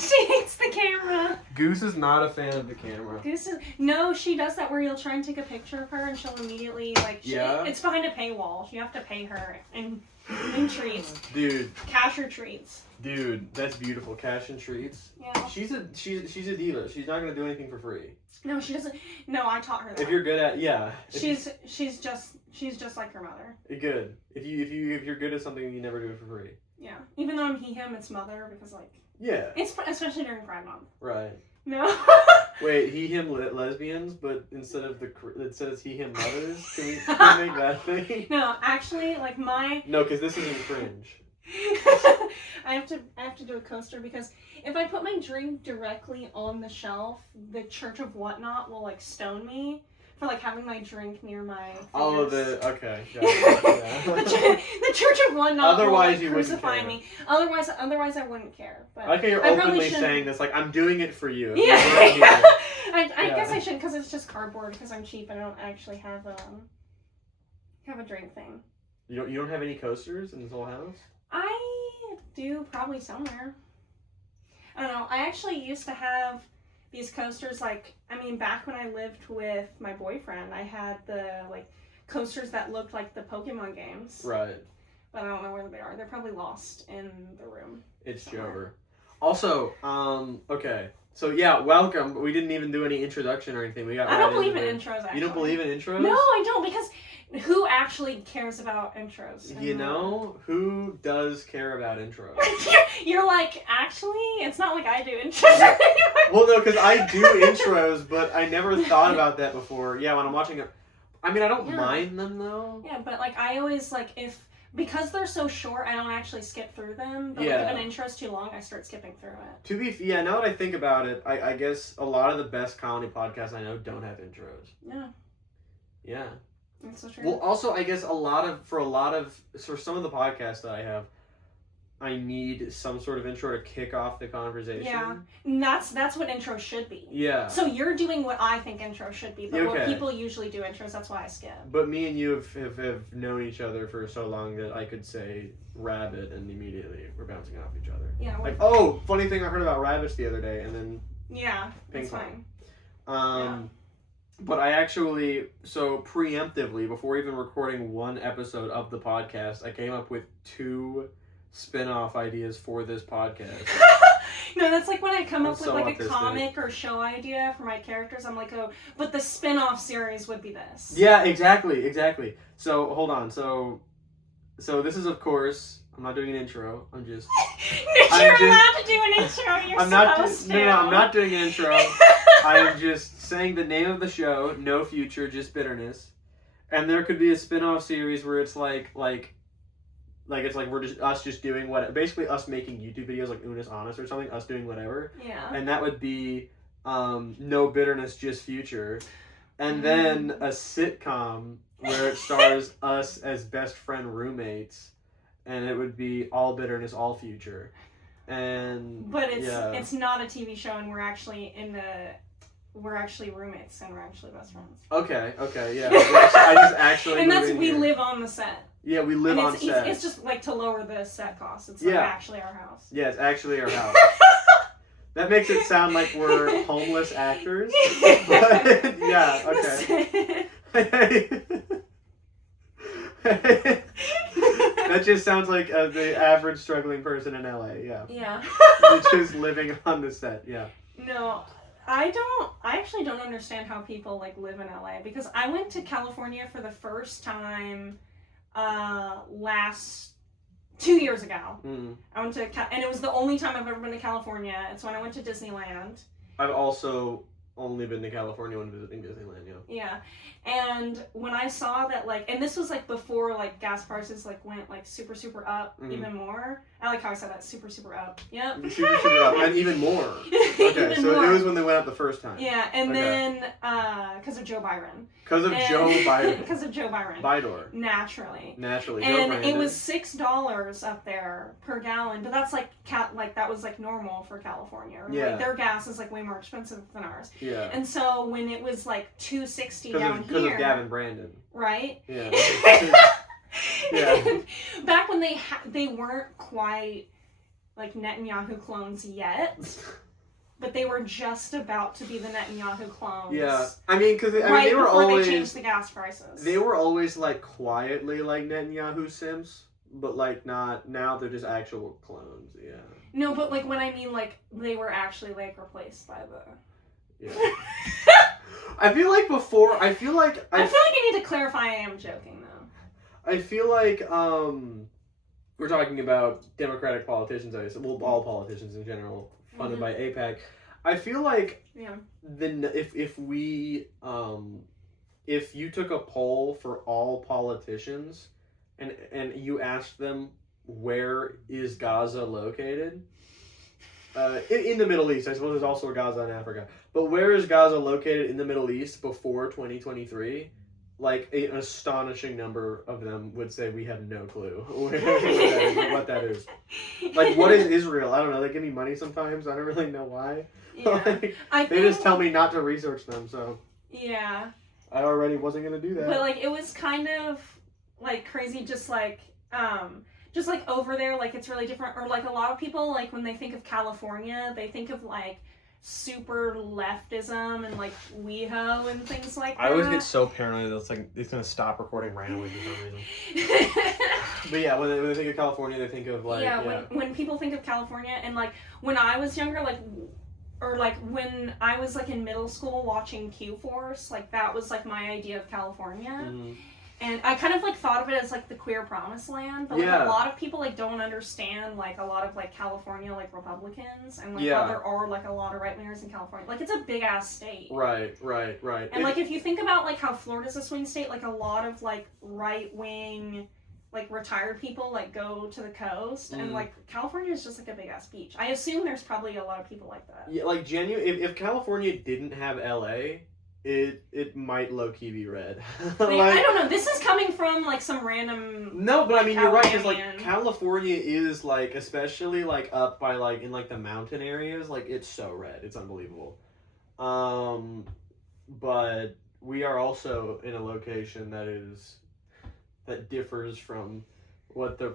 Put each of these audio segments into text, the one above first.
She hates the camera. Goose is not a fan of the camera. No, she does that where you'll try and take a picture of her and she'll immediately it's behind a paywall. You have to pay her and treats. Dude. Cash or treats. Dude, that's beautiful. Cash and treats. Yeah. She's a diva. She's not gonna do anything for free. No, she doesn't. No, I taught her that. If you're good at she's just like her mother. Good. If you're good at something, you never do it for free. Yeah. Even though I'm he him, it's mother because yeah. It's especially during Pride Month. Right. No. Wait, he him lesbians, but instead it's he him mothers. Can we make that thing? No, actually, No, because this isn't cringe. I have to do a coaster because if I put my drink directly on the shelf, the Church of Whatnot will stone me for having my drink near my fingers. Oh, okay. Yeah. the Church of Whatnot Otherwise, will you crucify me. Otherwise I wouldn't care. But I think you're openly saying this, I'm doing it for you. Yeah. I guess I shouldn't because it's just cardboard because I'm cheap and I don't actually have a drink thing. You don't have any coasters in this whole house? I do probably somewhere. I don't know. I actually used to have these coasters back when I lived with my boyfriend, I had the coasters that looked like the Pokemon games. Right. But I don't know where they are. They're probably lost in the room. It's Jover. Also, okay. So yeah, welcome. We didn't even do any introduction or anything. I don't believe in intros, actually. You don't believe in intros? No, I don't, because who actually cares about intros? Who does care about intros? You're actually, it's not like I do intros. Well, no, because I do intros, but I never thought about that before. Yeah, when I'm watching it, I don't mind them, though. Yeah, but, I always, because they're so short, I don't actually skip through them. But if an intro's too long, I start skipping through it. Now that I think about it, I guess a lot of the best comedy podcasts I know don't have intros. Yeah. Yeah. That's so true. Well, also, I guess for some of the podcasts that I have, I need some sort of intro to kick off the conversation. Yeah, and that's what intro should be. Yeah. So you're doing what I think intro should be, but what people usually do intros, that's why I skip. But me and you have known each other for so long that I could say rabbit and immediately we're bouncing off each other. Yeah. Funny thing I heard about rabbits the other day, and then that's fine. But I actually, preemptively, before even recording one episode of the podcast, I came up with 2 spin-off ideas for this podcast. No, that's when I come up with a comic or show idea for my characters. I'm but the spin-off series would be this. Yeah, exactly. So, hold on. So this is, of course, I'm not doing an intro. I'm just... You're allowed to do an intro. I'm not doing an intro. I'm just saying the name of the show, No Future, Just Bitterness. And there could be a spin-off series where it's it's we're just doing basically us making YouTube videos like Unis Honest or something, us doing whatever. Yeah. And that would be No Bitterness, Just Future. And then a sitcom where it stars us as best friend roommates, and it would be All Bitterness, All Future. But it's not a TV show, and we're actually roommates and we're actually best friends. Okay, yeah. I just actually and we live on the set. Yeah, we live on set. It's just to lower the set costs. It's actually our house. Yeah, it's actually our house. That makes it sound like we're homeless actors. But, yeah, okay. That just sounds like the average struggling person in LA, yeah. Yeah. Just living on the set, yeah. No, I actually don't understand how people live in LA, because I went to California for the first time 2 years ago. I went to and it was the only time I've ever been to California. It's when I went to Disneyland. I've also only been to California when visiting Disneyland, yeah. Yeah. And when I saw that, and this was, before, gas prices, went, super, super up even more. I like how I said that, super, super up. Yep. Super, super up. And even more. Okay, even so more. It was when they went up the first time. Yeah, and then, because of Joe Byron. Because of Joe Byron. Because of Joe Byron. Bydor. Naturally. And it was $6 up there per gallon, but that's, that was, normal for California. Yeah. Their gas is, way more expensive than ours. Yeah. And so when it was, $2.60 down here. Because of Gavin Brandon. Right? Yeah. Yeah. Back when they weren't quite like Netanyahu clones yet. But they were just about to be the Netanyahu clones. Yeah, I mean, because they were before always they changed the gas prices. They were always like quietly like Netanyahu simps, but like not now. They're just actual clones. Yeah. No, but like when I mean like they were actually like replaced by the. Yeah. I feel like before. I feel like I need to clarify. I am joking though. I feel like we're talking about Democratic politicians. I guess. Well, all politicians in general. Funded by APAC. I feel like if you took a poll for all politicians and you asked them where is Gaza located, in the Middle East, I suppose there's also a Gaza in Africa, but where is Gaza located in the Middle East before 2023? Like an astonishing number of them would say we have no clue what that is. Like, what is Israel? I don't know. They give me money sometimes. I don't really know why. Yeah. Like, they just tell me not to research them. So yeah, I already wasn't gonna do that. But like it was kind of like crazy, just like over there. Like it's really different. Or like a lot of people, like when they think of California, they think of like super leftism and like WeHo and things like that. I always get so paranoid that it's like it's gonna stop recording randomly for some reason. But yeah, when they think of California, they think of like when people think of California, and like when I was younger, like or like when I was like in middle school watching Q-Force, like that was like my idea of California. Mm-hmm. And I kind of like thought of it as like the queer promised land, but like a lot of people like don't understand like a lot of like California like Republicans and like how there are like a lot of right wingers in California. Like it's a big ass state. Right. And like if you think about like how Florida's a swing state, like a lot of like right wing like retired people like go to the coast, and like California is just like a big ass beach. I assume there's probably a lot of people like that. Yeah, like if California didn't have LA, it might low-key be red. Like, I don't know. This is coming from like some random. No, but I mean you're right, because like California is like, especially like up by like in like the mountain areas, like it's so red, it's unbelievable. But we are also in a location that differs from what the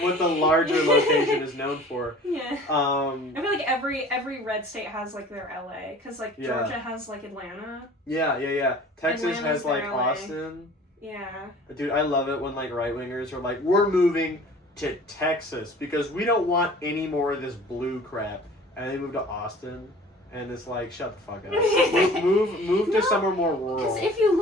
what the larger location is known for. Yeah. I feel like every red state has like their LA, because like Georgia has like Atlanta. Yeah. Texas Atlanta's has like LA. Austin. Yeah. Dude, I love it when like right wingers are like, we're moving to Texas because we don't want any more of this blue crap, and they move to Austin. And it's like, shut the fuck up. Move to somewhere more rural. Because if you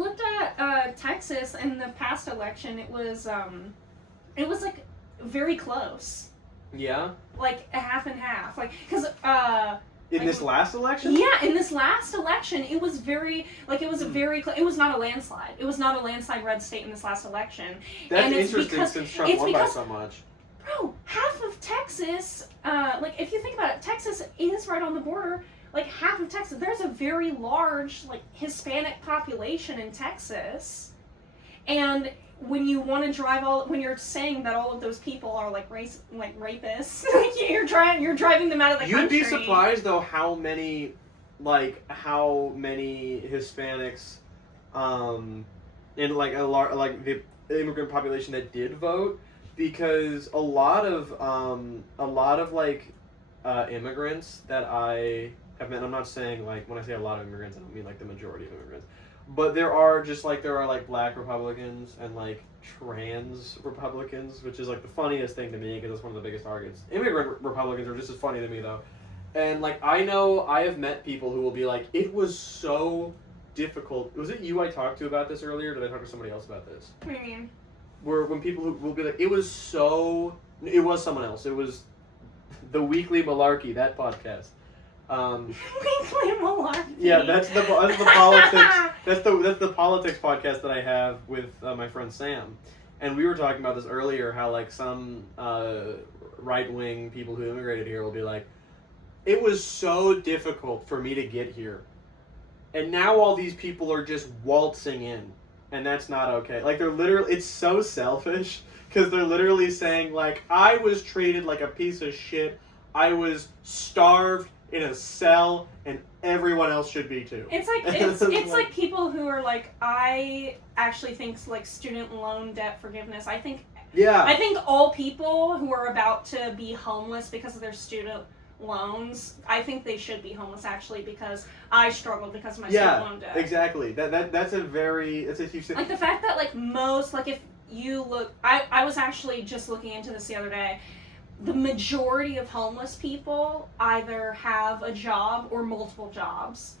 looked at Texas in the past election, it was like very close. Yeah. Like a half and half. Like because in this last election? Yeah, in this last election, it was very like it was it was not a landslide. It was not a landslide red state in this last election. That's interesting since Trump won by so much. Bro, half of Texas, like if you think about it, Texas is right on the border. Like half of Texas, there's a very large like Hispanic population in Texas, and when you want to drive when you're saying that all of those people are like rapists, you're driving them out of the country. You'd be surprised though how many Hispanics, in like the immigrant population that did vote. Because a lot of like immigrants that I have met, I'm not saying like when I say a lot of immigrants, I don't mean like the majority of immigrants, but there are like black Republicans and like trans Republicans, which is like the funniest thing to me because it's one of the biggest targets. Immigrant Republicans are just as funny to me though, and like I know I have met people who will be like, it was so difficult. Was it you I talked to about this earlier? Or did I talk to somebody else about this? What do you mean? When people who will be like, it was someone else. It was the Weekly Malarkey, that podcast. Weekly Malarkey. Yeah, that's the politics. That's the politics podcast that I have with my friend Sam, and we were talking about this earlier. How like some right wing people who immigrated here will be like, it was so difficult for me to get here, and now all these people are just waltzing in. And that's not okay. Like, they're literally, it's so selfish, because they're literally saying, like, I was treated like a piece of shit, I was starved in a cell, and everyone else should be too. It's like, it's like people who are like, I actually think, like, student loan debt forgiveness, I think Yeah. I think all people who are about to be homeless because of their student loans, I think they should be homeless actually, because I struggled because of my student loan debt. Exactly. That's a huge thing. Like the fact that like most, like if you look, I was actually just looking into this the other day. The majority of homeless people either have a job or multiple jobs,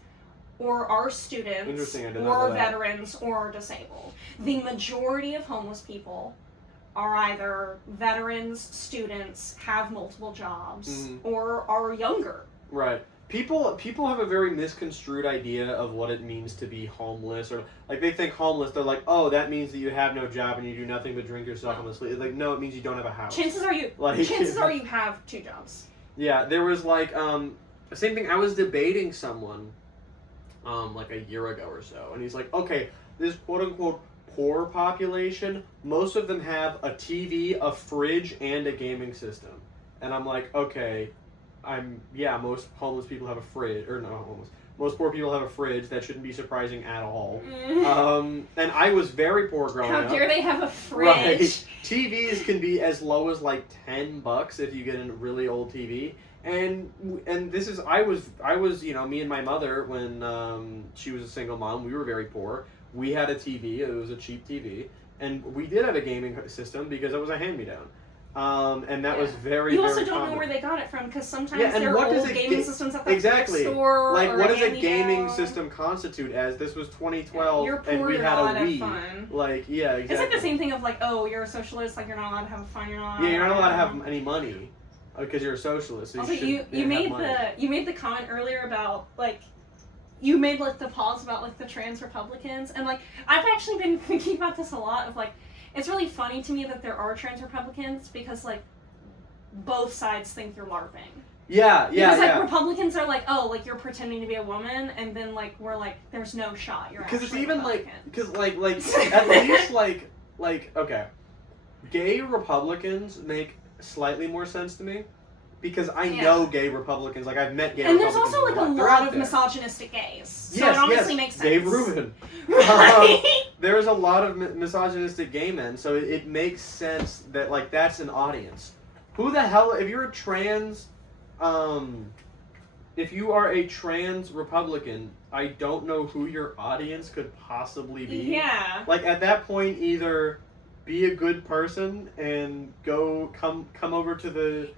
or are students, or veterans, or are disabled. The majority of homeless people are either veterans, students, have multiple jobs, or are younger. Right. People have a very misconstrued idea of what it means to be homeless, or like they think homeless, they're like, oh, that means that you have no job and you do nothing but drink yourself on the street. Like, no, it means you don't have a house. Chances are you have 2 jobs. Yeah, there was like the same thing. I was debating someone like a year ago or so, and he's like, okay, this quote unquote poor population, most of them have a TV, a fridge, and a gaming system. And I'm like, okay, most homeless people have a fridge, or not homeless, most poor people have a fridge. That shouldn't be surprising at all. And I was very poor growing up. How dare they have a fridge? Right. TVs can be as low as like $10 if you get a really old TV. And this is, I was, you know, me and my mother, when she was a single mom, we were very poor. We had a TV, it was a cheap TV, and we did have a gaming system because it was a hand-me-down. And that was very, you also very don't common. know where they got it from, because sometimes and there are what old gaming systems at the store. Like, or what does a hand-me-down. gaming system constitute as? This was 2012, you're poor, and we you're had not a allowed Wii. to have fun. Like, yeah, exactly. It's like the same thing of like, oh, you're a socialist, like you're not allowed to have fun, you're not allowed you're not allowed to have any money. Because you're a socialist. So also, you made the comment earlier about like, you made like the pause about like the trans Republicans, and like I've actually been thinking about this a lot. Of like, it's really funny to me that there are trans Republicans, because like both sides think you're LARPing. Yeah. Because like Republicans are like, oh, like you're pretending to be a woman, and then like we're like, there's no shot you're actually. Because it's even Republican. like, because like at least like okay, gay Republicans make slightly more sense to me, because I know gay Republicans. Like, I've met gay Republicans. And there's also like a lot of misogynistic gays. So it honestly makes sense. Dave Rubin. Right? There's a lot of misogynistic gay men, so it makes sense that like that's an audience. Who the hell, if you're a trans, if you are a trans Republican, I don't know who your audience could possibly be. Yeah. Like, at that point, either be a good person and come over to the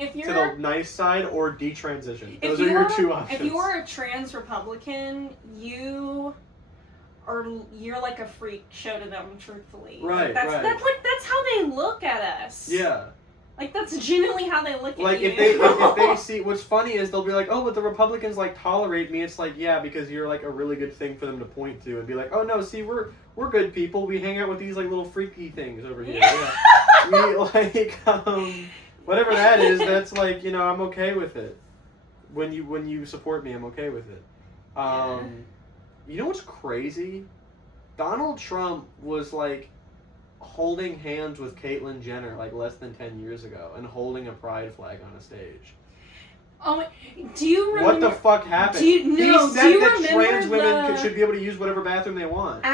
nice side, or detransition. Those are your 2 options. If you are a trans Republican, you're like a freak show to them, truthfully. Right, like, that's how they look at us. Yeah. Like, that's genuinely how they look at like, you. if they see, what's funny is they'll be like, oh, but the Republicans like tolerate me. It's like, yeah, because you're like a really good thing for them to point to and be like, oh no, see, we're good people. We hang out with these like little freaky things over here. Yeah. We like whatever that is. That's like, you know, I'm okay with it. When you support me, I'm okay with it. You know what's crazy? Donald Trump was like holding hands with Caitlyn Jenner like less than 10 years ago and holding a pride flag on a stage. Oh, do you remember? What the fuck happened? He said that trans women should be able to use whatever bathroom they want.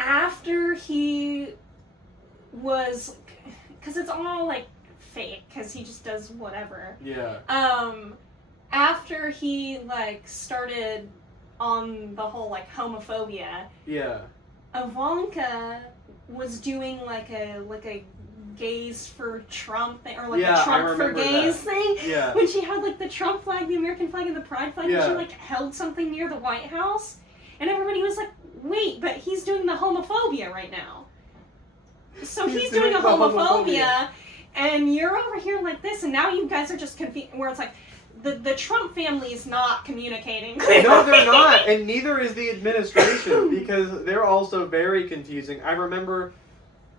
After he was, because it's all like fake, because he just does whatever. Yeah. After he like started on the whole like homophobia. Yeah. Ivanka was doing like a gays for Trump thing, or like a Trump for gays thing. Yeah. When she had like the Trump flag, the American flag, and the pride flag, and she like held something near the White House, and everybody was like, wait, but he's doing the homophobia right now. So he's doing a homophobia, and you're over here like this, and now you guys are just confused, where it's like, the Trump family is not communicating clearly. No, they're not, and neither is the administration, because they're also very confusing. I remember,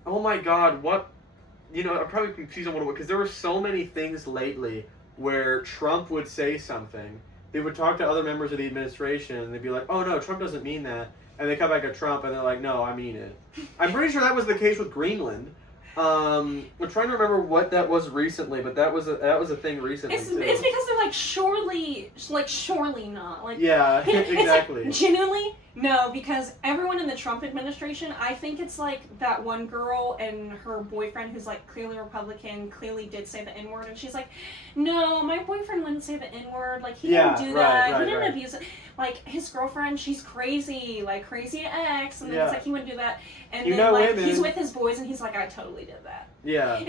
oh my god, I'm probably confused on what it was, because there were so many things lately where Trump would say something, they would talk to other members of the administration, and they'd be like, oh no, Trump doesn't mean that, and they come back at Trump, and they're like, no, I mean it. I'm pretty sure that was the case with Greenland. We're trying to remember what that was recently, but that was a thing recently it's too. It's because they're surely not. Like, yeah, exactly. Like, genuinely, No, because everyone in the Trump administration, I think it's like that one girl and her boyfriend who's like clearly Republican, clearly did say the N-word, and she's like, no, my boyfriend wouldn't say the N-word, like, he didn't do that, he didn't abuse it. Like, his girlfriend, she's crazy, like, crazy X, and then he's like, he wouldn't do that. And then, like, women. He's with his boys, and he's like, I totally did that. Yeah.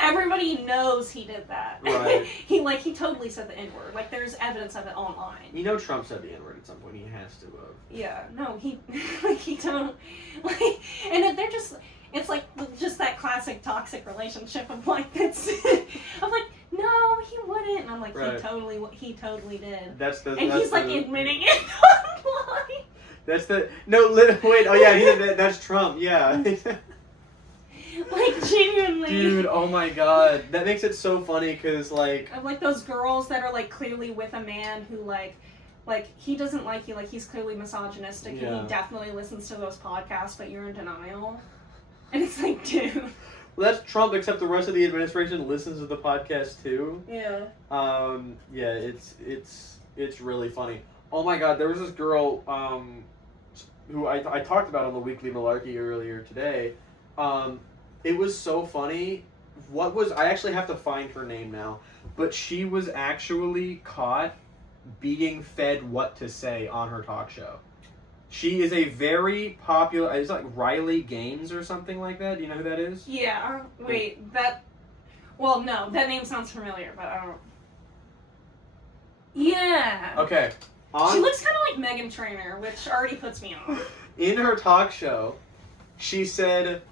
Everybody knows he did that. Right. he totally said the N-word. Like, there's evidence of it online. You know Trump said the N-word at some point. He has to have. Yeah. No, he don't, like, and they're just, it's like, just that classic toxic relationship of, like, I'm like, no, he wouldn't. And I'm like, he totally did. And he's, like, admitting it online. That's the, no, wait, oh yeah, that's Trump, yeah. Like, genuinely. Dude, oh my god. That makes it so funny, because, like... Of, like, those girls that are, like, clearly with a man who, like, he doesn't like you, like, he's clearly misogynistic, and he definitely listens to those podcasts, but you're in denial. And it's like, dude. Well, that's Trump, except the rest of the administration listens to the podcast, too. Yeah. Yeah, it's really funny. Oh my god, there was this girl, who I talked about on the Weekly Malarkey earlier today. It was so funny. I actually have to find her name now, but she was actually caught being fed what to say on her talk show. She is a very popular, it's like Riley Gaines or something like that. Do you know who that is? Yeah. Wait, no, that name sounds familiar, but I don't. Yeah. Okay. She looks kind of like Meghan Trainor, which already puts me off. In her talk show, she said,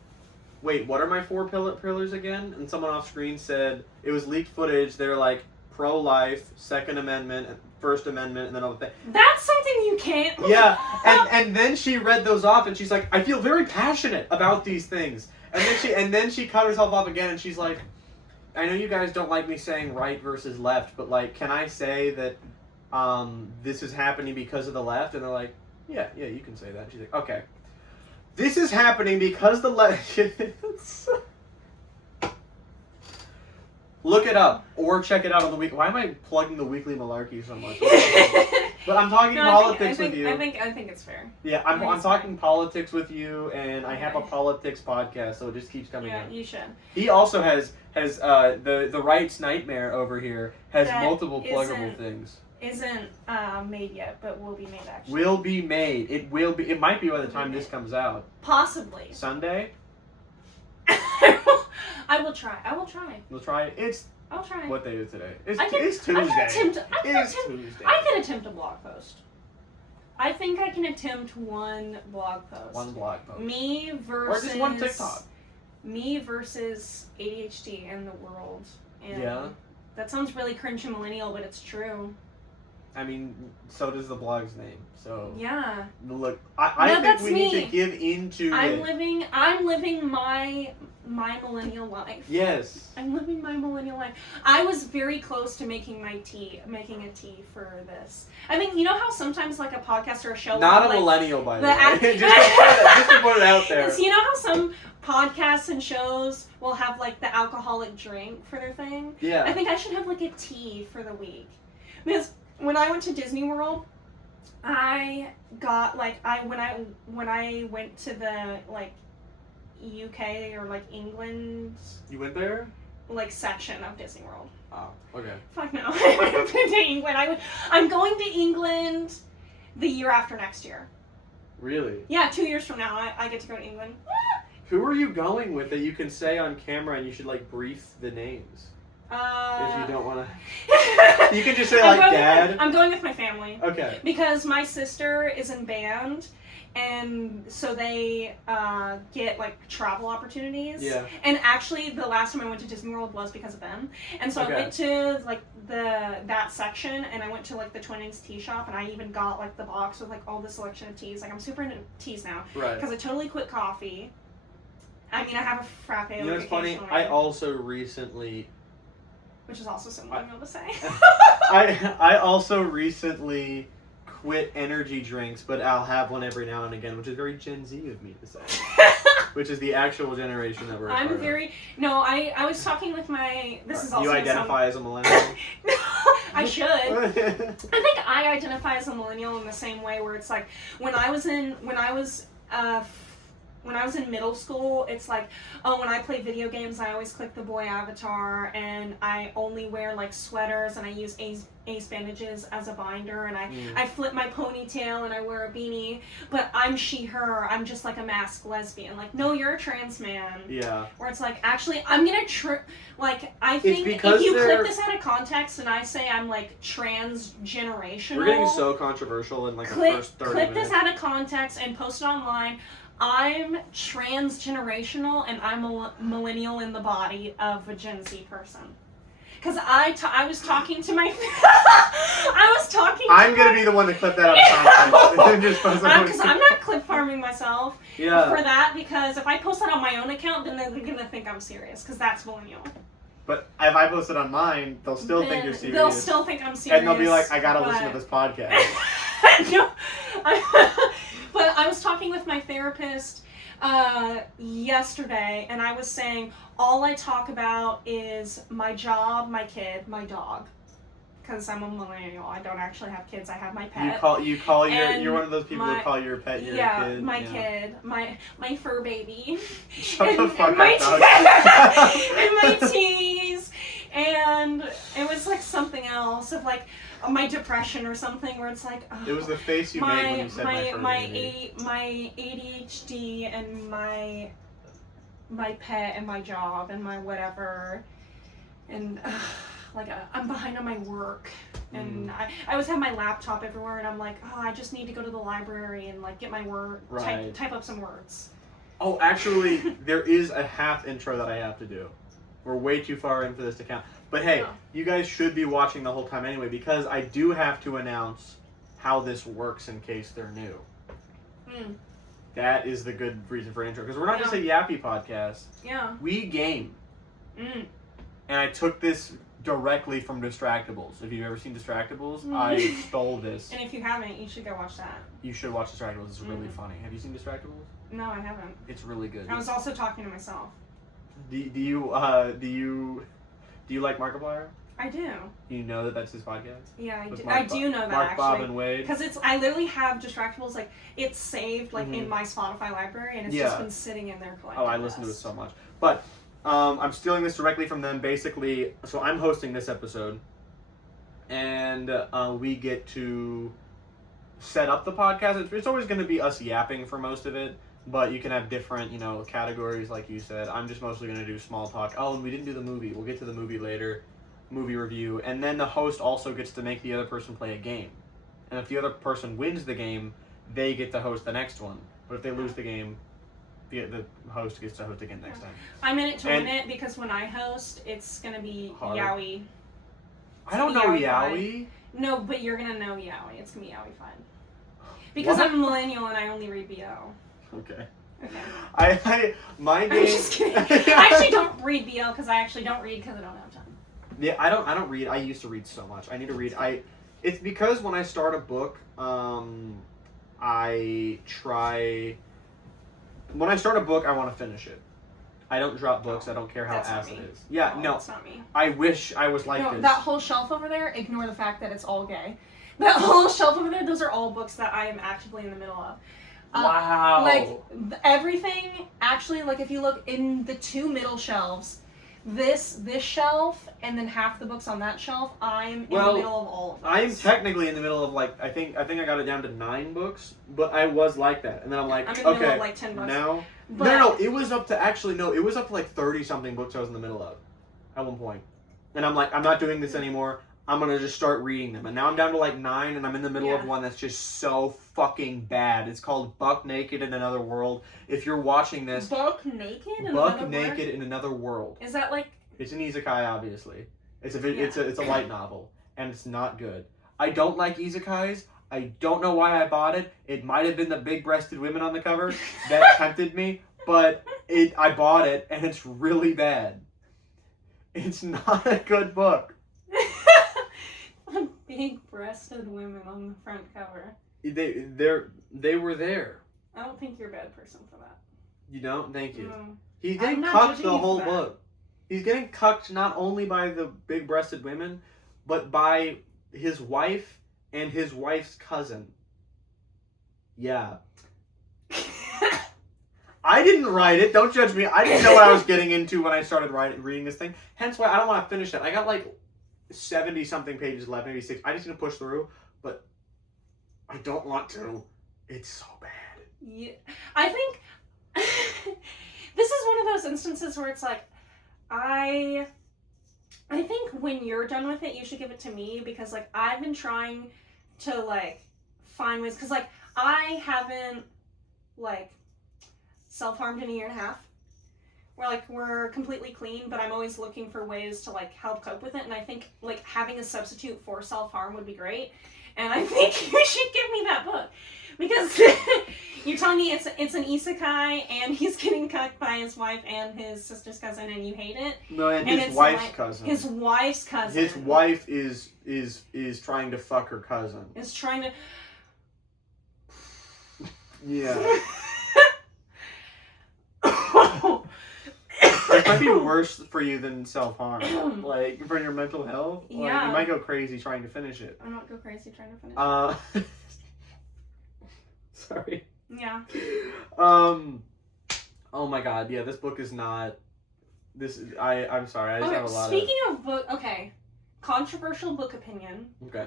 wait, what are my 4 pillars again? And someone off screen said, it was leaked footage, they're like, pro-life, Second Amendment, First Amendment, and then other things. That's something you can't... Yeah, and then she read those off, and she's like, I feel very passionate about these things. And then she cut herself off again, and she's like, I know you guys don't like me saying right versus left, but, like, can I say that this is happening because of the left? And they're like, yeah, you can say that. And she's like, okay. This is happening because the left... Look it up, or check it out on the week. Why am I plugging the Weekly Malarkey so much? But I'm talking politics with you. I think it's fair. Yeah, I'm talking politics with you, and I have a politics podcast, so it just keeps coming up. Yeah, you should. He also has the Right's Nightmare over here has multiple pluggable things. Isn't made yet, but will be made actually. Will be made. It will be. It might be by the time this comes out. Possibly. Sunday. I will try. We'll try it. I'll try. What day is today? It's I Tuesday. can attempt a blog post. I think I can attempt one blog post. One blog post. Me versus... Or just one TikTok. Me versus ADHD and the world. And yeah. That sounds really cringe and millennial, but it's true. I mean, so does the blog's name. So yeah. Look, I think we need to give into I'm living my millennial life. Yes. I'm living my millennial life. I was very close to making a tea for this. I mean, you know how sometimes like a podcast or a show... Not a millennial, by the way. just to put it out there. So you know how some podcasts and shows will have like the alcoholic drink for their thing? Yeah. I think I should have like a tea for the week. Because when I went to Disney World, I got like when I went to the like UK or like England. You went there? Like section of Disney World. Oh, okay. Fuck no. I haven't been to England. I'm going to England the year after next year. Really? Yeah, 2 years from now I get to go to England. Who are you going with that you can say on camera and you should like brief the names? If you don't want to... You can just say like dad. I'm going with my family. Okay. Because my sister is in band, and so they get like travel opportunities. Yeah. And actually, the last time I went to Disney World was because of them. And so I went to like that section, and I went to like the Twinings tea shop, and I even got like the box with like all the selection of teas. Like I'm super into teas now. Right. Because I totally quit coffee. I mean, I have a frappe. You know what's funny? I also recently... Which is also something I'm going to say. I also recently quit energy drinks, but I'll have one every now and again, which is very Gen Z of me to say. Which is the actual generation that we're I'm very... No, I was talking with my... This is also... You identify as a millennial? No, I should. I think I identify as a millennial in the same way where it's like when I was in middle school, it's like, oh, when I play video games, I always click the boy avatar, and I only wear like sweaters, and I use ace bandages as a binder, and I flip my ponytail, and I wear a beanie, but I'm she, her, I'm just like a masked lesbian. Like, no, you're a trans man. Yeah. Where it's like, actually, I'm gonna I think if you clip this out of context and I say I'm like transgenerational. We're getting so controversial in like the first 30 minutes. Clip this out of context and post it online. I'm transgenerational, and I'm a millennial in the body of a Gen Z person. Because I was talking to my... I'm going to be the one to clip that out of context. Because I'm not clip farming myself for that, because if I post that on my own account, then they're going to think I'm serious, because that's millennial. But if I post it on mine, they'll still think you're serious. They'll still think I'm serious. And they'll be like, I got to listen to this podcast. No. But I was talking with my therapist yesterday, and I was saying all I talk about is my job, my kid, my dog. Because I'm a millennial. I don't actually have kids. I have my pet. You're one of those people who call your pet your kid. My kid, my fur baby. Shut the fuck up, and my tease. And it was like something else of like my depression or something where it's like, oh, it was the face you made when you said my ADHD and my pet and my job and my whatever, and I'm behind on my work, and I always have my laptop everywhere, and I'm like, oh, I just need to go to the library and like get my word, type up some words. Oh, actually, there is a half intro that I have to do. We're way too far in for this to count. But hey, you guys should be watching the whole time anyway, because I do have to announce how this works in case they're new. That is the good reason for an intro. Because we're not just a yappy podcast. Yeah. We game. And I took this directly from Distractables. If you've ever seen Distractables, I stole this. And if you haven't, you should go watch that. You should watch Distractables. It's really funny. Have you seen Distractables? No, I haven't. It's really good. I was also talking to myself. Do you like Markiplier? I do. You know that that's his podcast? Yeah, I do know that, Mark, actually. Bob, and Wade. Because I literally have Distractables, like, it's saved, like, in my Spotify library, and it's just been sitting in there collecting. Oh, I listen to it so much. But I'm stealing this directly from them, basically. So I'm hosting this episode, and we get to set up the podcast. It's always going to be us yapping for most of it. But you can have different, categories, like you said. I'm just mostly going to do small talk. Oh, and we didn't do the movie. We'll get to the movie later. Movie review. And then the host also gets to make the other person play a game. And if the other person wins the game, they get to host the next one. But if they lose the game, the host gets to host again next time. I'm in it to win it, because when I host, it's going to be Yowie. I don't know Yowie. No, but you're going to know Yowie. It's going to be Yowie fun. Because I'm a millennial and I only read BO. Okay. My game... I'm just kidding. I actually don't read BL because I actually don't read because I don't have time. Yeah, I don't read. I used to read so much. I need to read. It's because when I start a book, when I start a book, I want to finish it. I don't drop books. I don't care how ass it is. Yeah, no. That's not me. I wish I was like this. That whole shelf over there, ignore the fact that it's all gay. That whole shelf over there, those are all books that I am actively in the middle of. Wow. Like, everything, actually, like, if you look in the two middle shelves, this shelf, and then half the books on that shelf, I'm in the middle of all of them. I'm technically in the middle of, like, I think I got it down to 9 books, but I was like that. And then I'm like, I'm in the middle of, like, 10 books. Now... No, it was up to, it was up to, like, 30-something books I was in the middle of at one point. And I'm like, I'm not doing this anymore. I'm going to just start reading them. And now I'm down to like 9, and I'm in the middle of one that's just so fucking bad. It's called Buck Naked in Another World. If you're watching this... Buck Naked in Another World. Is that like... It's an isekai, obviously. It's a light novel, and it's not good. I don't like isekais. I don't know why I bought it. It might have been the big-breasted women on the cover that tempted me, but I bought it, and it's really bad. It's not a good book. Big-breasted women on the front cover. They were there. I don't think you're a bad person for that. You don't? Thank you. No. He's getting cucked the whole book. He's getting cucked not only by the big-breasted women, but by his wife and his wife's cousin. Yeah. I didn't write it. Don't judge me. I didn't know what I was getting into when I started reading this thing. Hence why I don't want to finish it. I got like 70-something pages left, maybe 6. I just need to push through, but I don't want to. It's so bad. Yeah. I think this is one of those instances where it's like, I think when you're done with it, you should give it to me, because like I've been trying to like find ways, because like I haven't like self-harmed in a year and a half. We're completely clean, but I'm always looking for ways to like help cope with it, and I think like having a substitute for self-harm would be great. And I think you should give me that book, because you're telling me it's an isekai and he's getting cucked by his wife and his sister's cousin, and you hate it. No, and his wife's cousin. His wife's cousin. His wife is trying to fuck her cousin. Is trying to. Yeah. That might be worse for you than self-harm. Like, for your mental health. Like, Yeah. you might go crazy trying to finish it. I don't go crazy trying to finish it. Sorry. Yeah. Oh my god, yeah, this book is not... I'm sorry, I just have a lot Speaking of book... Okay. Controversial book opinion. Okay.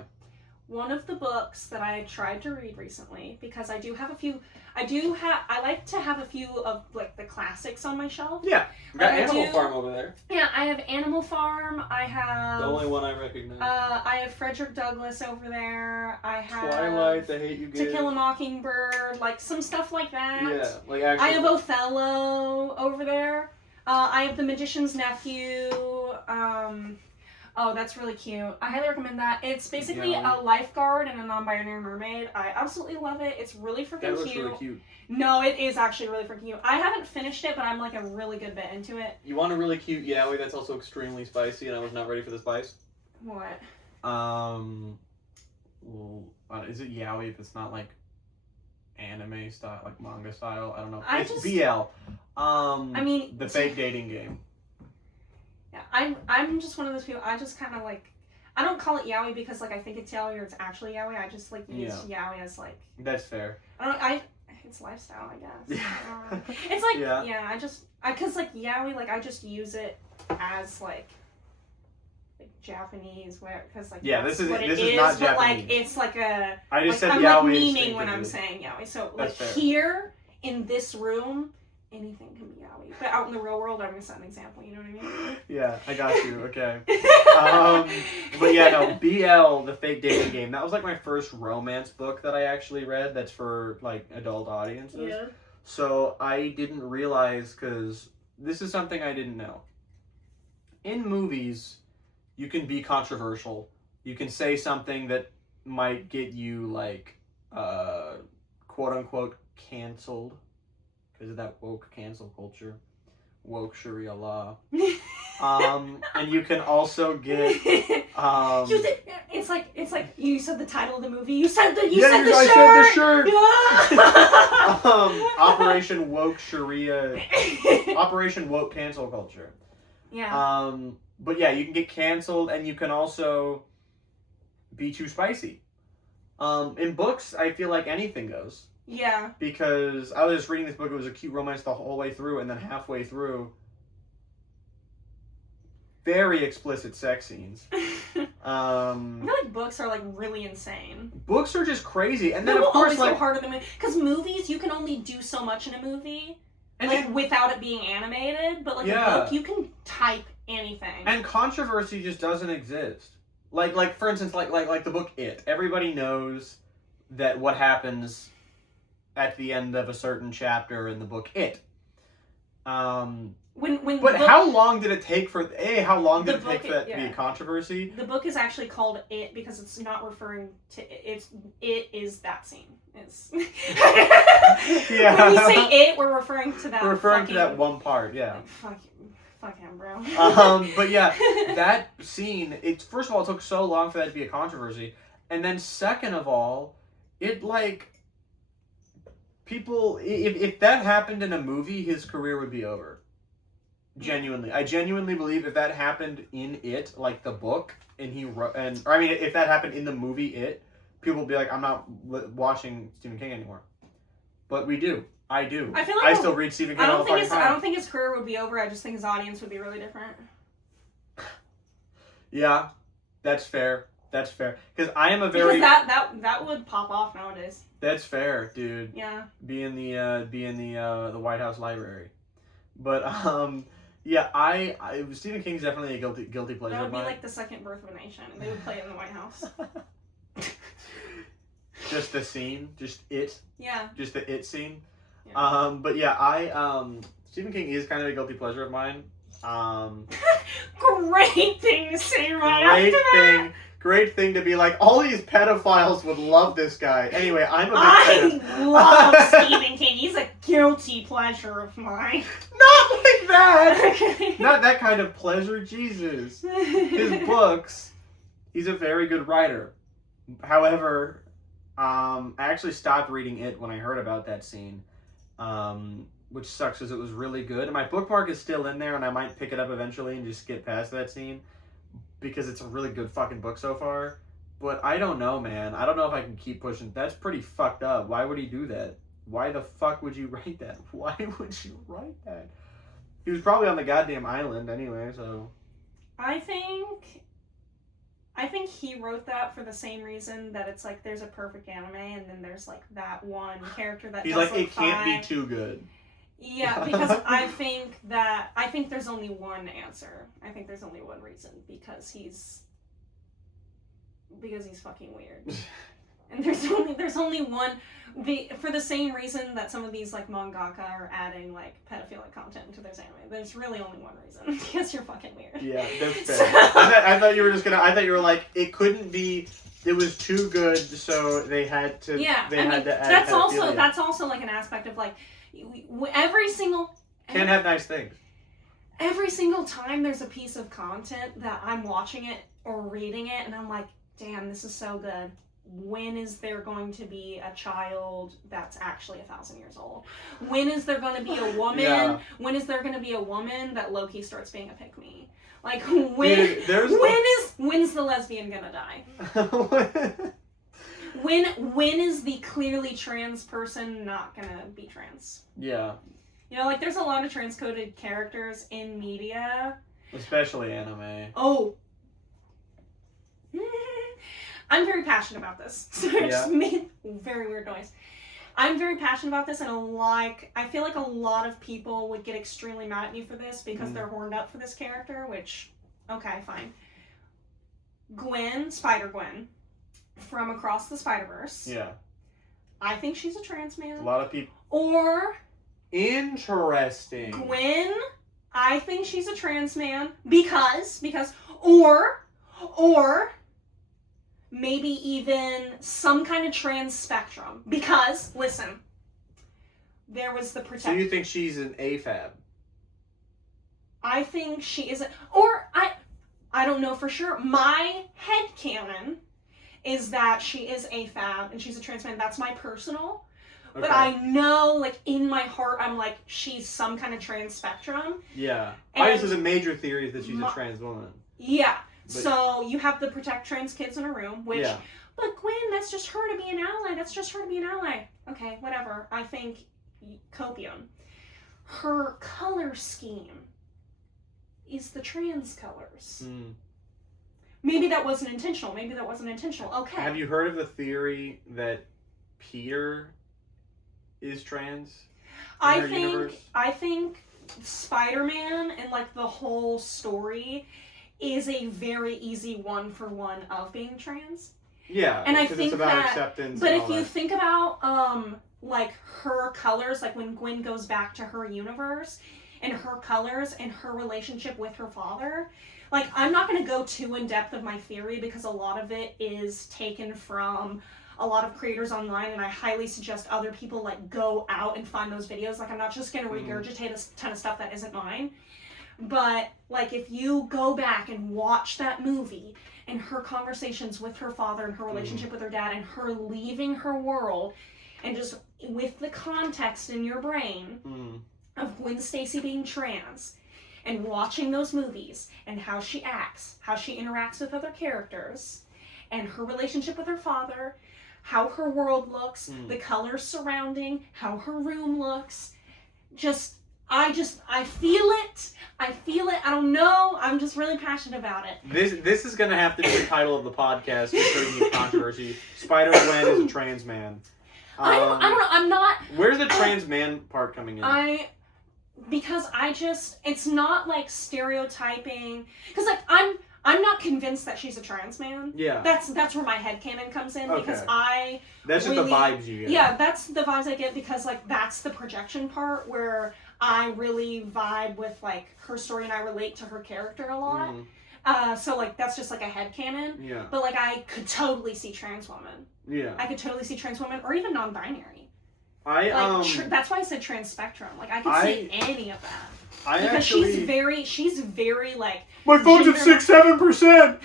One of the books that I tried to read recently, because I do have a few... I like to have a few of like the classics on my shelf. Yeah. Got Like, Animal Farm over there. Yeah, I have Animal Farm. I have... The only one I recognize. I have Frederick Douglass over there. I have... Twilight, The Hate You Give. To Kill a Mockingbird. Like, some stuff like that. Yeah, like actually... I have Othello over there. I have The Magician's Nephew. Oh, that's really cute. I highly recommend that. It's basically a lifeguard and a non-binary mermaid. I absolutely love it. It's really freaking cute. That looks really cute. No, it is actually really freaking cute. I haven't finished it, but I'm like a really good bit into it. You want a really cute yaoi that's also extremely spicy, and I was not ready for the spice? What? Well, is it yaoi if it's not like anime style, like manga style? I don't know. It's BL. I mean, the fake dating game. Yeah, I'm just one of those people. I just kind of like, I don't call it yaoi because like I think it's yaoi or it's actually yaoi. I just like use yaoi as like. That's fair. It's lifestyle, I guess. It's like cause like yaoi, like I just use it as like Japanese, because like this is not but Japanese. Like it's like a. I just said I'm yaoi. I'm like meaning when I'm saying yaoi. So like here in this room, anything can be yaoi. But out in the real world, I'm gonna set an example. You know what I mean? Yeah, I got you. Okay. But yeah, no, BL, the fake dating game. That was like my first romance book that I actually read. That's for like adult audiences. Yeah. So I didn't realize, because this is something I didn't know. In movies, you can be controversial. You can say something that might get you like, quote unquote, canceled. Because of that woke cancel culture. Woke Sharia law. And you can also get it's like you said the title of the movie. You said the shirt. Operation Woke Sharia. Operation Woke Cancel Culture. Yeah. But yeah, you can get canceled, and you can also be too spicy. In books, I feel like anything goes. Yeah. Because I was just reading this book, it was a cute romance the whole way through, and then halfway through, very explicit sex scenes. I feel like books are like really insane. Books are just crazy, and then of course like go harder than because movies you can only do so much in a movie, and like without it being animated. But like a book, you can type anything. And controversy just doesn't exist. Like for instance, like the book It. Everybody knows that what happens at the end of a certain chapter in the book It. But how long did it take for how long did it take for that to be a controversy? The book is actually called It because it's not referring to it is that scene. It's yeah. When you say it, we're referring to that. We're referring to that one part, yeah. Like, fuck him, bro. But yeah, that scene. First of all, it took so long for that to be a controversy, and then second of all, it like. People, if that happened in a movie, his career would be over. Genuinely. I genuinely believe if that happened in It, like the book, and he wrote, or I mean, if that happened in the movie It, people would be like, I'm not watching Stephen King anymore. But we do. I do. I feel like I still read Stephen King all the fucking time. I don't think his career would be over. I just think his audience would be really different. Yeah, that's fair. That's fair. Because I am a very... Because that would pop off nowadays. That's fair, dude. Yeah. Be in the White House library. But, yeah, I Stephen King's definitely a guilty pleasure That of would be mine. like the second birth of a nation. They would play it in the White House. Just the scene, just it. Yeah. Just the it scene. Yeah. But yeah, Stephen King is kind of a guilty pleasure of mine. Great thing to say right after that. Great thing to be like, all these pedophiles would love this guy. Anyway, I'm a big I love Stephen King. He's a guilty pleasure of mine. Not like that! Okay. Not that kind of pleasure, Jesus. His books, he's a very good writer. However, I actually stopped reading it when I heard about that scene. Which sucks because it was really good. And my bookmark is still in there and I might pick it up eventually and just skip past that scene. Because it's a really good fucking book so far. But I don't know, man. I don't know if I can keep pushing. That's pretty fucked up. Why would he do that? Why the fuck would you write that? Why would you write that? He was probably on the goddamn island anyway, so... I think he wrote that for the same reason that it's like there's a perfect anime and then there's like that one character that he's does like, it can't be too good. Yeah, because I think there's only one answer. I think there's only one reason because he's fucking weird. And there's only one for the same reason that some of these like mangaka are adding like pedophilic content into their anime. There's really only one reason because you're fucking weird. Yeah, that's fair. I thought you were like it couldn't be. It was too good, so they had to. Yeah, they had to add that's also like an aspect of like. Every single... Can't have nice things. Every single time there's a piece of content that I'm watching it or reading it and I'm like, damn, this is so good. When is there going to be a child that's actually 1,000 years old? When is there going to be a woman? Yeah. When is there going to be a woman that Loki starts being a pick-me? Like, when's the lesbian gonna die? When is the clearly trans person not gonna be trans? Yeah. You know, like there's a lot of transcoded characters in media. Especially anime. Oh. I'm very passionate about this. So I just made a very weird noise. I'm very passionate about this and I feel like a lot of people would get extremely mad at me for this because they're horned up for this character, which, okay, fine. Spider-Gwen. From Across the Spider-Verse. Yeah. I think she's a trans man. A lot of people. Or. Interesting. Gwen, I think she's a trans man because, or maybe even some kind of trans spectrum. Because, listen, there was the protect. So you think she's an AFAB? I think she isn't. I don't know for sure. My headcanon is that she is AFAB and she's a trans man. That's my personal. Okay. But I know, like, in my heart, I'm like, she's some kind of trans spectrum. Yeah. This is a major theory that she's a trans woman. Yeah. But, so you have to protect trans kids in a room, which, but Gwen, that's just her to be an ally. Okay, whatever. I think copium. Her color scheme is the trans colors. Maybe that wasn't intentional. Okay. Have you heard of the theory that Peter is trans? I think Spider-Man and like the whole story is a very easy one-for-one of being trans. Yeah, and I think it's about acceptance. But if you think about like her colors, like when Gwen goes back to her universe, and her colors and her relationship with her father. Like, I'm not going to go too in depth of my theory because a lot of it is taken from a lot of creators online, and I highly suggest other people, like, go out and find those videos. Like, I'm not just going to regurgitate a ton of stuff that isn't mine. But, like, if you go back and watch that movie and her conversations with her father and her relationship with her dad and her leaving her world, and just with the context in your brain of Gwen Stacy being trans, and watching those movies and how she acts, how she interacts with other characters, and her relationship with her father, how her world looks, the colors surrounding, how her room looks, I feel it. I feel it. I don't know. I'm just really passionate about it. This is gonna have to be the title of the podcast to create controversy. Spider-Gwen is a trans man. I don't know. I'm not. Where's the trans man part coming in? Because it's not like stereotyping. Because like I'm not convinced that she's a trans man. Yeah. That's where my headcanon comes in, because that's really, just the vibes you get. Yeah, that's the vibes I get, because like that's the projection part where I really vibe with like her story and I relate to her character a lot. So like that's just like a headcanon. Yeah. But like I could totally see trans woman. Yeah. I could totally see trans woman, or even non-binary. That's why I said trans spectrum. Like I could see any of that. Because she's very like. My phone's at 6-7%.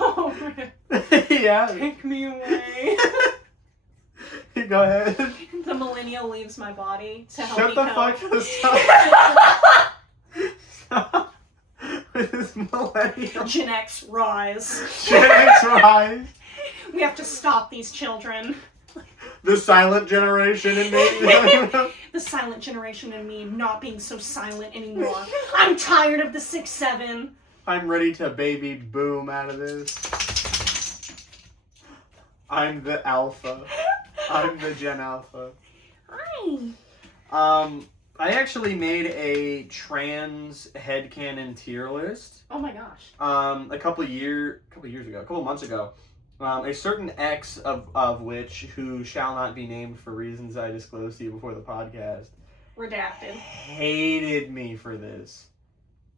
Oh man. Yeah. Take me away. Go ahead. The millennial leaves my body to help Shut me the cope. fuck up. Stop. With this millennial. Gen X rise. Gen X rise. We have to stop these children. The silent generation in me. The silent generation in me not being so silent anymore. I'm tired of the 6-7. I'm ready to baby boom out of this. I'm the alpha. I'm the Gen Alpha. Hi. I actually made a trans headcanon tier list. Oh my gosh. A couple months ago. A certain ex of which, who shall not be named for reasons I disclosed to you before the podcast, Redacted. hated me for this.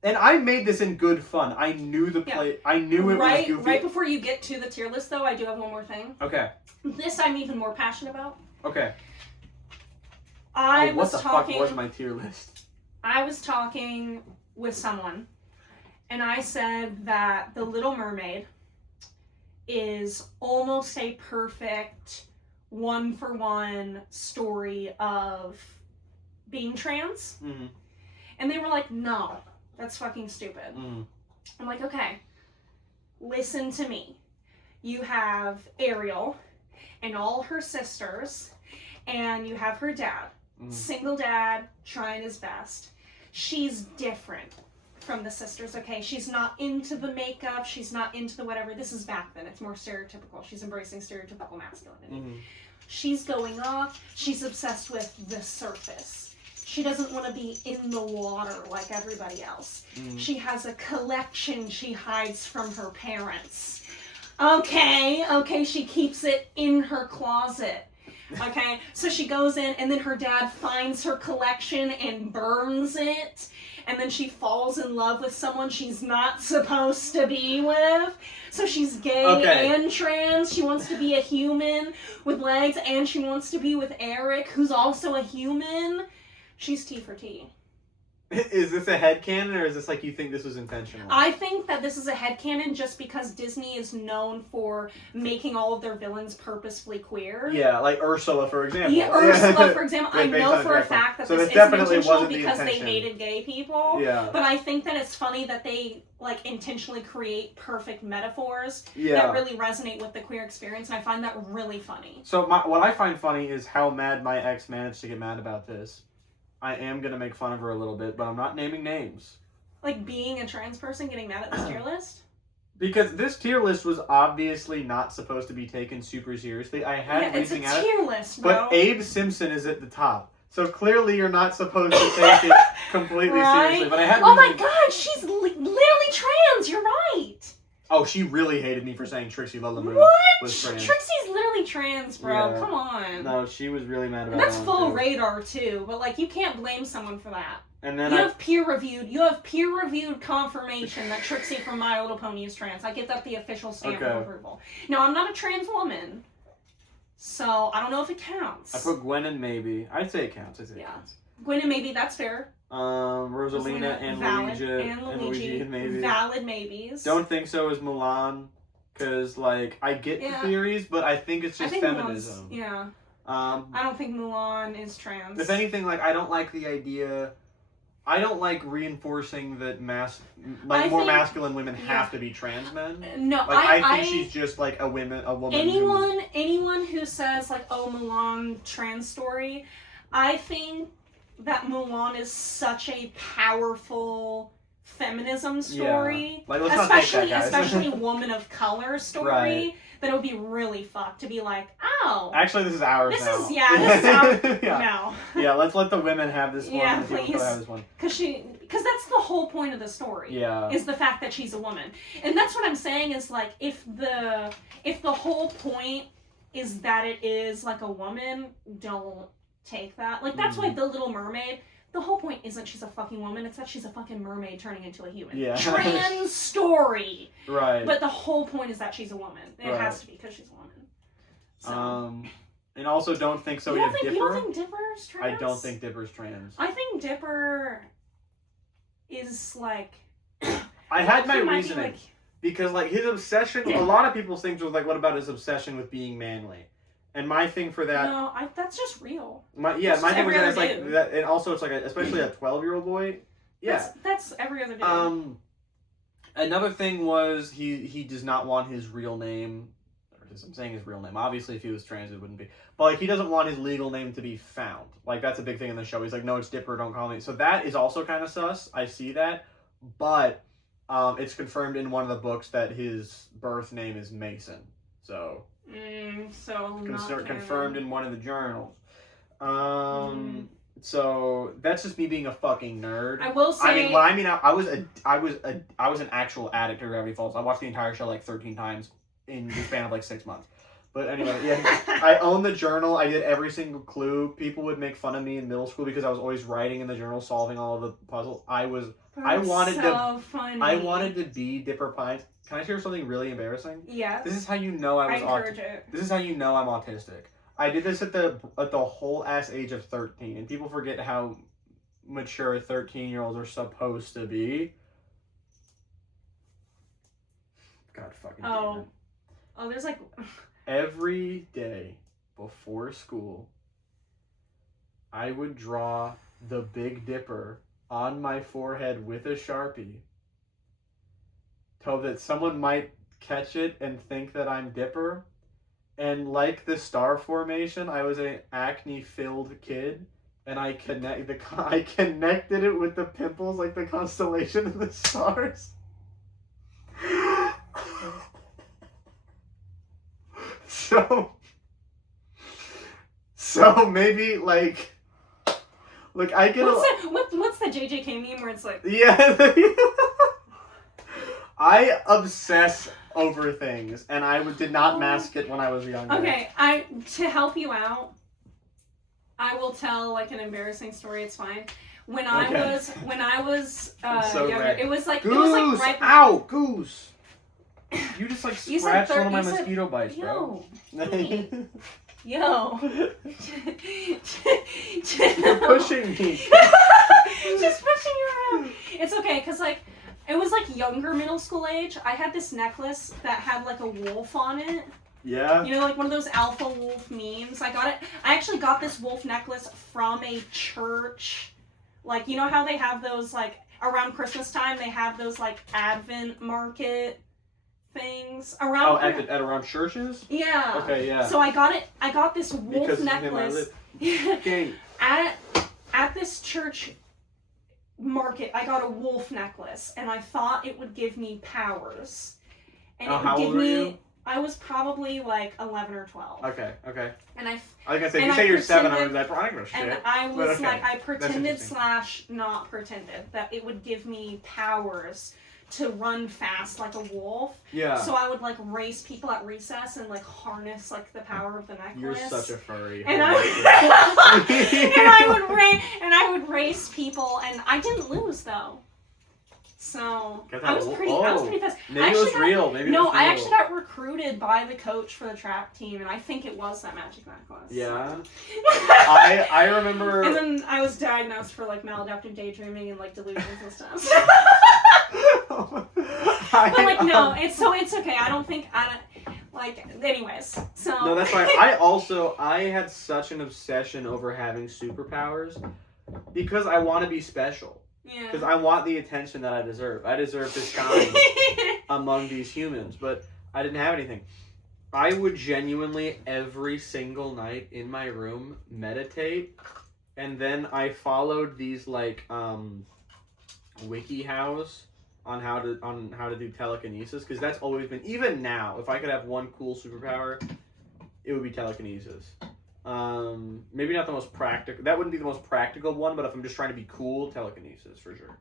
And I made this in good fun. I knew the play. I knew it was goofy. Right before you get to the tier list, though, I do have one more thing. Okay. This I'm even more passionate about. Okay. What the fuck was my tier list? I was talking with someone, and I said that The Little Mermaid is almost a perfect one-for-one story of being trans. Mm-hmm. And they were like, no, that's fucking stupid. I'm like, okay, listen to me. You have Ariel and all her sisters, and you have her dad. Single dad, trying his best. She's different from the sisters, okay? She's not into the makeup, she's not into the whatever. This is back then, it's more stereotypical. She's embracing stereotypical masculinity. She's going off, she's obsessed with the surface. She doesn't want to be in the water like everybody else. She has a collection she hides from her parents. Okay, she keeps it in her closet. Okay, so she goes in, and then her dad finds her collection and burns it, and then she falls in love with someone she's not supposed to be with. So she's gay and trans. She wants to be a human with legs, and she wants to be with Eric, who's also a human. She's T for T. Is this a headcanon, or is this like you think this was intentional? I think that this is a headcanon just because Disney is known for making all of their villains purposefully queer. Yeah, like Ursula, for example. Yeah, Ursula, for example. I know for a fact that this isn't intentional because they hated gay people. Yeah. But I think that it's funny that they like intentionally create perfect metaphors Yeah. that really resonate with the queer experience, and I find that really funny. So what I find funny is how mad my ex managed to get mad about this. I am going to make fun of her a little bit, but I'm not naming names. Like being a trans person getting mad at this tier list? Because this tier list was obviously not supposed to be taken super seriously. I had reasoning at it. It's a tier list, bro. But Abe Simpson is at the top. So clearly you're not supposed to take it completely seriously. But I had my god, she's literally trans, you're right! Oh, she really hated me for saying Trixie Lullaby was trans. Trixie's literally trans, bro. Yeah. Come on. No, she was really mad about that. That's that full too. radar too, but like you can't blame someone for that. And then you have peer-reviewed confirmation that Trixie from My Little Pony is trans. I give that the official stamp of approval. No, I'm not a trans woman, so I don't know if it counts. I put Gwen and maybe. I'd say it counts. It counts. Gwen and maybe, that's fair. Rosalina and Luigi and maybe. Valid maybes. Don't think so as Mulan, because like I get the theories, but I think it's just feminism. Yeah. I don't think Mulan is trans. If anything, like, I don't like the idea. I don't like reinforcing that more masculine women have to be trans men. No, like, I think she's just like a woman. Anyone who says like, oh, Mulan trans story, I think that Mulan is such a powerful feminism story, like, let's not take that, guys. especially woman of color story. Right. That it would be really fucked to be like, oh. Actually, this is ours this now. This is ours. No. Yeah, let's let the women have this one. Yeah, and please. Have this one. Because that's the whole point of the story. Yeah. Is the fact that she's a woman. And that's what I'm saying is like, if the whole point is that it is like a woman, don't take that. Like, that's why The Little Mermaid, the whole point isn't she's a fucking woman, it's that she's a fucking mermaid turning into a human. Yeah. Trans story. Right. But the whole point is that she's a woman. It has to be because she's a woman. So. And also don't think so. You don't think Dipper's trans? I don't think Dipper's trans. I think Dipper is like... I had my reasoning. Because like his obsession, a lot of people's things was like, what about his obsession with being manly? And my thing for that... No, that's just real. My thing for that is like that, and also it's like especially a 12-year-old boy. Yeah, that's every other dude. Another thing was he does not want his real name. I'm saying his real name. Obviously, if he was trans, it wouldn't be. But like, he doesn't want his legal name to be found. Like, that's a big thing in the show. He's like, no, it's Dipper. Don't call me. So that is also kind of sus. I see that, but it's confirmed in one of the books that his birth name is Mason. So. Confirmed in one of the journals. So that's just me being a fucking nerd. I will say. I was an actual addict to Gravity Falls. I watched the entire show like 13 times in the span of like 6 months. But anyway, yeah, I own the journal. I did every single clue. People would make fun of me in middle school because I was always writing in the journal, solving all of the puzzles. I wanted to be Dipper Pines. Can I share something really embarrassing? Yeah. This is how you know I was autistic. This is how you know I'm autistic. I did this at the whole ass age of 13, and people forget how mature 13-year-olds are supposed to be. God fucking damn it. Oh, there's like... Every day before school, I would draw the Big Dipper on my forehead with a Sharpie, so that someone might catch it and think that I'm Dipper. And like the star formation, I was an acne-filled kid, and I connected it with the pimples like the constellation of the stars. So maybe like I get what's the JJK meme where it's like, yeah. I obsess over things, and I did not mask it when I was younger. Okay, to help you out, I will tell like an embarrassing story. It's fine. When I was so younger, it was like right. Ow, goose! You just like scratched one of my mosquito bites, bro. Yo. You're pushing me. Just pushing you around. It's okay, cause like. It was like younger middle school age. I had this necklace that had like a wolf on it. Yeah. You know, like one of those alpha wolf memes. I actually got this wolf necklace from a church. Like, you know how they have those like around Christmas time, they have those like Advent market things around. Oh, at around churches? Yeah. Okay, yeah. So I got this wolf necklace. Okay. At this church market, I got a wolf necklace, and I thought it would give me powers. And how old were you? I was probably like 11 or 12. Okay. And I was gonna say, if you say you're 7, I was like, I don't give a shit. And I was like, I pretended / not pretended that it would give me powers to run fast like a wolf. Yeah. So I would like race people at recess and like harness like the power of the necklace. You're such a furry. And I would race people, and I didn't lose though. So I was pretty fast. Maybe it was real. I actually got recruited by the coach for the track team, and I think it was that magic necklace. Yeah. I remember. And then I was diagnosed for like maladaptive daydreaming and like delusions and stuff. But like no, it's okay. I don't think Like, anyways, so. No, that's fine. I had such an obsession over having superpowers because I want to be special. Yeah. Because I want the attention that I deserve. I deserve to shine among these humans, but I didn't have anything. I would genuinely, every single night in my room, meditate, and then I followed these, like, WikiHows on how to do telekinesis, because that's always been, even now, if I could have one cool superpower, it would be telekinesis. Maybe not the most practical, that wouldn't be the most practical one, but if I'm just trying to be cool, telekinesis for sure.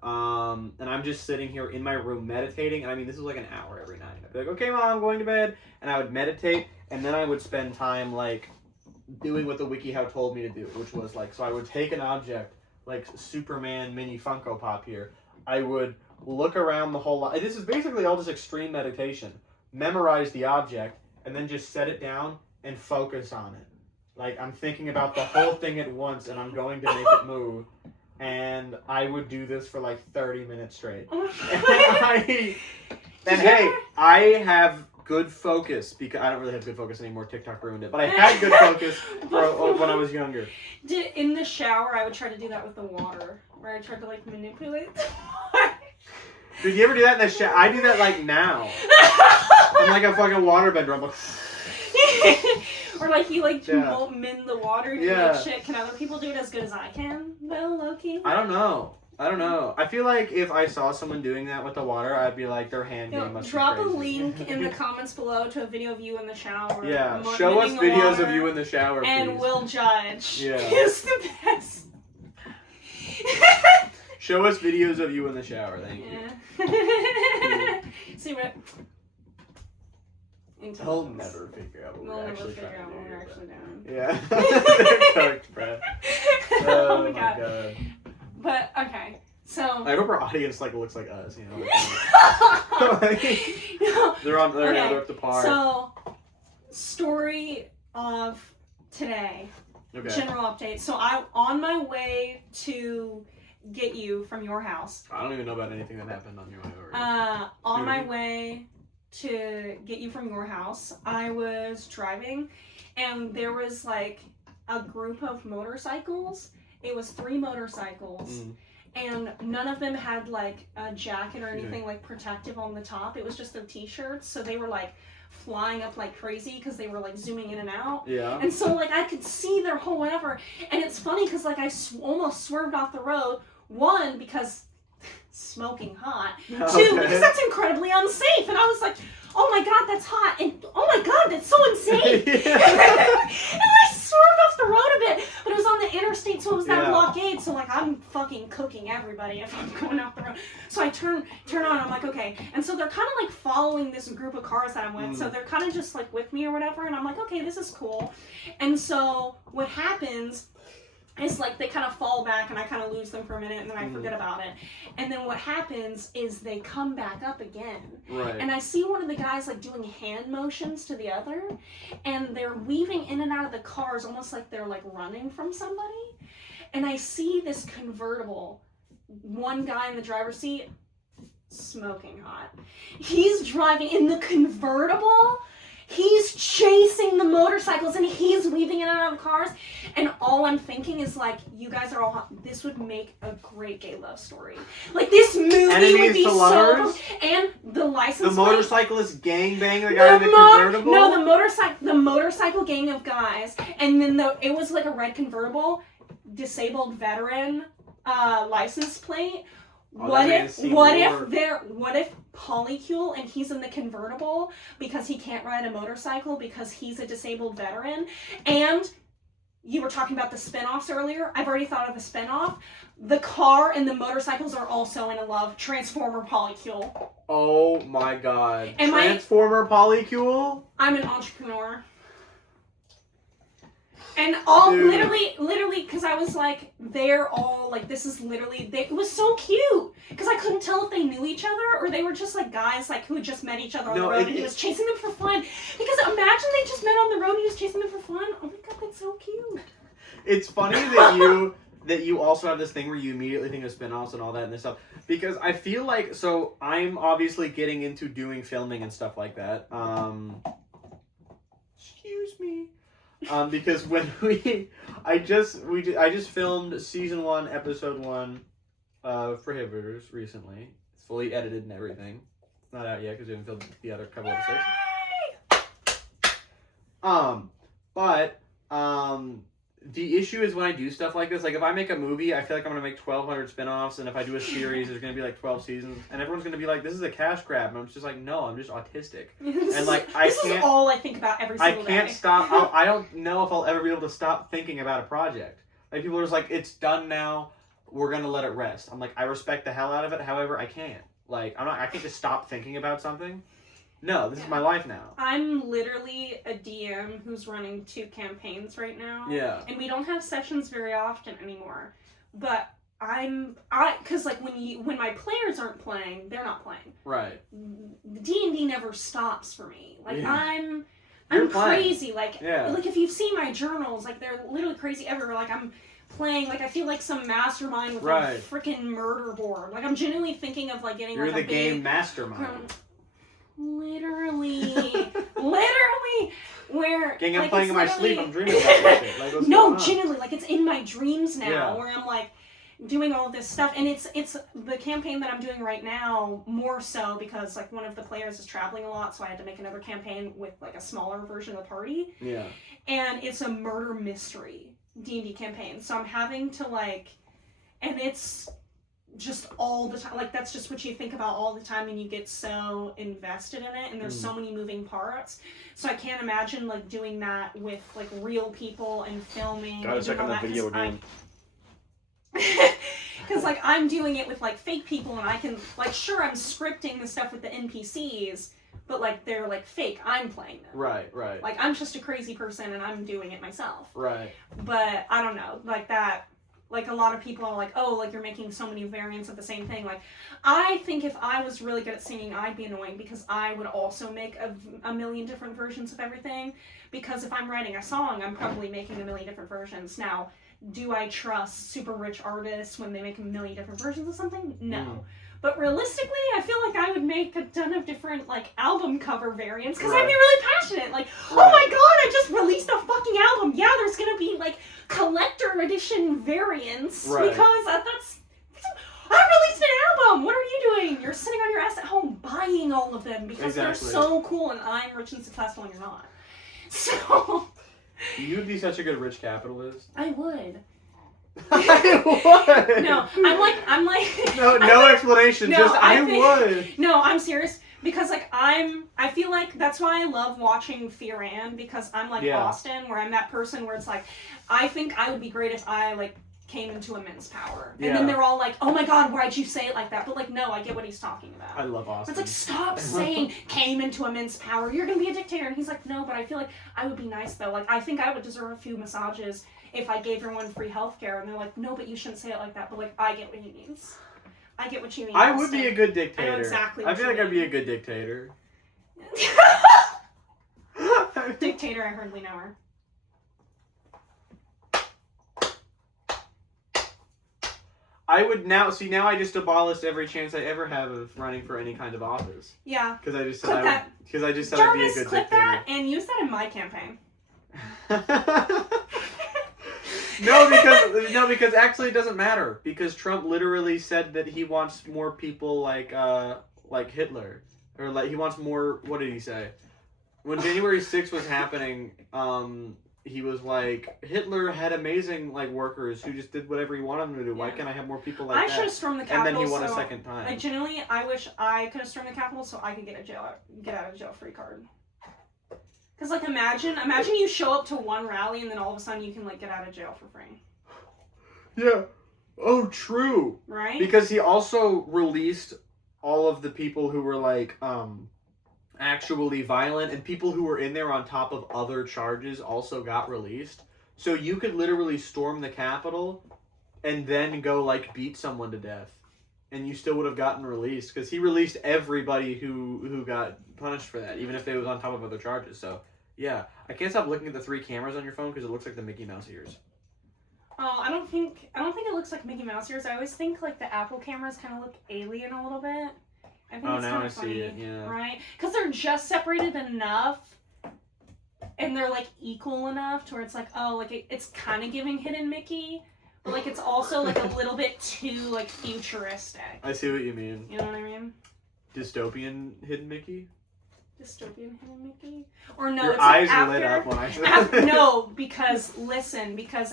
And I'm just sitting here in my room meditating, and I mean, this is like an hour every night. I'd be like, okay, Mom, I'm going to bed, and I would meditate, and then I would spend time, like, doing what the WikiHow told me to do, which was, like, so I would take an object, like Superman mini Funko Pop here, I would look around the whole lot. This is basically all just extreme meditation. Memorize the object, and then just set it down and focus on it. Like, I'm thinking about the whole thing at once, and I'm going to make it move. And I would do this for like 30 minutes straight. And hey, I have good focus, because I don't really have good focus anymore. TikTok ruined it. But I had good focus when I was younger. In the shower, I would try to do that with the water, where I tried to like manipulate the water. Did you ever do that in the shower? I do that like now. I'm like a fucking waterbender. I'm like... Or like you like won't mend the water. You yeah. shit. Can other people do it as good as I can? Well, low-key. I don't know. I feel like if I saw someone doing that with the water, I'd be like, their hand game must be drop crazy. a link in the comments below to a video of you in the shower. Yeah, show us videos of you in the shower, please. And we'll judge. Yeah. It's the best. Show us videos of you in the shower, thank you. See what... They'll never figure out what we're actually trying to do. We're actually doing. Yeah. They're cooked, Brad. Oh my god. But, okay, so... I hope our audience, like, looks like us, you know? No. They're up to par. So, story of today. Okay. General update. So, I'm on my way to get you from your house. I don't even know about anything that happened on your way over. On my way to get you from your house, I was driving, and there was like a group of motorcycles. It was 3 motorcycles, and none of them had like a jacket or anything like protective on the top. It was just their t-shirts, so they were like flying up like crazy because they were like zooming in and out. Yeah. And so like I could see their whole whatever, and it's funny because like I almost swerved off the road. 1, because smoking hot. 2, because that's incredibly unsafe. And I was like, oh my god, that's hot. And oh my god, that's so unsafe. And I swerved off the road a bit. But it was on the interstate, so it was that blockade. So like, I'm fucking cooking everybody if I'm going off the road. So I turn on, I'm like, okay. And so they're kind of like following this group of cars that I'm with. So they're kind of just like with me or whatever. And I'm like, okay, this is cool. And so what happens... it's like they kind of fall back and I kind of lose them for a minute and then I forget about it. And then what happens is they come back up again. Right. And I see one of the guys like doing hand motions to the other, and they're weaving in and out of the cars almost like they're like running from somebody. And I see this convertible, one guy in the driver's seat, smoking hot. He's driving in the convertible. He's chasing the motorcycles and he's weaving in and out of the cars. And all I'm thinking is like, you guys are all hot. This would make a great gay love story. Like this movie would be so... And the license the motorcyclist gangbang the guy in the convertible? No, the motorcycle gang of guys. And then it was like a red convertible, disabled veteran license plate. What if polycule and he's in the convertible because he can't ride a motorcycle because he's a disabled veteran? And you were talking about the spinoffs earlier. I've already thought of the spinoff. The car and the motorcycles are also in a love. Transformer polycule. Oh my god. Transformer polycule? I'm an entrepreneur. And all, literally, because I was like, they're all, like, this is literally, it was so cute. Because I couldn't tell if they knew each other, or they were just, like, guys, like, who had just met each other on the road, and he was chasing them for fun. Because imagine they just met on the road, and he was chasing them for fun. Oh my god, that's so cute. It's funny that that you also have this thing where you immediately think of spin-offs and all that and this stuff. Because I feel like, so I'm obviously getting into doing filming and stuff like that. Excuse me. Because when I just filmed season 1, episode 1 of Prohibitors recently. It's fully edited and everything. It's not out yet because we haven't filmed the other couple episodes. But the issue is when I do stuff like this, like if I make a movie, I feel like I'm gonna make 1,200 spin-offs, and if I do a series, there's gonna be like 12 seasons, and everyone's gonna be like, "This is a cash grab," and I'm just like, "No, I'm just autistic." And like this is all I think about every single day. I can't stop. I don't know if I'll ever be able to stop thinking about a project. Like people are just like, "It's done now. We're gonna let it rest." I'm like, I respect the hell out of it. However, I can't. Like I can't just stop thinking about something. No, this is my life now. I'm literally a DM who's running 2 campaigns right now. Yeah. And we don't have sessions very often anymore. But cause like when my players aren't playing, they're not playing. Right. D&D never stops for me. Like yeah. I'm crazy. Like yeah. Like if you've seen my journals, like they're literally crazy everywhere. Like I'm playing, like I feel like some mastermind with a freaking murder board. Like I'm genuinely thinking of like getting You're like the a game mastermind. Literally, where gang, I'm like, playing in my sleep. I'm dreaming about this shit. Like, no, genuinely, like it's in my dreams now, yeah. where I'm like doing all of this stuff, and it's the campaign that I'm doing right now more so because like one of the players is traveling a lot, so I had to make another campaign with like a smaller version of the party. Yeah, and it's a murder mystery D&D campaign, so I'm having to like, and it's just all the time, like that's just what you think about all the time, and you get so invested in it, and there's so many moving parts, so I can't imagine like doing that with like real people and filming. Gotta check on that video again. Because like I'm doing it with like fake people, and I can like, sure, I'm scripting the stuff with the NPCs, but like they're like fake, I'm playing them. Right. Like I'm just a crazy person and I'm doing it myself. Right. But I don't know, like that. Like, a lot of people are like, oh, like, you're making so many variants of the same thing. Like, I think if I was really good at singing, I'd be annoying because I would also make a million different versions of everything. Because if I'm writing a song, I'm probably making a million different versions. Now, do I trust super rich artists when they make a million different versions of something? No. But realistically, I feel like I would make a ton of different, like, album cover variants because I'd be really passionate. Like, oh my god, I just released a fucking album. Yeah, there's gonna be, like, collector edition variants because that's... I released an album! What are you doing? You're sitting on your ass at home buying all of them because they're so cool and I'm rich and successful and you're not. So... You'd be such a good rich capitalist. I would. I would. No, I'm like. No explanation. No, I would. No, I'm serious because like I feel like that's why I love watching Fear Ann because I'm like Austin, where I'm that person where it's like, I think I would be great if I like came into immense power, and then they're all like, oh my god, why'd you say it like that? But like, no, I get what he's talking about. I love Austin. But it's like, stop saying came into immense power. You're gonna be a dictator, and he's like, no, but I feel like I would be nice though. Like I think I would deserve a few massages if I gave everyone free healthcare, and they're like, no, but you shouldn't say it like that. But like, I get what he means. I get what you mean. I would be a good dictator. I know exactly. I feel like I'd be a good dictator. Dictator, I hardly know her. I would now I just abolished every chance I ever have of running for any kind of office. Yeah. Because I just said I'd be a good dictator. Clip that and use that in my campaign. No, because actually it doesn't matter. Because Trump literally said that he wants more people like Hitler, or like he wants more. What did he say? When January 6th was happening, he was like, Hitler had amazing like workers who just did whatever he wanted them to do. Why can't I have more people like that? I should have stormed the Capitol. And then he won a second time. Like genuinely, I wish I could have stormed the Capitol so I could get out of jail free card. Because, like, imagine you show up to one rally and then all of a sudden you can, like, get out of jail for free. Yeah. Oh, true. Right? Because he also released all of the people who were, like, actually violent, and people who were in there on top of other charges also got released. So you could literally storm the Capitol and then go, like, beat someone to death. And you still would have gotten released, because he released everybody who got punished for that, even if they was on top of other charges. So, yeah. I can't stop looking at the 3 cameras on your phone, because it looks like the Mickey Mouse ears. Oh, I don't think it looks like Mickey Mouse ears. I always think like the Apple cameras kind of look alien a little bit. I think it's kind of funny, see it, yeah. right? Because they're just separated enough, and they're like equal enough to where it's like, oh, like it's kind of giving Hidden Mickey, but like it's also like a little bit too like futuristic. I see what you mean. You know what I mean? Dystopian Hidden Mickey? Dystopian Hidden Mickey? Or no, Your it's eyes like after, lit up when I said that. No, because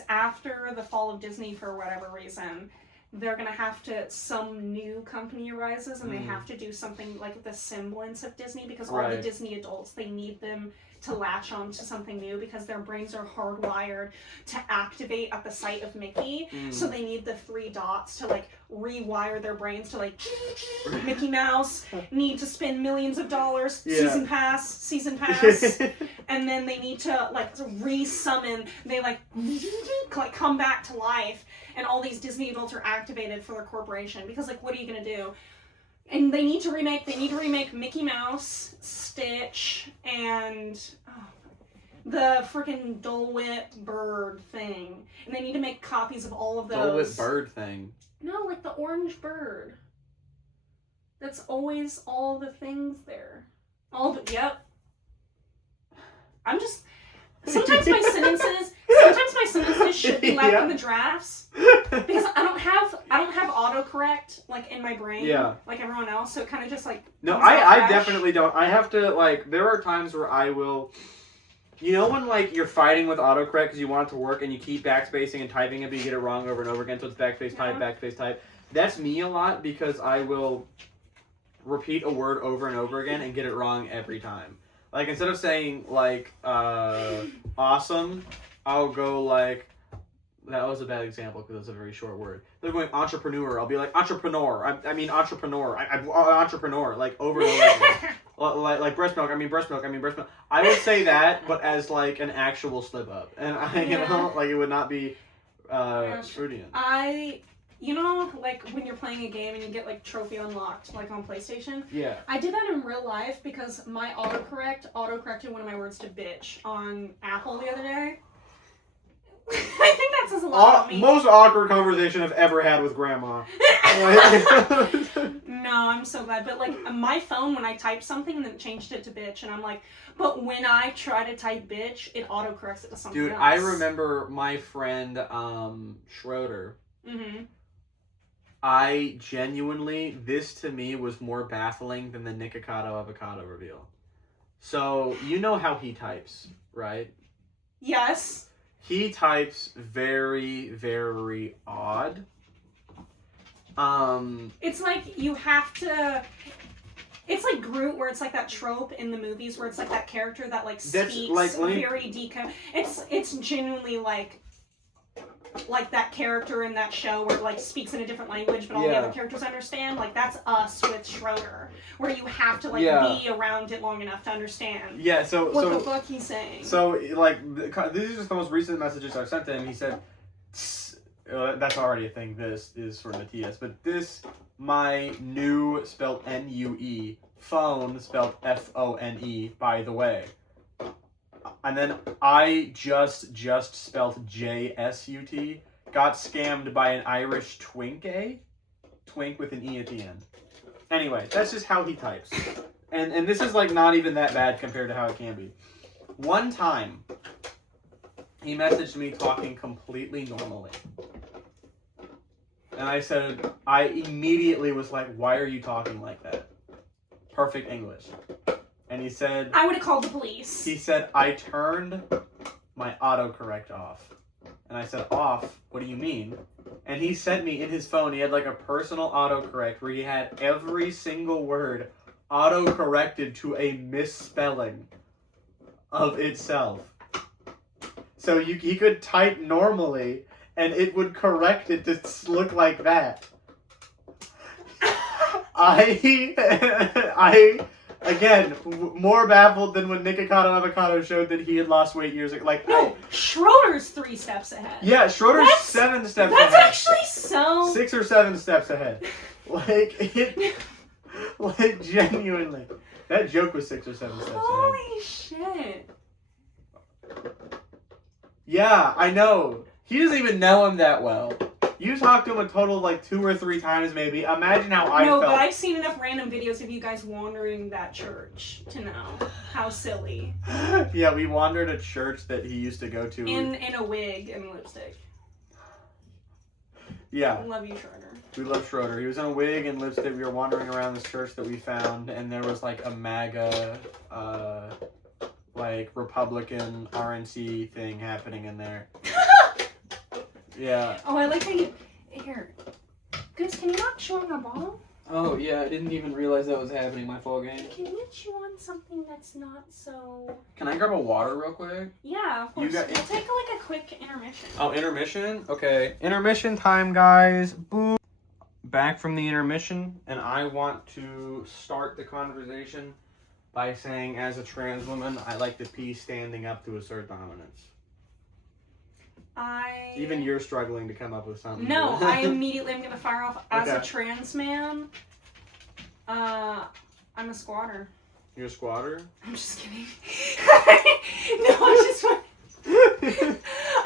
after the fall of Disney, for whatever reason, they're gonna have to, some new company arises and they have to do something like the semblance of Disney, because all the Disney adults, they need them to latch on to something new because their brains are hardwired to activate at the sight of Mickey. So they need the 3 dots to like rewire their brains to like Mickey Mouse, need to spend millions of dollars, season pass, and then they need to like re-summon, they like come back to life, and all these Disney adults are activated for their corporation because like what are you gonna do? And they need to remake Mickey Mouse, Stitch, and the freaking Dole Whip bird thing. And they need to make copies of all of those. Dole Whip bird thing? No, like the orange bird. That's always all the things there. Yep. I'm just... Sometimes my sentences should be left in the drafts because I don't have autocorrect like in my brain like everyone else, so it kind of just like no, I definitely don't. I have to like there are times where I will, you know, when like you're fighting with autocorrect because you want it to work and you keep backspacing and typing it but you get it wrong over and over again, so it's backspace type. That's me a lot because I will repeat a word over and over again and get it wrong every time. Like, instead of saying, like, awesome, I'll go, like, that was a bad example because it's a very short word. They're going entrepreneur. I'll be like, entrepreneur. I mean entrepreneur. I'm entrepreneur, like, over and over again. like breast milk. I mean breast milk. I would say that, but as, like, an actual slip-up. And, you know, like, it would not be Freudian. You know, like, when you're playing a game and you get, like, trophy unlocked, like, on PlayStation? Yeah. I did that in real life because my autocorrected one of my words to bitch on Apple the other day. I think that says a lot about me. Most awkward conversation I've ever had with Grandma. No, I'm so glad. But, like, my phone, when I typed something, then it changed it to bitch, and I'm like, but when I try to type bitch, it autocorrects it to something else. Dude, I remember my friend, Schroeder. Mm-hmm. I genuinely, this to me was more baffling than the Nikocado avocado reveal. So, you know how he types, right? Yes. He types very, very odd. It's like you have to... It's like Groot, where it's like that trope in the movies where it's like that character that like speaks very It's genuinely like that character in that show where it like speaks in a different language but all the other characters understand. Like that's us with Schroeder, where you have to like be around it long enough to understand what the fuck he's saying. So like these are just the most recent messages I've sent to him. He said, that's already a thing, this is for Matthias, but this, my new spelled N-U-E, phone spelled F-O-N-E, by the way. And then I just spelled J-S-U-T, got scammed by an Irish twink with an E at the end. Anyway, that's just how he types. And this is like not even that bad compared to how it can be. One time, he messaged me talking completely normally. And I immediately was like, why are you talking like that? Perfect English. And he said... I would have called the police. He said, I turned my autocorrect off. And I said, off? What do you mean? And he sent me in his phone, he had like a personal autocorrect where he had every single word autocorrected to a misspelling of itself. So he could type normally, and it would correct it to look like that. Again, more baffled than when Nikocado Avocado showed that he had lost weight years ago. Like, no, Schroeder's 3 steps ahead. Yeah, Schroeder's 7 steps ahead. That's actually so... 6 or 7 steps ahead. Like, genuinely. That joke was 6 or 7 steps ahead. Holy shit. Yeah, I know. He doesn't even know him that well. You talked to him a total of like 2 or 3 times, maybe. Imagine how I felt. No, but I've seen enough random videos of you guys wandering that church to know how silly. Yeah, we wandered a church that he used to go to. In a wig and lipstick. Yeah. I love you, Schroeder. We love Schroeder. He was in a wig and lipstick. We were wandering around this church that we found, and there was like a MAGA, like Republican RNC thing happening in there. Yeah. Oh, I like how you... Here. Goose, can you not chew on a ball? Oh, yeah, I didn't even realize that was happening, my fall game. Can you chew on something that's not so... Can I grab a water real quick? Yeah, of course. We'll take like a quick intermission. Oh, intermission? Okay. Intermission time, guys. Boom. Back from the intermission, and I want to start the conversation by saying, as a trans woman, I like to pee standing up to assert dominance. Even you're struggling to come up with something. No, I immediately am going to fire off. As Okay. a trans man, I'm a squatter. You're a squatter? I'm just kidding. No, I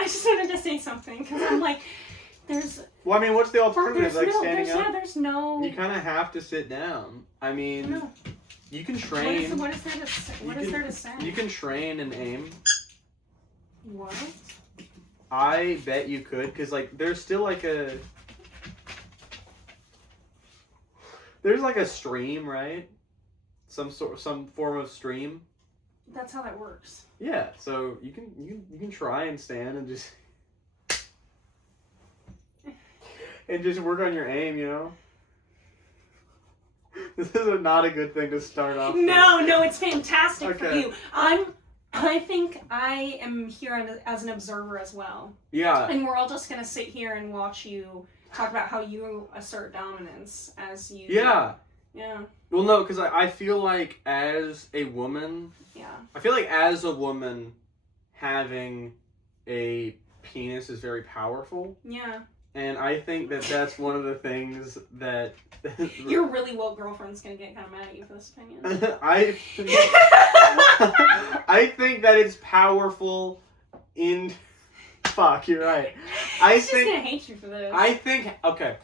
just wanted to say something, because I'm like, there's... Well, I mean, what's the alternative? Like standing up? Yeah, there's no... You kind of have to sit down. I mean, No. you can train. What is there to say? You can train and aim. What? I bet you could, because like there's still like a stream, right? Some form of stream. That's how that works. Yeah, so you can try and stand and just work on your aim, you know. This is not a good thing to start off with. No, it's fantastic for Okay. you. I think I am here as an observer as well. Yeah. And we're all just going to sit here and watch you talk about how you assert dominance as you... Yeah. Yeah. Well, no, because I feel like as a woman... Yeah. I feel like as a woman, having a penis is very powerful. Yeah. And I think that that's one of the things that... Your really woke girlfriend's going to get kind of mad at you for this opinion. I think that it's powerful in... Fuck, you're right. She's going to hate you for this. I think... Okay.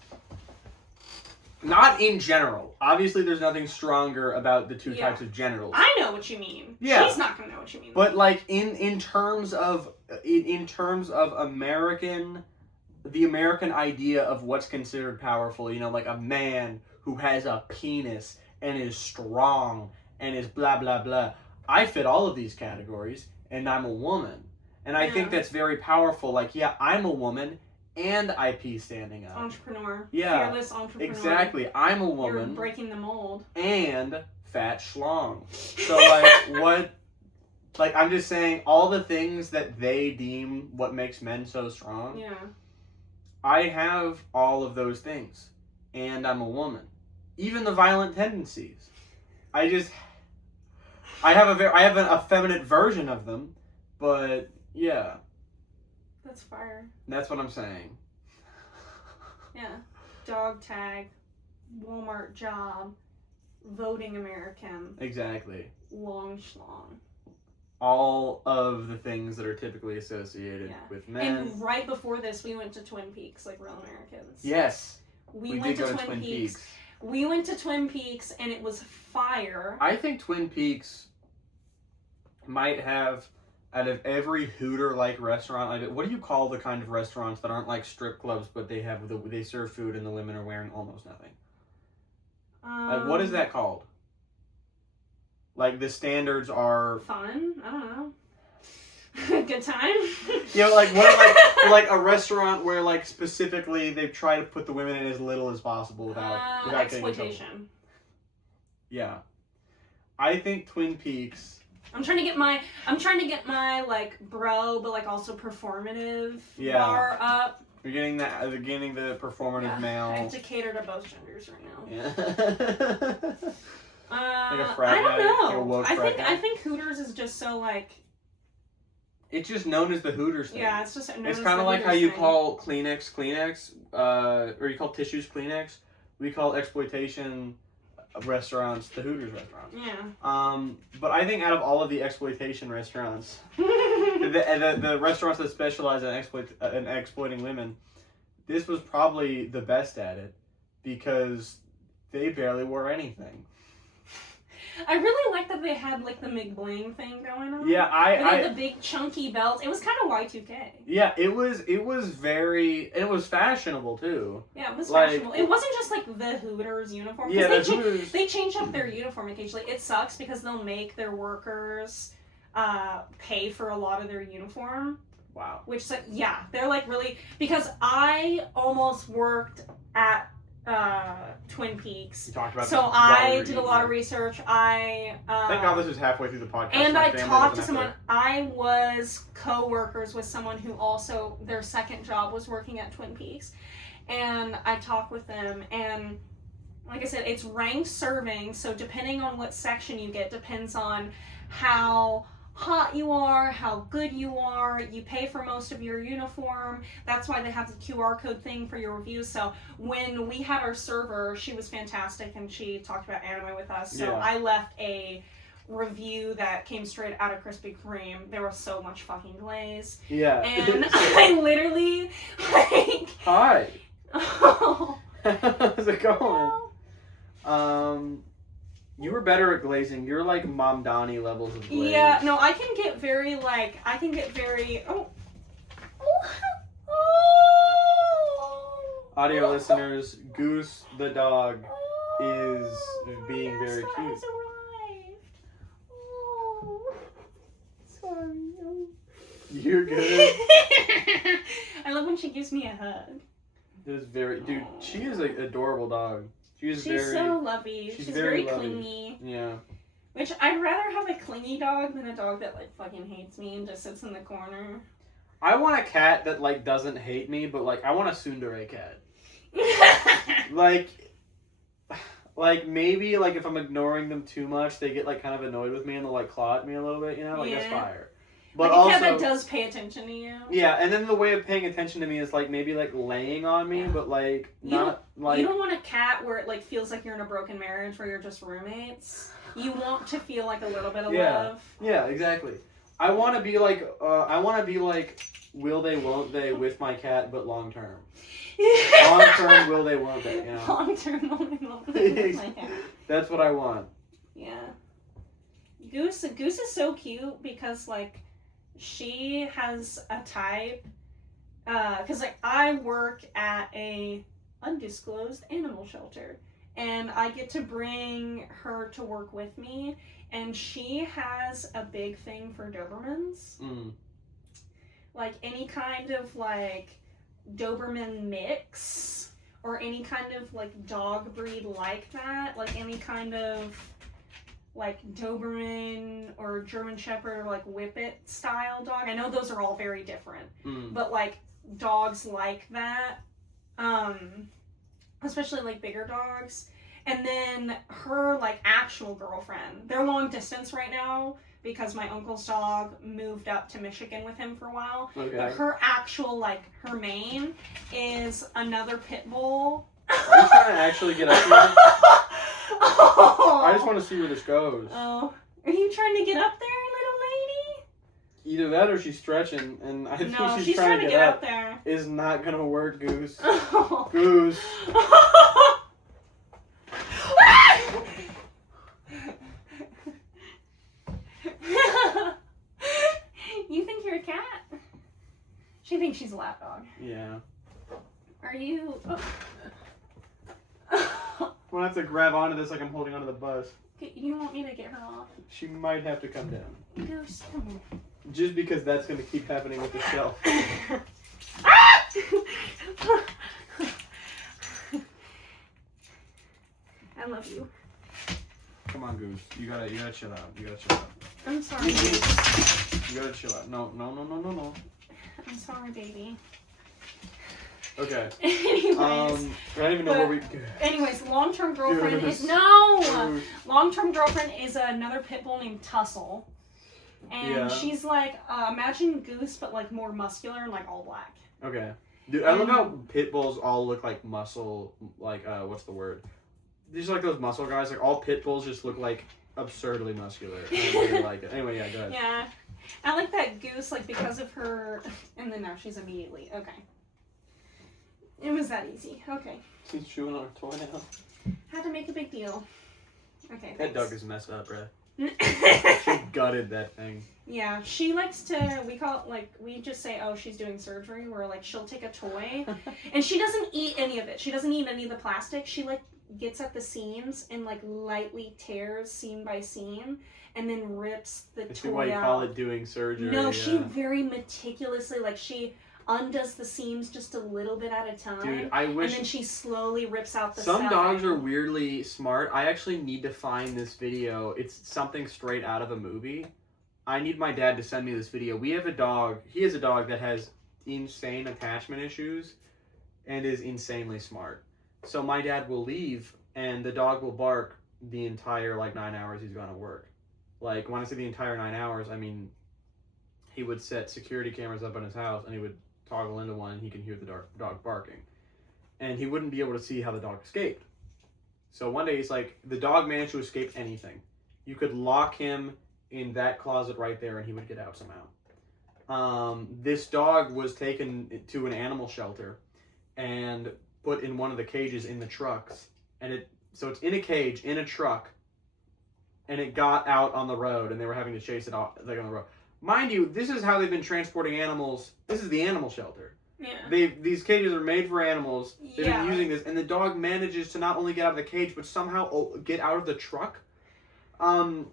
Not in general. Obviously, there's nothing stronger about the two types of genitals. I know what you mean. Yeah. She's not going to know what you mean. But, like, in terms of American... The American idea of what's considered powerful, you know, like a man who has a penis and is strong and is blah, blah, blah. I fit all of these categories, and I'm a woman. And I think that's very powerful. Like, yeah, I'm a woman, and I pee standing up. Entrepreneur. Yeah. Fearless entrepreneur. Exactly. I'm a woman. You're breaking the mold. And fat schlong. So, like, what... Like, I'm just saying, all the things that they deem what makes men so strong... Yeah. I have all of those things, and I'm a woman. Even the violent tendencies. I have an effeminate version of them, but yeah. That's fire. That's what I'm saying. Yeah. Dog tag, Walmart job, voting American. Exactly. Long schlong. All of the things that are typically associated with men. And right before this, we went to Twin Peaks like real Americans. Yes. We went to Twin Peaks. We went to Twin Peaks, and it was fire. I think Twin Peaks might have, out of every Hooter-like restaurant, like, what do you call the kind of restaurants that aren't like strip clubs, but they serve food and the women are wearing almost nothing? What is that called? Like, the standards are... Fun? I don't know. Good time? You know, like, what, like a restaurant where, like, specifically they try to put the women in as little as possible without exploitation. Yeah. I think Twin Peaks... I'm trying to get my, like, bro, but, like, also performative bar up. You're getting the performative male... I have to cater to both genders right now. Yeah. Like a frat I don't guy, know. like a woke frat guy. I think Hooters is just so like. It's just known as the Hooters thing. Yeah, it's just. It's kind of like how you call Kleenex, or you call tissues Kleenex. We call exploitation restaurants the Hooters restaurants. Yeah. But I think out of all of the exploitation restaurants, the restaurants that specialize in exploiting women, this was probably the best at it because they barely wore anything. I really like that they had like the McBling thing going on. Yeah, I had the big chunky belts. It was kind of Y2K. Yeah, it was very, and it was fashionable too. Yeah, it was fashionable. It wasn't just like the Hooters uniform. Yeah, they change up their uniform occasionally. It sucks because they'll make their workers pay for a lot of their uniform. Wow. Which, yeah, they're like really, because I almost worked at Twin Peaks. You talked about so I did a lot of research. Thank God this is halfway through the podcast. And I talked to someone. I was co-workers with someone who also, their second job was working at Twin Peaks. And I talked with them, and like I said, it's ranked serving, so depending on what section you get depends on how hot you are, how good you are. You pay for most of your uniform. That's why they have the QR code thing for your reviews. So when we had our server, she was fantastic and she talked about anime with us. So I left a review that came straight out of Krispy Kreme. There was so much fucking glaze. Yeah. And I literally like Hi. Oh. How's it going? You were better at glazing. You're like Mom Donnie levels of glaze. Yeah, no, I can get very Audio listeners, Goose the dog is being very cute. Has arrived. Oh, sorry. You're good. I love when she gives me a hug. It is very, dude. She is an adorable dog. She's so lovey. She's very lovely. clingy. Yeah. Which I'd rather have a clingy dog than a dog that like fucking hates me and just sits in the corner. I want a cat that like doesn't hate me, but like I want a tsundere cat. like maybe like if I'm ignoring them too much, they get like kind of annoyed with me and they'll like claw at me a little bit, you know? Like that's fire. But like a cat also, that does pay attention to you. Yeah, and then the way of paying attention to me is like maybe like laying on me, but like not like. You don't want a cat where it like feels like you're in a broken marriage where you're just roommates. You want to feel like a little bit of love. Yeah, exactly. I want to be like will they won't they with my cat, but long term. Long term will they won't they? You know? Long term will they won't they with my cat. That's what I want. Yeah. Goose is so cute because like. She has a type, because like I work at a undisclosed animal shelter, and I get to bring her to work with me, and she has a big thing for Dobermans. Like any kind of like Doberman mix, or any kind of like dog breed like that, like any kind of like Doberman or German Shepherd or like Whippet style dog. I know those are all very different, but like dogs like that, especially like bigger dogs. And then her like actual girlfriend, they're long distance right now because my uncle's dog moved up to Michigan with him for a while. Okay. But her actual like her main is another pit bull. Are you trying to actually get up here? Oh. I just want to see where this goes. Oh. Are you trying to get up there, little lady? Either that or she's stretching, and I think she's trying to get up there. Is not going to work, Goose. Oh. Goose. You think you're a cat? She thinks she's a lap dog. Yeah. Are you... I'm going to have to grab onto this like I'm holding onto the bus. You don't want me to get her off? She might have to come down. Goose, come on. Just because that's going to keep happening with the shelf. I love you. Come on, Goose. You gotta chill out. I'm sorry, Goose. You gotta chill out. No. I'm sorry, baby. Okay. Anyways. I don't even know where we... Anyways, long-term girlfriend Goose. is... No! Long-term girlfriend is another pit bull named Tussle. And she's like, imagine Goose, but like more muscular and like all black. Okay. Dude, I love how pit bulls all look like muscle, like, what's the word? These are like those muscle guys. Like, all pit bulls just look like absurdly muscular. I really like it. Anyway, yeah, go ahead. Yeah. I like that Goose, like, because of her, and then now she's immediately, okay. It was that easy, okay. She's chewing on her toy now. Had to make a big deal. Okay, That dog is messed up, bruh. thanks. She gutted that thing. Yeah, she likes to, we call it, like, we just say, oh, she's doing surgery, where, like, she'll take a toy, and she doesn't eat any of it. She doesn't eat any of the plastic. She, like, gets at the seams and, like, lightly tears seam by seam, and then rips the That's toy why you out. call it doing surgery. No, she very meticulously, like, she undoes the seams just a little bit at a time. Dude, I wish... And then she slowly rips out the Some stuff. dogs are weirdly smart. I actually need to find this video. It's something straight out of a movie. I need my dad to send me this video. We have a dog. He has a dog that has insane attachment issues and is insanely smart. So my dad will leave and the dog will bark the entire, like, 9 hours he's gone to work. Like, when I say the entire 9 hours, I mean, he would set security cameras up in his house and he would toggle into one and he can hear the dog barking. And he wouldn't be able to see how the dog escaped. So one day he's like, the dog managed to escape anything. You could lock him in that closet right there and he would get out somehow. This dog was taken to an animal shelter and put in one of the cages in the trucks. And so it's in a cage, in a truck, and it got out on the road and they were having to chase it off, like, on the road. Mind you, this is how they've been transporting animals. This is the animal shelter. Yeah. These cages are made for animals. They've Yeah. been using this, and the dog manages to not only get out of the cage, but somehow get out of the truck.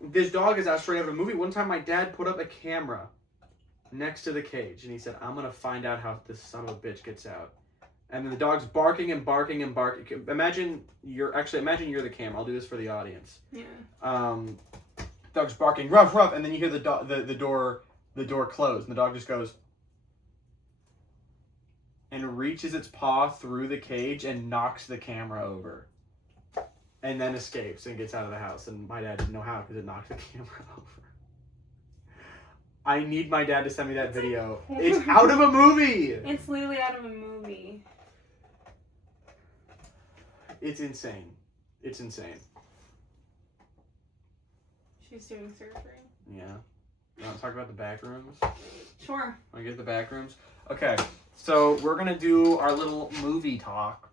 This dog is out straight out of a movie. One time my dad put up a camera next to the cage, and he said, I'm going to find out how this son of a bitch gets out. And then the dog's barking and barking and barking. Imagine you're the camera. I'll do this for the audience. Yeah. Dog's barking, ruff, ruff, and then you hear the door close, and the dog just goes and reaches its paw through the cage and knocks the camera over, and then escapes and gets out of the house. And my dad didn't know how because it knocked the camera over. I need my dad to send me that video. It's out of a movie. It's literally out of a movie. It's insane. It's insane. She's doing surgery. Yeah. You want to talk about the Backrooms? Sure. Want to get the Backrooms? Okay. So we're gonna do our little movie talk.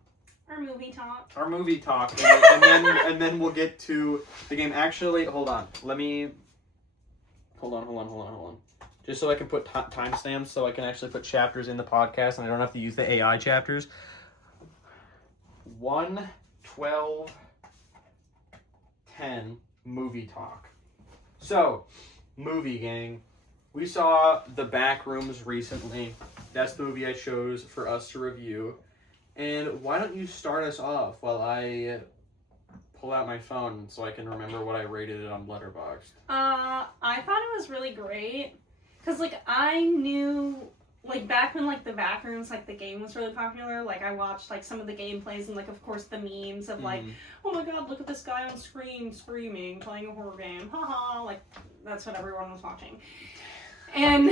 Our movie talk. Our movie talk, and then we'll get to the game. Actually, hold on. Let me. Hold on. Just so I can put timestamps, so I can actually put chapters in the podcast, and I don't have to use the AI chapters. 1:12:10 movie talk. So, movie gang, we saw The Backrooms recently. That's the movie I chose for us to review. And why don't you start us off while I pull out my phone so I can remember what I rated it on Letterboxd. I thought it was really great. Because, like, I knew, like, back when, like, the Backrooms, like, the game was really popular, like, I watched, like, some of the gameplays and, like, of course, the memes of, like, oh my god, look at this guy on screen screaming, playing a horror game, haha, like, that's what everyone was watching. And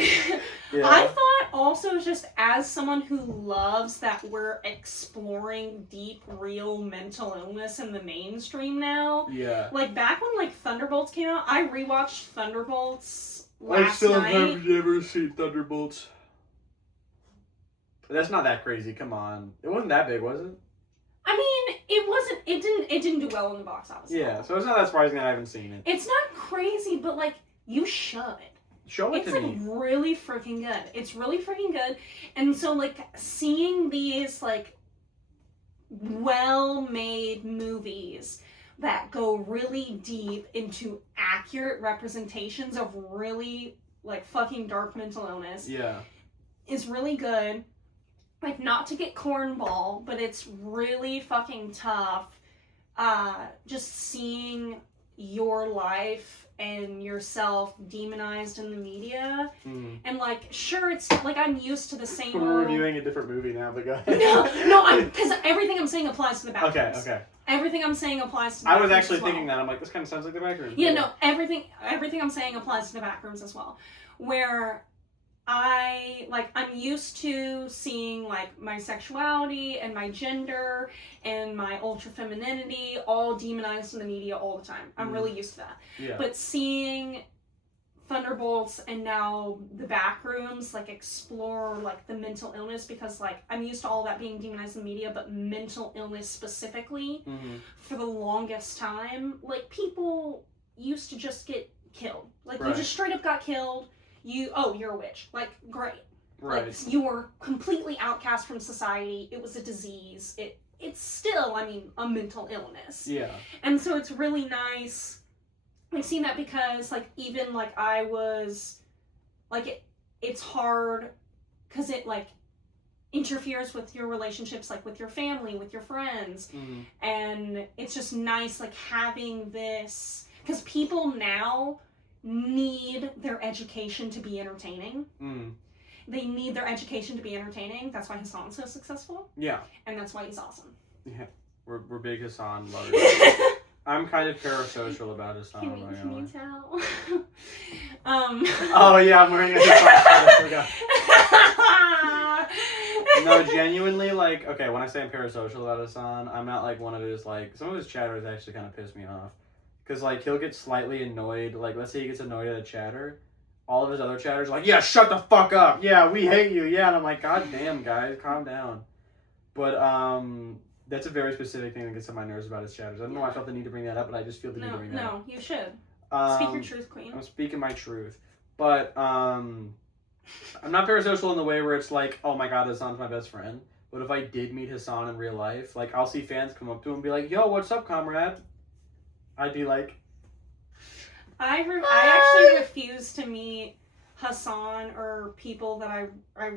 Yeah. I thought also, just as someone who loves that we're exploring deep, real mental illness in the mainstream now, Yeah. like, back when, like, Thunderbolts came out, I rewatched Thunderbolts last night. have never seen Thunderbolts. That's not that crazy, come on. It wasn't that big, was it? I mean, it didn't do well in the box office. Yeah, so it's not that surprising that I haven't seen it. It's not crazy, but, like, you should. Show it It's, to like, me. really freaking good. It's really freaking good. And so, like, seeing these, like, well-made movies that go really deep into accurate representations of really, like, fucking dark mental illness Yeah. is really good. Like, not to get cornball, but it's really fucking tough. Just seeing your life and yourself demonized in the media. And, like, sure, it's, like, I'm used to the same We're old... reviewing a different movie now, but go ahead. No, because everything I'm saying applies to the Backrooms. Okay. Everything I'm saying applies to the I was Backrooms actually as well. thinking that. I'm like, this kind of sounds like the Backrooms. Yeah, no, everything I'm saying applies to the Backrooms as well. Where I'm used to seeing, like, my sexuality and my gender and my ultra femininity all demonized in the media all the time. I'm really used to that. Yeah. But seeing Thunderbolts and now the Backrooms like explore like the mental illness, because like I'm used to all that being demonized in the media, but mental illness specifically, for the longest time, like people used to just get killed. Like you just straight up got killed. You're a witch. Like great. Right. Like you were completely outcast from society. It was a disease. It's still, I mean, a mental illness. Yeah. And so it's really nice. I've seen that because, like, even, like, I was, like, it's hard because it, like, interferes with your relationships, like, with your family, with your friends. And it's just nice, like, having this, because people now need their education to be entertaining. They need their education to be entertaining. That's why Hassan's so successful. Yeah. And that's why he's awesome. Yeah. We're big Hassan lovers. I'm kind of parasocial about Hassan. Can you tell? Oh yeah, I'm wearing a Hassan. No, genuinely, like, okay, when I say I'm parasocial about Hassan, I'm not like one of his, like, some of his chatters actually kind of piss me off. Because, like, he'll get slightly annoyed. Like, let's say he gets annoyed at a chatter. All of his other chatters are like, yeah, shut the fuck up. Yeah, we hate you. Yeah, and I'm like, god damn, guys, calm down. But, that's a very specific thing that gets on my nerves about his chatters. I don't know why I felt the need to bring that up, but I just feel the need to bring that up. No, you should. Speak your truth, queen. I'm speaking my truth. But, I'm not parasocial in the way where it's like, oh my god, Hassan's my best friend. But if I did meet Hassan in real life, like, I'll see fans come up to him and be like, yo, what's up, comrade? I'd be like... I actually refuse to meet Hassan or people that I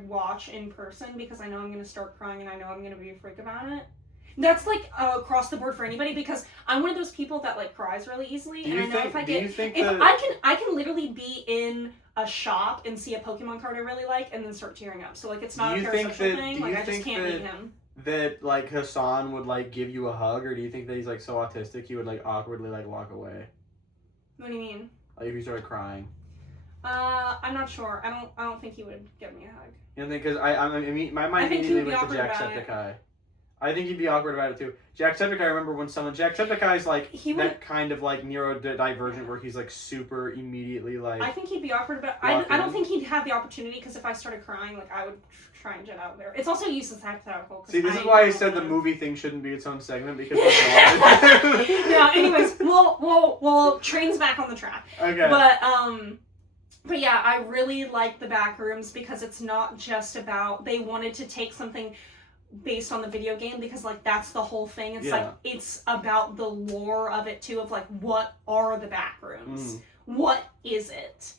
watch in person because I know I'm going to start crying and I know I'm going to be a freak about it. That's like across the board for anybody, because I'm one of those people that like cries really easily, and I know if I can literally be in a shop and see a Pokemon card I really like and then start tearing up. So like it's not a parasocial thing. Like I just can't meet him. That like Hassan would like give you a hug, or do you think that he's like so autistic he would like awkwardly like walk away? What do you mean? Like if you started crying. I'm not sure. I don't think he would give me a hug. You know, because I mean my mind immediately went to Jacksepticeye. I think he'd be awkward about it too. Jacksepticeye, I remember when Jacksepticeye's like that kind of like neurodivergent where he's like super immediately like... I think he'd be awkward about it. I don't think he'd have the opportunity, because if I started crying, like I would try and jet out there. It's also useless hypothetical. See, this is why I said the movie thing shouldn't be its own segment, because yeah, anyways, well, train's back on the track. Okay. But yeah, I really like the Backrooms because it's not just about, they wanted to take something based on the video game, because like that's the whole thing. It's like it's about the lore of it too, of like what are the Backrooms? What is it?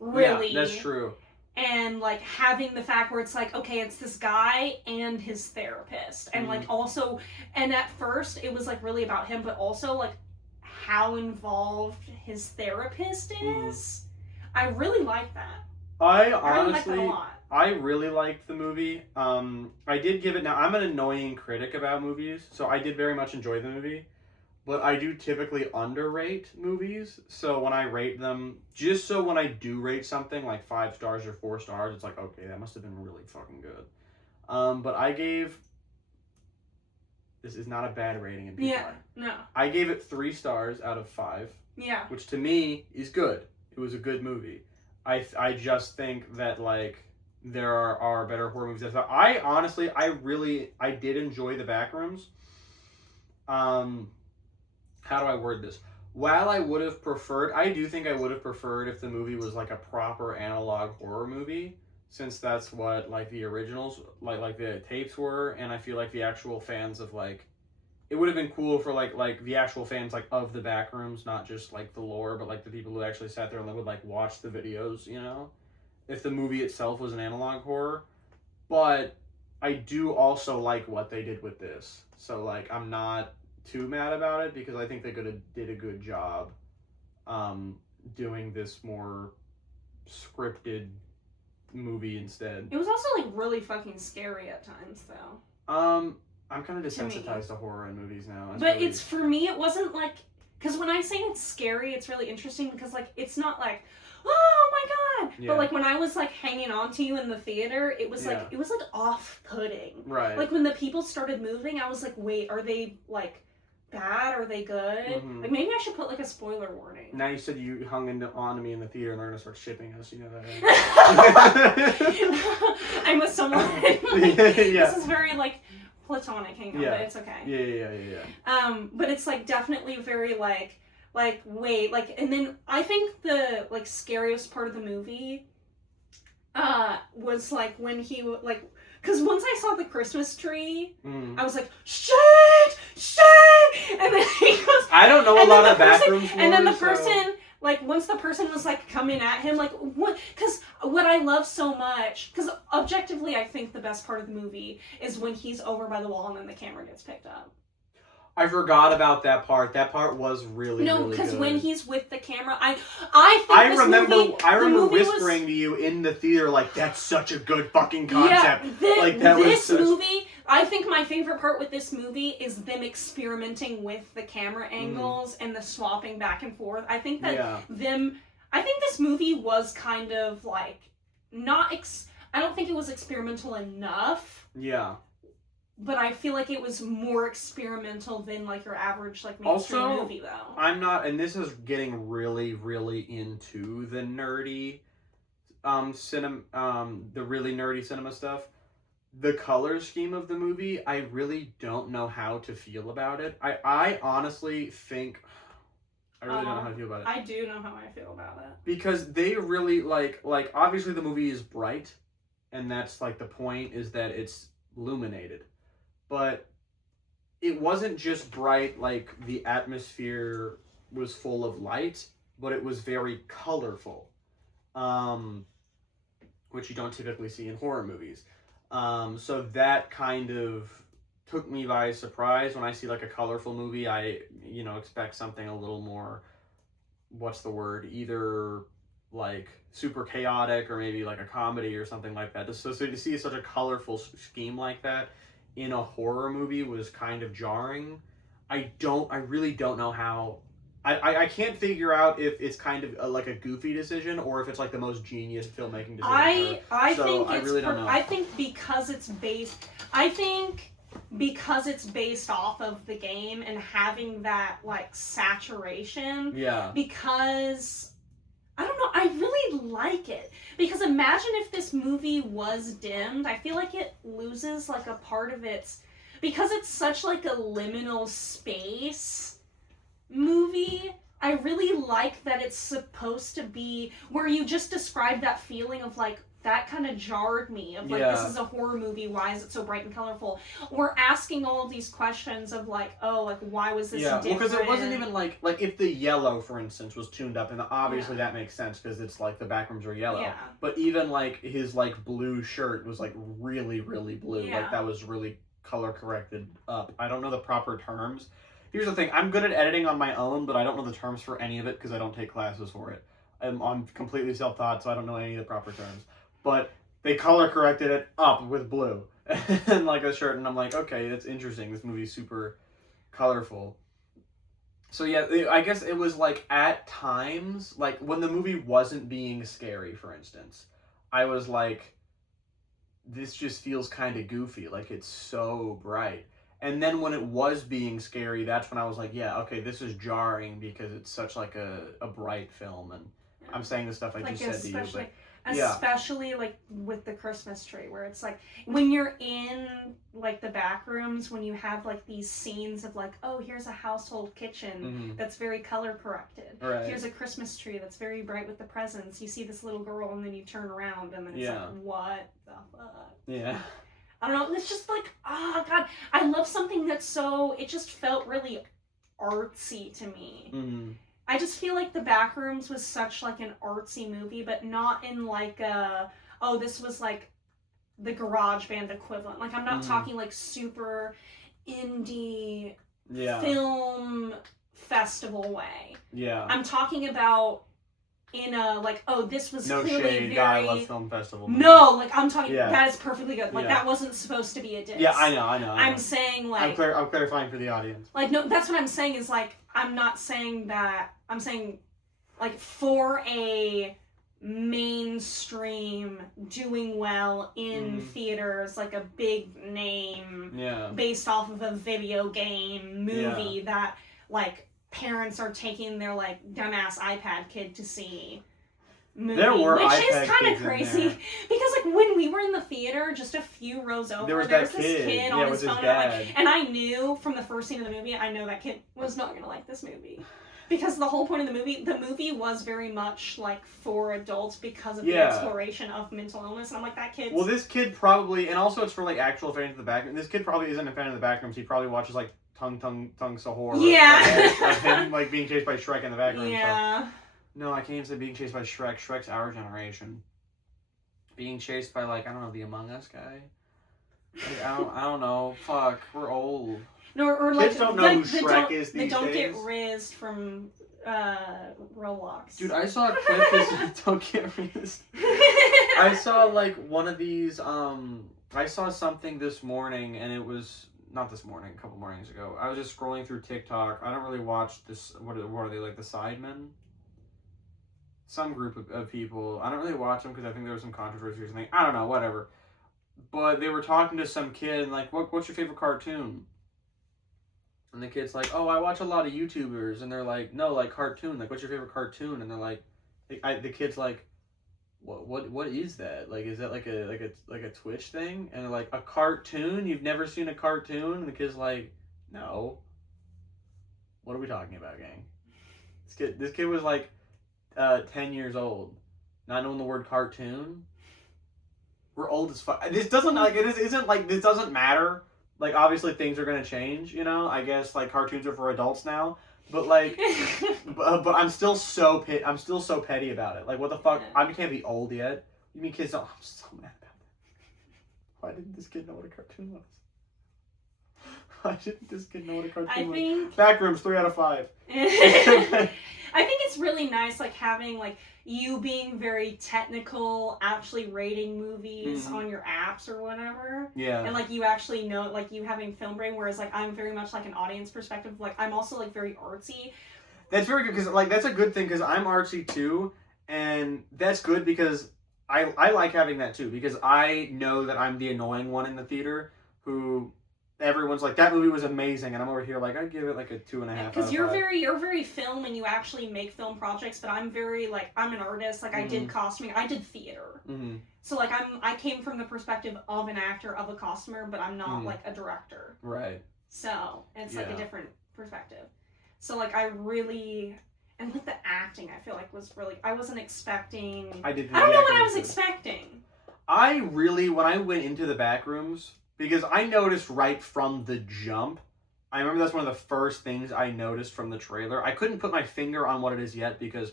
Really? Yeah, that's true. And like having the fact where it's like, okay, it's this guy and his therapist, and like also, and at first it was like really about him, but also like how involved his therapist is. I really like that. I really like that a lot. I really liked the movie. I did give it... Now, I'm an annoying critic about movies, so I did very much enjoy the movie. But I do typically underrate movies, so when I rate them... Just so when I do rate something, like 5 stars or 4 stars, it's like, okay, that must have been really fucking good. But I gave... This is not a bad rating in PR. Yeah, no. I gave it 3 stars out of 5. Yeah. Which to me is good. It was a good movie. I just think that, like... There are better horror movies. I honestly, I did enjoy the Backrooms. How do I word this? While I would have preferred, I do think I would have preferred if the movie was like a proper analog horror movie, since that's what like the originals, like the tapes were, and I feel like the actual fans of like, it would have been cool for like the actual fans like of the Backrooms, not just like the lore, but like the people who actually sat there and would like watch the videos, you know? If the movie itself was an analog horror. But I do also like what they did with this. So, like, I'm not too mad about it, because I think they did a good job doing this more scripted movie instead. It was also, like, really fucking scary at times, though. I'm kind of desensitized to horror in movies now. But really... it's, for me, it wasn't, like... Because when I say it's scary, it's really interesting, because, like, it's not, like... Oh my god! Yeah. But like when I was like hanging on to you in the theater, it was like off-putting. Right. Like when the people started moving, I was like, wait, are they like bad? Are they good? Mm-hmm. Like, maybe I should put, like, a spoiler warning. Now you said you hung on me in the theater and they're going to start shipping us, you know that, right? I'm with someone. Like, yeah. This is very, like, platonic, hang on, but it's okay. Yeah. But it's, like, definitely very, like, wait, like, and then I think the, like, scariest part of the movie, was, like, when he, like, because once I saw the Christmas tree, I was like, shit! And then he goes... I don't know a lot of Backrooms movies, and then the person, like, once the person was, like, coming at him, like, what... Because what I love so much... Because objectively, I think the best part of the movie is when he's over by the wall and then the camera gets picked up. I forgot about that part. That part was really good. No, because when he's with the camera, I remember whispering to you in the theater, like, that's such a good fucking concept. Yeah, this movie, I think my favorite part with this movie is them experimenting with the camera angles and the swapping back and forth. I think that I think this movie was kind of, like, I don't think it was experimental enough. Yeah. But I feel like it was more experimental than, like, your average, like, mainstream movie, though. I'm not, and this is getting really, really into the nerdy, the really nerdy cinema stuff. The color scheme of the movie, I really don't know how to feel about it. I honestly think, I really don't know how to feel about it. I do know how I feel about it. Because they really, like, obviously the movie is bright, and that's, like, the point is that it's illuminated. But it wasn't just bright, like, the atmosphere was full of light, but it was very colorful, which you don't typically see in horror movies. So that kind of took me by surprise. When I see, like, a colorful movie, I, expect something a little more, what's the word, either, like, super chaotic or maybe, like, a comedy or something like that. So to see such a colorful scheme like that in a horror movie was kind of jarring. I really don't know how. I can't figure out if it's kind of like a goofy decision or if it's like the most genius filmmaking decision. I think because it's based off of the game and having that, like, saturation. Yeah. Because I don't know, I really like it. Because imagine if this movie was dimmed. I feel like it loses, like, a part of its... Because it's such, like, a liminal space movie, I really like that it's supposed to be... Where you just described that feeling of, like, that kind of jarred me. Of, like, this is a horror movie, why is it so bright and colorful? We're asking all of these questions of, like, oh, like, why was this different? Yeah, because it wasn't even, like, if the yellow, for instance, was tuned up, and obviously that makes sense, because it's, like, the Backrooms are yellow. Yeah. But even, like, his, like, blue shirt was, like, really, really blue. Yeah. Like, that was really color-corrected up. I don't know the proper terms. Here's the thing, I'm good at editing on my own, but I don't know the terms for any of it, because I don't take classes for it. I'm completely self-taught, so I don't know any of the proper terms. But they color corrected it up with blue and like a shirt, and I'm like, okay, that's interesting. This movie's super colorful. So yeah, I guess it was like at times, like when the movie wasn't being scary, for instance, I was like, this just feels kind of goofy. Like it's so bright. And then when it was being scary, that's when I was like, yeah, okay, this is jarring because it's such like a bright film. And I'm saying the stuff I like just said to you, but especially like with the Christmas tree, where it's like when you're in like the back rooms, when you have like these scenes of like, oh, here's a household kitchen that's very color corrected. Right. Here's a Christmas tree that's very bright with the presents. You see this little girl and then you turn around and then it's like, what the fuck? Yeah. I don't know. It's just like, oh God, I love something that's so, it just felt really artsy to me. Mm-hmm. I just feel like The Backrooms was such like an artsy movie, but not in like a, oh, this was like the garage band equivalent. Like I'm not talking like super indie film festival way. Yeah. I'm talking about in a like, oh, this was no clearly shade, very... God, I love film festival movies. No, like I'm talking, that is perfectly good. Like that wasn't supposed to be a diss. Yeah, I know. I'm saying like... I'm clarifying for the audience. Like, no, that's what I'm saying is like, I'm not saying that, I'm saying like for a mainstream, doing well in theaters, like a big name based off of a video game movie that like parents are taking their like dumbass iPad kid to see. Movie, which iPad is kind of crazy because like when we were in the theater just a few rows over, there was this kid on his phone, and I knew from the first scene of the movie, I know that kid was not gonna like this movie. Because the whole point of the movie was very much like for adults because of the exploration of mental illness, and I'm like, that kid. Well, this kid probably, and also it's for like actual fans of the Backrooms. This kid probably isn't a fan of the Backrooms. He probably watches like Tung Sahur. Yeah. Of him like being chased by Shrek in the Backrooms. Yeah. So. No, I can't even say being chased by Shrek. Shrek's our generation. Being chased by like, I don't know, the Among Us guy. Like, I don't know. Fuck, we're old. No, or like kids don't know who Shrek is these days. They don't get rizzed from Roblox. Dude, I saw a clip that don't get rizzed. I saw like one of these. I saw something this morning, and it was not this morning, a couple mornings ago. I was just scrolling through TikTok. I don't really watch this. What are they, like the Sidemen? Some group of people. I don't really watch them because I think there was some controversy or something. I don't know, whatever. But they were talking to some kid and like, what's your favorite cartoon? And the kid's like, oh, I watch a lot of YouTubers. And they're like, no, like cartoon. Like, what's your favorite cartoon? And they're like, the kid's like, what is that? Like, is that like a Twitch thing? And they're like, a cartoon? You've never seen a cartoon? And the kid's like, no. What are we talking about, gang? This kid was like 10 years old, not knowing the word cartoon. We're old as fuck. This doesn't like isn't like this doesn't matter. Like obviously things are gonna change, you know. I guess like cartoons are for adults now, but like, but I'm still so petty about it. Like what the fuck? I can't be old yet. You mean kids don't? I'm so mad about that. Why didn't this kid know what a cartoon was? Why didn't this kid know what a cartoon was? Backrooms 3 out of 5. I think it's really nice, like having like you being very technical, actually rating movies on your apps or whatever. Yeah. And like you actually know, like you having film brain, whereas like I'm very much like an audience perspective. Like I'm also like very artsy. That's very good because like that's a good thing because I'm artsy too, and that's good because I like having that too because I know that I'm the annoying one in the theater who. Everyone's like, that movie was amazing, and I'm over here like, I'd give it like a 2.5. Because you're very film, and you actually make film projects. But I'm very like, I'm an artist. Like I did costuming, I did theater. So like I came from the perspective of an actor, of a costumer, but I'm not like a director. Right. So it's like a different perspective. So like I really. And like the acting, I feel like was really. I wasn't expecting. I don't know what I was expecting. I really, when I went into the Backrooms. Because I noticed right from the jump, I remember that's one of the first things I noticed from the trailer. I couldn't put my finger on what it is yet because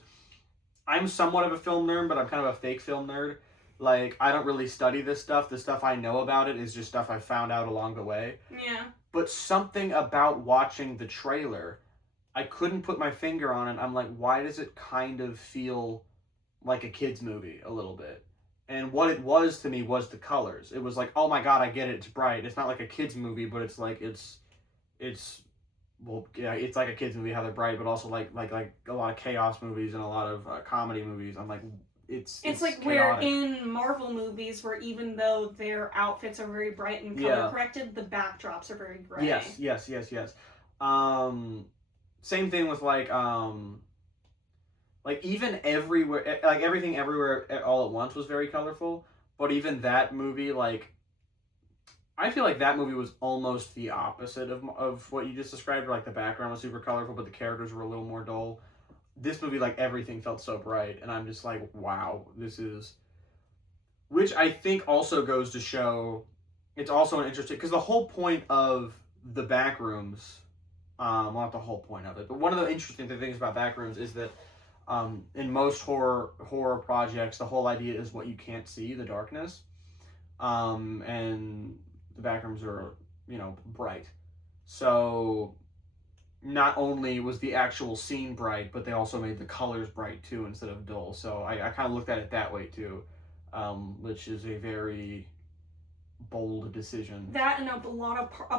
I'm somewhat of a film nerd, but I'm kind of a fake film nerd. Like, I don't really study this stuff. The stuff I know about it is just stuff I found out along the way. Yeah. But something about watching the trailer, I couldn't put my finger on it. I'm like, why does it kind of feel like a kid's movie a little bit? And what it was to me was the colors. It was like, oh my god, I get it. It's bright. It's not like a kid's movie, but it's like it's well, yeah, it's like a kid's movie how they're bright, but also like a lot of chaos movies and a lot of comedy movies. I'm like, it's like chaotic. Where in Marvel movies, where even though their outfits are very bright and color corrected, the backdrops are very gray. Yes. Same thing with like even everywhere, like everything everywhere all at once was very colorful. But even that movie, like, I feel like that movie was almost the opposite of what you just described. Like the background was super colorful, but the characters were a little more dull. This movie, like everything felt so bright, and I'm just like, wow, this is. Which I think also goes to show, it's also an interesting because the whole point of the Backrooms, well, not the whole point of it, but one of the interesting things about Backrooms is that. In most horror projects, the whole idea is what you can't see, the darkness, and the Backrooms are, bright. So not only was the actual scene bright, but they also made the colors bright too instead of dull. So I kind of looked at it that way too, which is a very bold decision. That and a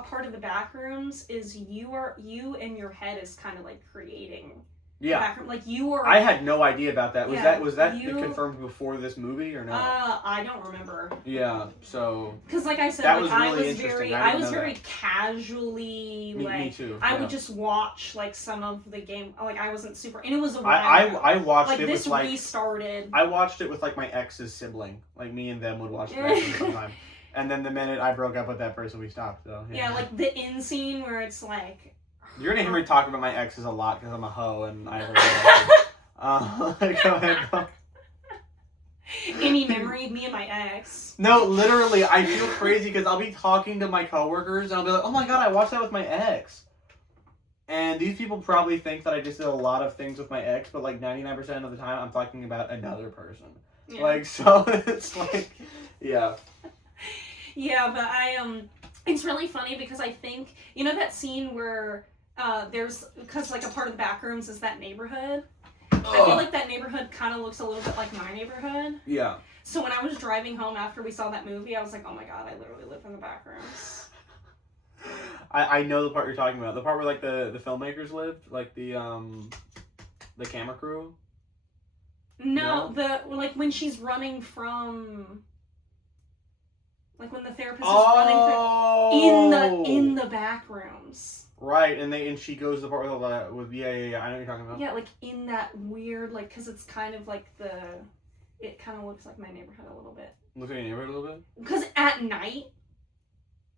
part of the Backrooms is you in your head is kind of like creating Yeah. Backroom. Like, you were... I had no idea about that. Was that you... confirmed before this movie or no? I don't remember. Yeah, so... Because, like I said, that like, was really interesting. I was very casually, me too. I yeah. would just watch, like, some of the game. Like, I wasn't super... And it was a while I watched like, it with, like... restarted. I watched it with, like, my ex's sibling. Like, me and them would watch the Backrooms sometime. And then the minute I broke up with that person, we stopped, so... Yeah, like, the end scene where it's, like... You're gonna hear me talk about my exes a lot because I'm a hoe and I go ahead. Go. Any memory of me and my ex? No, literally, I feel crazy because I'll be talking to my coworkers and I'll be like, oh my god, I watched that with my ex. And these people probably think that I just did a lot of things with my ex, but like 99% of the time I'm talking about another person. Yeah. Like, so it's like, yeah. Yeah, but it's really funny because I think, you know that scene where... because like a part of the Backrooms is that neighborhood. I feel like that neighborhood kind of looks a little bit like my neighborhood. Yeah. So when I was driving home after we saw that movie, I was like, oh my god, I literally live in the Backrooms. I know the part you're talking about. The part where like the filmmakers lived, like the camera crew. No, like when she's running from. Like when the therapist is running in the Backrooms. Right, and she goes to the part with yeah, I know what you're talking about. Yeah, like in that weird, like, because it's kind of like it kind of looks like my neighborhood a little bit. Looks like your neighborhood a little bit? Because at night,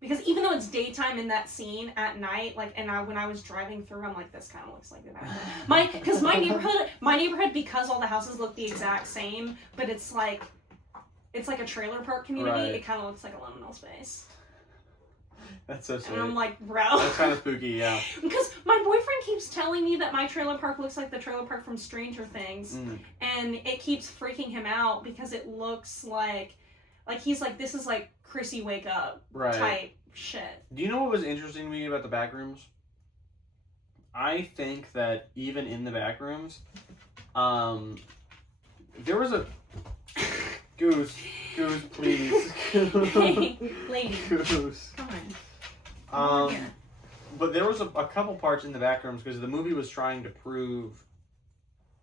because even though it's daytime in that scene, at night, like, and when I was driving through, I'm like, this kind of looks like the Backrooms. Because my neighborhood, because all the houses look the exact same, but it's like a trailer park community, right. It kind of looks like a liminal space. That's so sweet. And I'm like, bro. That's kind of spooky, yeah. Because my boyfriend keeps telling me that my trailer park looks like the trailer park from Stranger Things. And it keeps freaking him out because it looks like he's like, this is like Chrissy Wake Up type shit. Do you know what was interesting to me about the Backrooms? I think that even in the Backrooms, there was a... Goose, please. Hey, lady. Goose. Come on. But there was a couple parts in the Backrooms because the movie was trying to prove,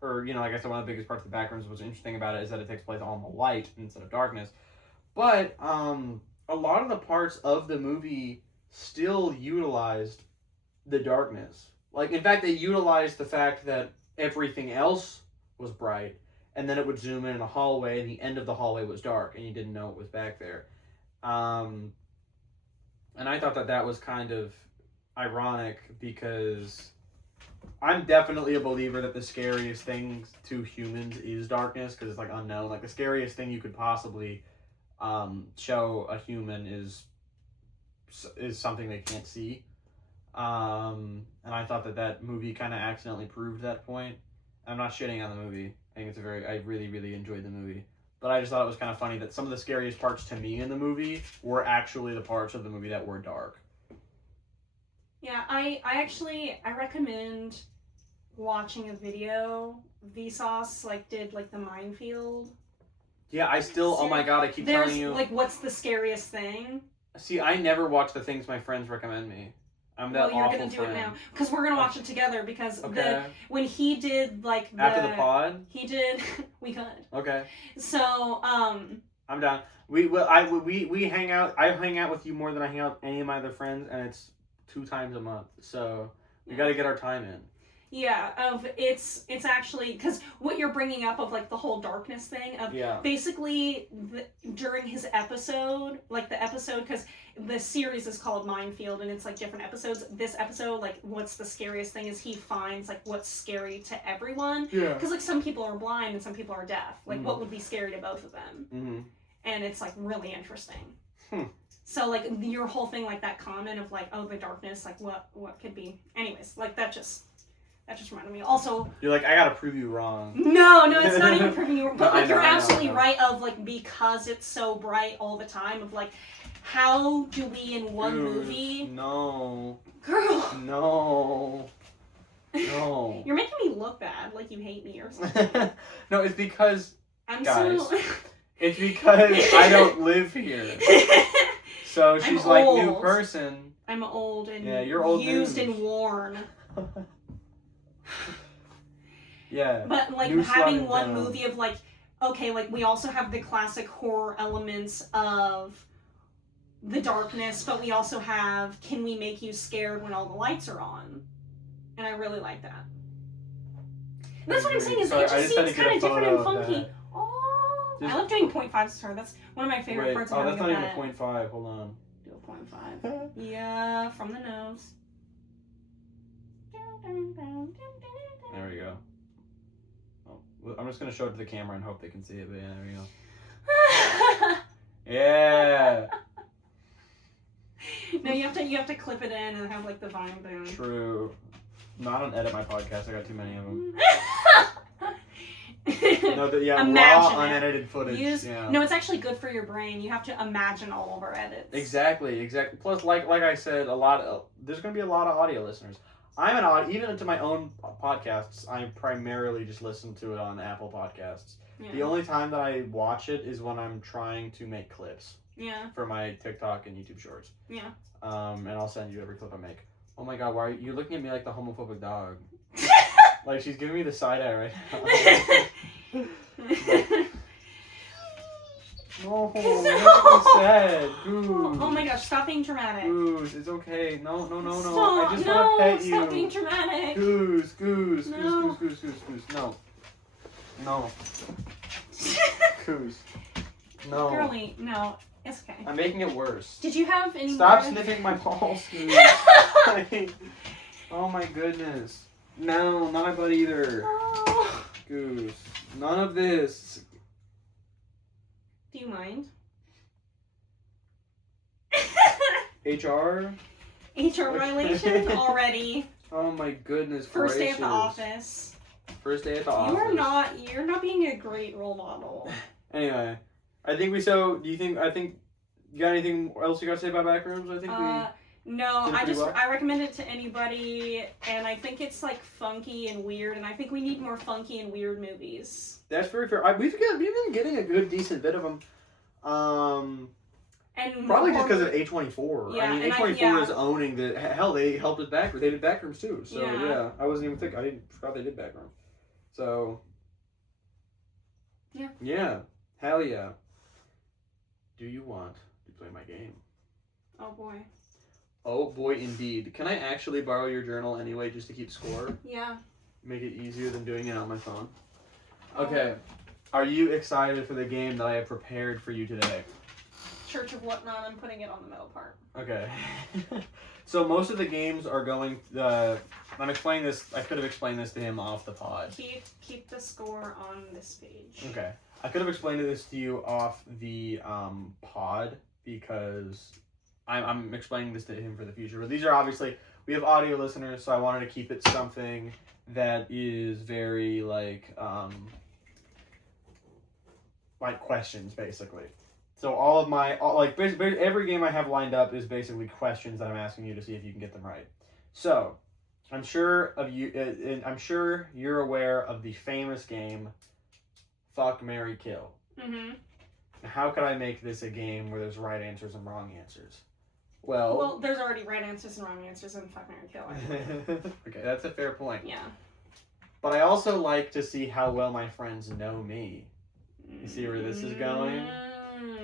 or, you know, like I said, one of the biggest parts of the Backrooms was interesting about it is that it takes place all in the light instead of darkness. But a lot of the parts of the movie still utilized the darkness. Like, in fact, they utilized the fact that everything else was bright, and then it would zoom in a hallway, and the end of the hallway was dark, and you didn't know it was back there. And I thought that was kind of ironic because I'm definitely a believer that the scariest thing to humans is darkness because it's like unknown. Like the scariest thing you could possibly show a human is something they can't see. And I thought that movie kind of accidentally proved that point. I'm not shitting on the movie. I think I really, really enjoyed the movie. But I just thought it was kind of funny that some of the scariest parts to me in the movie were actually the parts of the movie that were dark. Yeah, I recommend watching a video. Vsauce did the minefield. Yeah, I still, oh my god, I keep telling you. What's the scariest thing? See, I never watch the things my friends recommend me. I'm that awful friend. Well, you're going to do it now. Because we're going to watch it together because when he did after the pod? He did, we could. Okay. So, I'm down. We hang out, I hang out with you more than I hang out with any of my other friends, and it's 2 times a month. So, we got to get our time in. Yeah, it's actually, because what you're bringing up of the whole darkness thing of basically during his episode, the episode, because the series is called Minefield and it's different episodes. This episode, what's the scariest thing is he finds what's scary to everyone. Yeah. Because some people are blind and some people are deaf. What would be scary to both of them? Mm-hmm. And it's really interesting. So your whole thing, that comment of oh, the darkness, what could be. Anyways, that just reminded me. Also, you're I gotta prove you wrong. No, it's not even proving you wrong. But you're absolutely right of because it's so bright all the time of how do we in one movie? No. Girl. No. You're making me look bad, you hate me or something. No, it's because guys. So... it's because I don't live here. So she's new person. I'm old and you're old used news. and worn. Yeah. But like New having slide one down. movie of like, okay, like we also have the classic horror elements of the darkness, but we also have, can we make you scared when all the lights are on? And I really like that. That's what I'm saying, is Sorry, it I just had to seems get a kind of different photo and of funky. that. Oh, Just- I love doing 0.5 star. That's one of my favorite parts of that's having not a even a pet. 0.5. Hold on. Do a 0.5. Yeah, from the nose. There we go. Oh, I'm just gonna show it to the camera and hope they can see it. But yeah, there we go. Yeah. No, you have to clip it in and have like the vine boom. True. No, I don't edit my podcast. I got too many of them. No, raw Imagine it. unedited footage. Yeah. No, it's actually good for your brain. You have to imagine all of our edits. Exactly. Plus, like I said, there's gonna be a lot of audio listeners. Even to my own podcasts, I primarily just listen to it on Apple Podcasts. Yeah. The only time that I watch it is when I'm trying to make clips. Yeah. For my TikTok and YouTube shorts. Yeah. And I'll send you every clip I make. Oh my god, why are you looking at me like the homophobic dog? Like she's giving me the side eye right now. No, no. Sad. Goose. Oh my gosh, stop being dramatic. Goose, it's okay. No. Stop. I just want to pet you. Stop being dramatic. Goose. No. Goose. No. Goose. No. Girly, no. It's okay. I'm making it worse. Did you have any Stop more? sniffing my balls, Goose. Oh my goodness. No, not my butt either. Oh. Goose. None of this. Do you mind? HR? HR violation already. Oh my goodness. First day at the gracious. office. First day at the office. You're not being a great role model. Anyway, I think you got anything else you got to say about Backrooms? I think No, did pretty well. I recommend it to anybody, and I think it's like funky and weird, and I think we need more funky and weird movies. That's very fair. We've been getting a good, decent bit of them. And Probably just because of A24. Yeah, I mean, and A24 is owning the... Hell, they helped with Backrooms. They did Backrooms too. So, Yeah. I wasn't even thinking... I forgot they did Backrooms. So... Yeah. Yeah. Hell yeah. Do you want to play my game? Oh boy. Oh boy, indeed. Can I actually borrow your journal anyway, just to keep score? Yeah. Make it easier than doing it on my phone. Okay. Are you excited for the game that I have prepared for you today? Church of Whatnot, I'm putting it on the middle part. Okay. So most of the games are going... I'm explaining this... I could have explained this to him off the pod. Keep the score on this page. Okay. I could have explained this to you off the pod because I'm explaining this to him for the future. But these are obviously... We have audio listeners, so I wanted to keep it something that is very, like questions, basically. So all of my, basically every game I have lined up is basically questions that I'm asking you to see if you can get them right. So, I'm sure you're aware of the famous game, Fuck, Marry, Kill. Mm-hmm. How could I make this a game where there's right answers and wrong answers? Well, there's already right answers and wrong answers in Fuck, Marry, Kill. Okay, that's a fair point. Yeah. But I also like to see how well my friends know me. You see where this is going?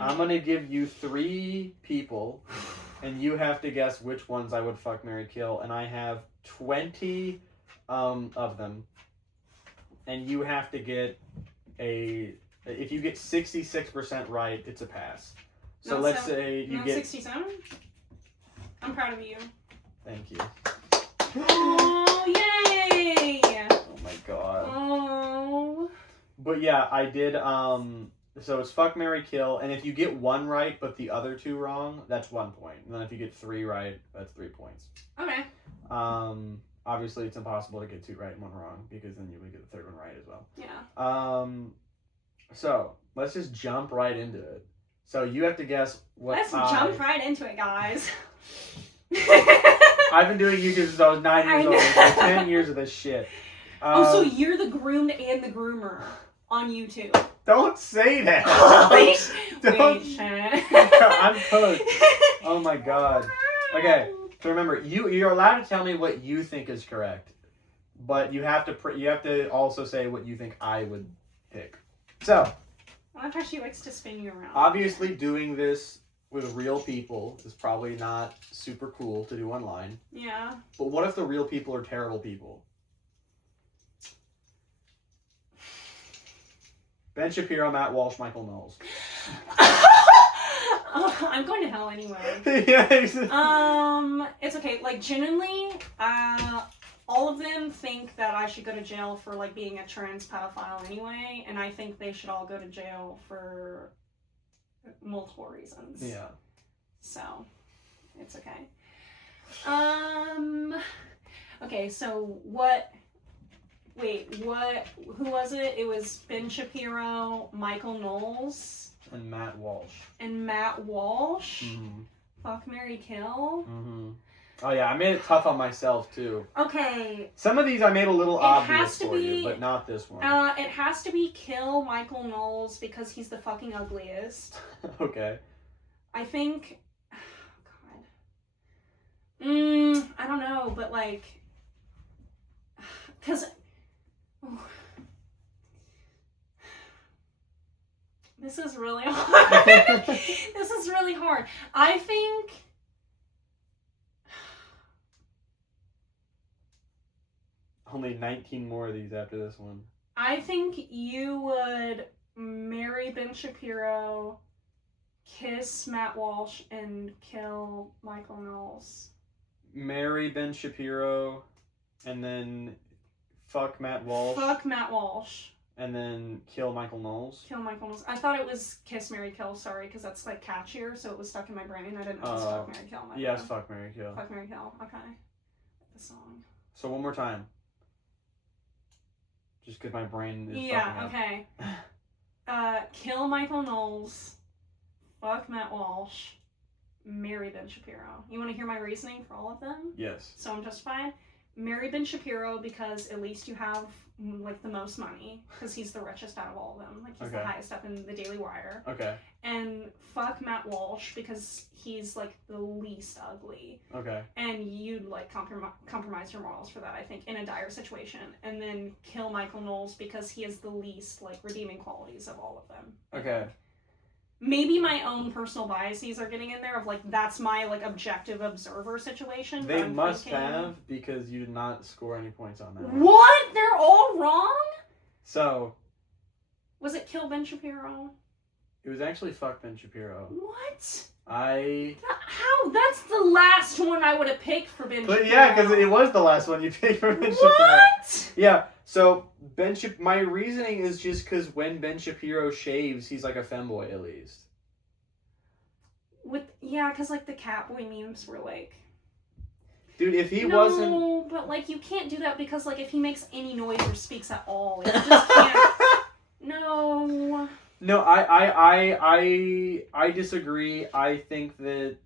I'm going to give you 3 people, and you have to guess which ones I would fuck, marry, kill. And I have 20 of them. And you have to get if you get 66% right, it's a pass. So let's say you get... 67? I'm proud of you. Thank you. Oh, yay! Oh my god. Oh. But yeah, I did, so it's fuck, marry, kill, and if you get 1 right but the other 2 wrong, that's 1 point. And then if you get 3 right, that's 3 points. Okay. Obviously it's impossible to get 2 right and 1 wrong, because then you would get the 3rd one right as well. Yeah. So, let's just jump right into it. So you have to guess what jump right into it, guys. I've been doing YouTube since I was 9 years old. It's like 10 years of this shit. So you're the groomed and the groomer on YouTube. Don't say that. Wait, I'm cooked. Oh my god. Okay, so remember, you're allowed to tell me what you think is correct, but you have to also say what you think I would pick. So, I love how she likes to spin you around. obviously doing this with real people is probably not super cool to do online. Yeah. But what if the real people are terrible people? Ben Shapiro, Matt Walsh, Michael Knowles. I'm going to hell anyway. Yeah. It's okay. Like, genuinely, all of them think that I should go to jail for, like, being a trans pedophile anyway, and I think they should all go to jail for multiple reasons. Yeah. So, it's okay. Okay, so who was it? It was Ben Shapiro, Michael Knowles. And Matt Walsh. Mm-hmm. Fuck, marry, kill. Mm-hmm. Oh yeah, I made it tough on myself too. Okay. Some of these I made a little obvious for be, you, but not this one. It has to be kill Michael Knowles because he's the fucking ugliest. Okay. I think... Oh, God. I don't know, but like... Because... This is really hard. This is really hard. I think... Only 19 more of these after this one. I think you would marry Ben Shapiro, kiss Matt Walsh, and kill Michael Knowles. Marry Ben Shapiro, and then fuck Matt Walsh. Fuck Matt Walsh. And then kill Michael Knowles. Kill Michael Knowles. I thought it was kiss, marry, kill, sorry, because that's like catchier, so it was stuck in my brain. I didn't know it was fuck, marry, kill. Yes, fuck, marry, kill. Fuck, marry, kill. Okay. The song. So one more time. Just because my brain is yeah, okay. Kill Michael Knowles, fuck Matt Walsh, marry Ben Shapiro. You want to hear my reasoning for all of them? Yes. So I'm justified. Marry Ben Shapiro because at least you have like the most money because he's the richest out of all of them. Like he's the highest up in the Daily Wire. Okay. And fuck Matt Walsh because he's like the least ugly. Okay. And you'd like compromise your morals for that, I think, in a dire situation. And then kill Michael Knowles because he has the least like redeeming qualities of all of them. Okay. Maybe my own personal biases are getting in there of like that's my like objective observer situation. They must have because you did not score any points on that. What? They're all wrong? So. Was it kill Ben Shapiro? It was actually fuck Ben Shapiro. What? How? That's the last one I would have picked for Ben Shapiro. But yeah, because it was the last one you picked for Ben Shapiro. What? Yeah, so my reasoning is just because when Ben Shapiro shaves, he's like a femboy at least. Because like the Catboy memes were like... Dude, if he wasn't... No, but like you can't do that because like if he makes any noise or speaks at all, you just can't... No... No, I disagree. I do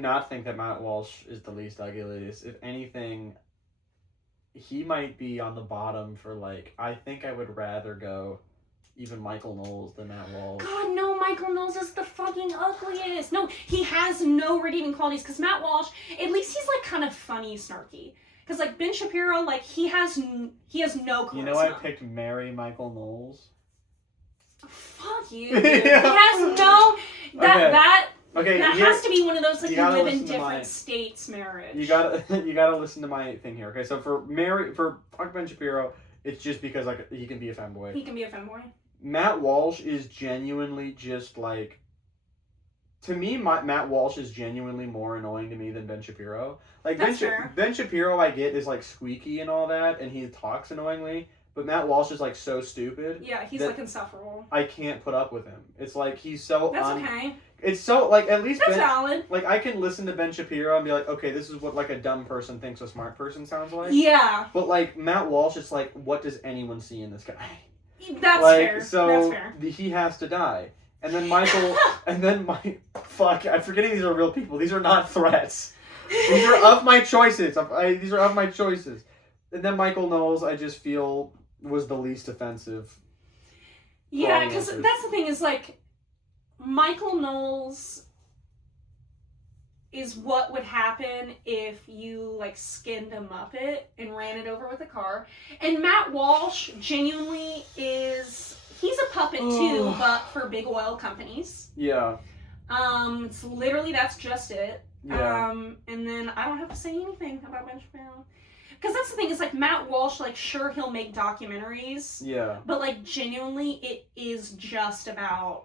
not think that Matt Walsh is the least ugliest. If anything, he might be on the bottom for like, I think I would rather go even Michael Knowles than Matt Walsh. God, no, Michael Knowles is the fucking ugliest. No, he has no redeeming qualities because Matt Walsh, at least he's like kind of funny, snarky. Because like Ben Shapiro, like he has no charisma. You know I picked marry Michael Knowles? Fuck you. Dude. He has no... That has to be one of those like you live in different states marriage. You gotta listen to my thing here. Okay, so for fuck Ben Shapiro, it's just because like he can be a femboy. He can be a femboy. Matt Walsh is genuinely just like... To me, Matt Walsh is genuinely more annoying to me than Ben Shapiro. Like Ben Shapiro, I get is like squeaky and all that, and he talks annoyingly. But Matt Walsh is like so stupid. Yeah, he's like insufferable. I can't put up with him. It's like he's so. That's okay. It's so like at least that's valid. Like I can listen to Ben Shapiro and be like, okay, this is what like a dumb person thinks a smart person sounds like. Yeah. But like Matt Walsh, it's like, what does anyone see in this guy? That's like, fair. So that's fair. He has to die. And then Michael, fuck, I'm forgetting these are real people. These are not threats. These are of my choices. These are of my choices. And then Michael Knowles, I just feel, was the least offensive. Yeah, because that's the thing is like, Michael Knowles, is what would happen if you like skinned a Muppet and ran it over with a car. And Matt Walsh genuinely he's a puppet too, but for big oil companies. Yeah. It's literally, that's just it. Yeah. And then I don't have to say anything about Ben Shapiro. Because that's the thing, is like Matt Walsh, like sure he'll make documentaries. Yeah. But like genuinely it is just about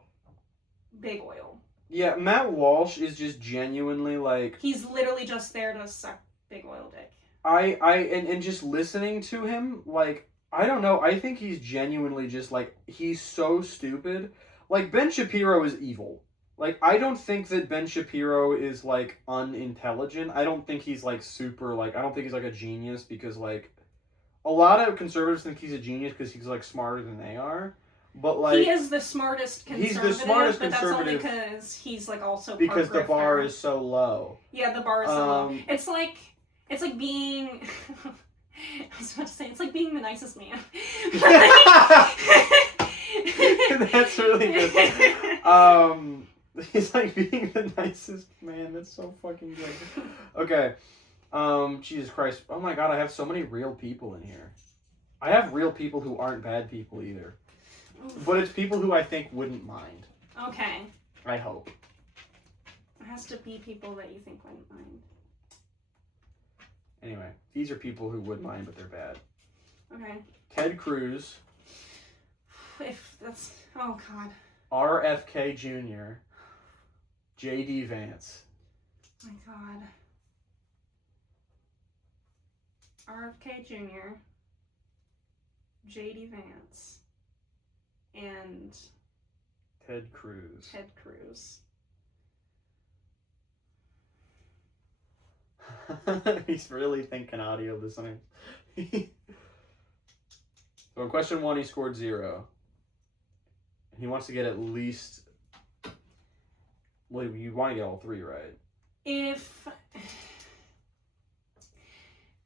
big oil. Yeah, Matt Walsh is just genuinely like... He's literally just there to suck big oil dick. And just listening to him, like, I don't know, I think he's genuinely just like, he's so stupid. Like, Ben Shapiro is evil. Like, I don't think that Ben Shapiro is, like, unintelligent. I don't think he's, like, super, like, I don't think he's, like, a genius because, like, a lot of conservatives think he's a genius because he's, like, smarter than they are. But, like... He is the smartest conservative, he's the smartest but conservative that's only because he's, like, also because the bar is so low. Yeah, the bar is so low. It's like being... I was about to say, it's like being the nicest man. That's really good. He's like being the nicest man. That's so fucking good. Okay. Jesus Christ. Oh my god, I have so many real people in here. I have real people who aren't bad people either. But it's people who I think wouldn't mind. Okay. I hope. It has to be people that you think wouldn't mind. Anyway, these are people who would mind, but they're bad. Okay. Ted Cruz. If that's... Oh, God. RFK Jr. J.D. Vance. Oh, my God. RFK Jr. J.D. Vance. And... Ted Cruz. Ted Cruz. He's really thinking audio listening. So in question 1, he scored 0. And he wants to get at least... Well, you want to get all 3, right? If...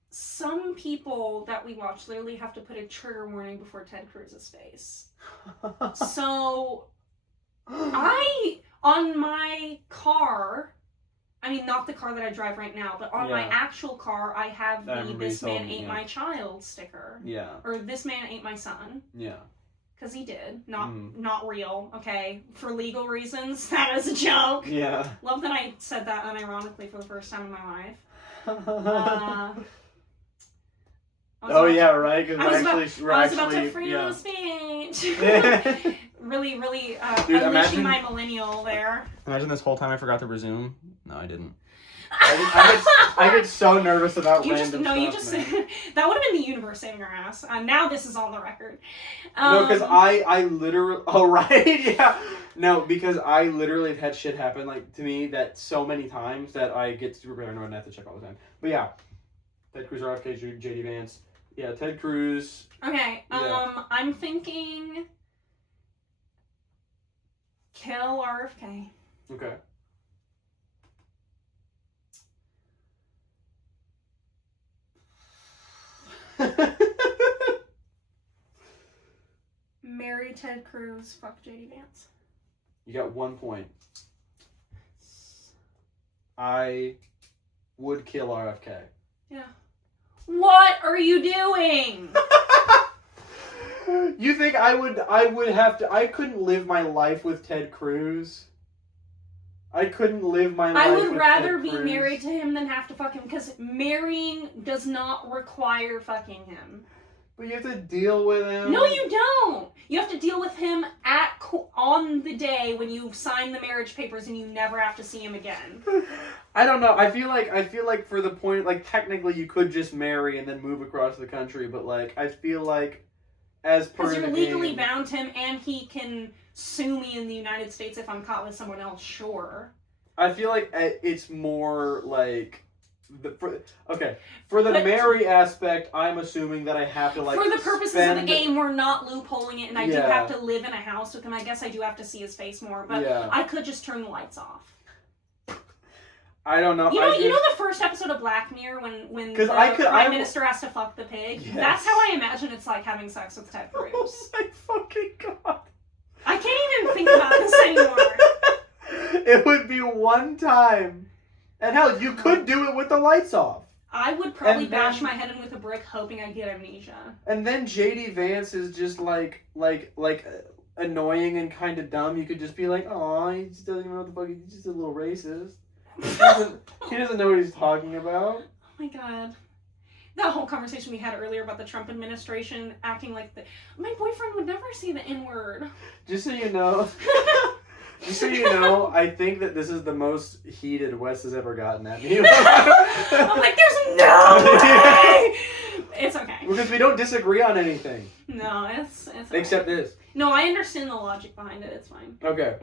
Some people that we watch literally have to put a trigger warning before Ted Cruz's face. So... on my car... I mean, not the car that I drive right now, but on my actual car, I have the "This Man Ain't My Child" sticker. Yeah. Or "This Man Ain't My Son." Yeah. Because he did. Not real, okay? For legal reasons, that is a joke. Yeah. Love that I said that unironically for the first time in my life. Oh, yeah, right? Because I was about to freedom of speech. Really, Dude, unleashing my millennial there. Imagine this whole time I forgot to resume. No, I didn't. I get so nervous about random stuff. That would have been the universe saving our ass. Now this is on the record. No, because I literally... Oh, right? Yeah. No, because I literally have had shit happen, like, to me that so many times that I get super paranoid and I have to check all the time. But yeah. Ted Cruz, RFK, J.D. Vance. Yeah, Ted Cruz. Okay, I'm thinking... Kill RFK. Okay. Marry Ted Cruz, fuck JD Vance. You got 1 point. I would kill RFK. Yeah. What are you doing? You think I would have to... I couldn't live my life with Ted Cruz. I couldn't live my life with Ted Cruz. I would rather be married to him than have to fuck him, because marrying does not require fucking him. But you have to deal with him. No, you don't. You have to deal with him on the day when you sign the marriage papers and you never have to see him again. I don't know. I feel like for the point, like, technically you could just marry and then move across the country, but, like, I feel like as per the game... Because you're legally bound to him and he can sue me in the United States if I'm caught with someone else, sure. I feel like it's more like... For the marry aspect, I'm assuming that I have to, like, for the purposes of the game, we're not loopholing it, and I do have to live in a house with him. I guess I do have to see his face more, but I could just turn the lights off. I don't know. You know the first episode of Black Mirror when the Prime Minister has to fuck the pig? Yes. That's how I imagine it's like having sex with Ted Cruz. Oh my fucking god. I can't even think about this anymore. It would be one time And hell, you could do it with the lights off. I would probably And bash then- my head in with a brick hoping I get amnesia. And then JD Vance is just like annoying and kind of dumb. You could just be like, "Aw, he just doesn't even know what the fuck. He's just a little racist. He doesn't know what he's talking about." Oh my god. That whole conversation we had earlier about the Trump administration acting like my boyfriend would never say the N-word. Just so you know, I think that this is the most heated Wes has ever gotten at me. I'm like, there's no way! It's okay. Because we don't disagree on anything. No, it's okay. Except this. No, I understand the logic behind it. It's fine. Okay.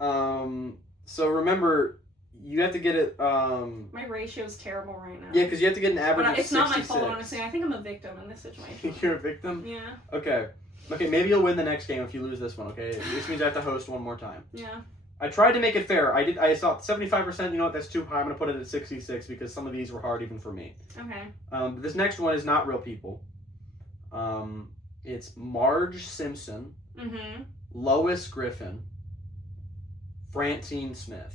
So remember, you have to get it, My ratio is terrible right now. yeah, because you have to get an average But of it's 66. not my fault, honestly. I think I'm a victim in this situation. You're a victim? Yeah. Okay. Okay, maybe you'll win the next game if you lose this one, okay? This means I have to host one more time. Yeah. I tried to make it fair. I saw 75%, you know what, that's too high. I'm going to put it at 66 because some of these were hard even for me. Okay. This next one is not real people. It's Marge Simpson, Mm-hmm. Lois Griffin, Francine Smith.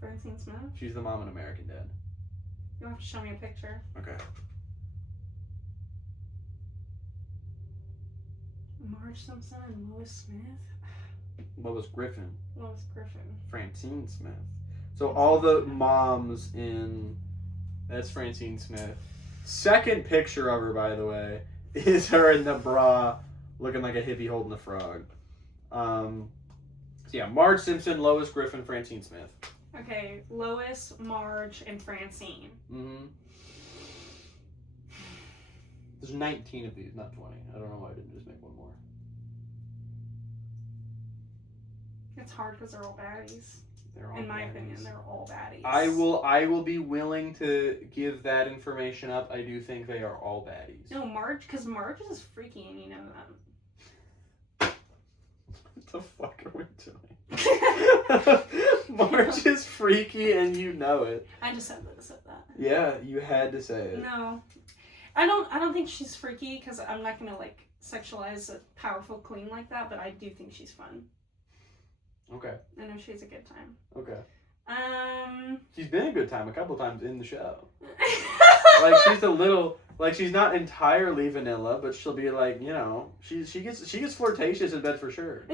Francine Smith? She's the mom in American Dad. You'll have to show me a picture. Okay. Marge Simpson and Lois Smith? Lois Griffin. Lois Griffin. Francine Smith. So all the moms in... That's Francine Smith. Second picture of her, by the way, is her in the bra looking like a hippie holding a frog. So yeah, Marge Simpson, Lois Griffin, Francine Smith. Okay, Lois, Marge, and Francine. Mm-hmm. There's 19 of these, not 20. I don't know why I didn't just make one more. It's hard because they're all baddies. They're all In my baddies. opinion, they're all baddies. I will be willing to give that information up. I do think they are all baddies. No, Marge, because Marge is freaky and you know that. What the fuck are we doing? Marge is freaky and you know it. I just said that. Yeah, you had to say it. No. I don't think she's freaky because I'm not going to like sexualize a powerful queen like that, but I do think she's fun. Okay. I know she's a good time. Okay. She's been a good time a couple times in the show. Like she's a little, like she's not entirely vanilla, but she'll be like, you know, she gets flirtatious in bed for sure.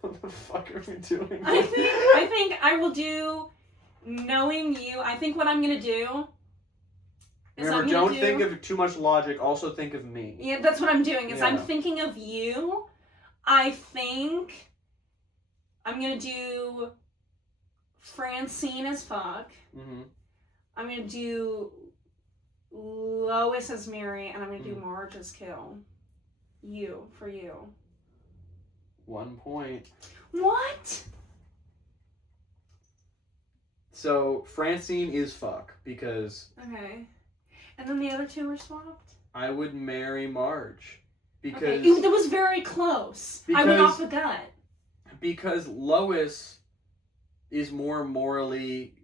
What the fuck are we doing? I think I will do, knowing you, I think what I'm going to do is Remember, don't think of too much logic, also think of me. Yeah, that's what I'm doing, is I'm Yeah. thinking of you. I think I'm going to do Francine as fuck. Mm-hmm. I'm going to do Lois as Mary, and I'm going to do Marge as Kill. You, for you. 1 point. What? So, Francine is fuck, because Okay. And then the other two were swapped? I would marry Marge. Because, Okay, that was very close. I went off the gut. because Lois is more morally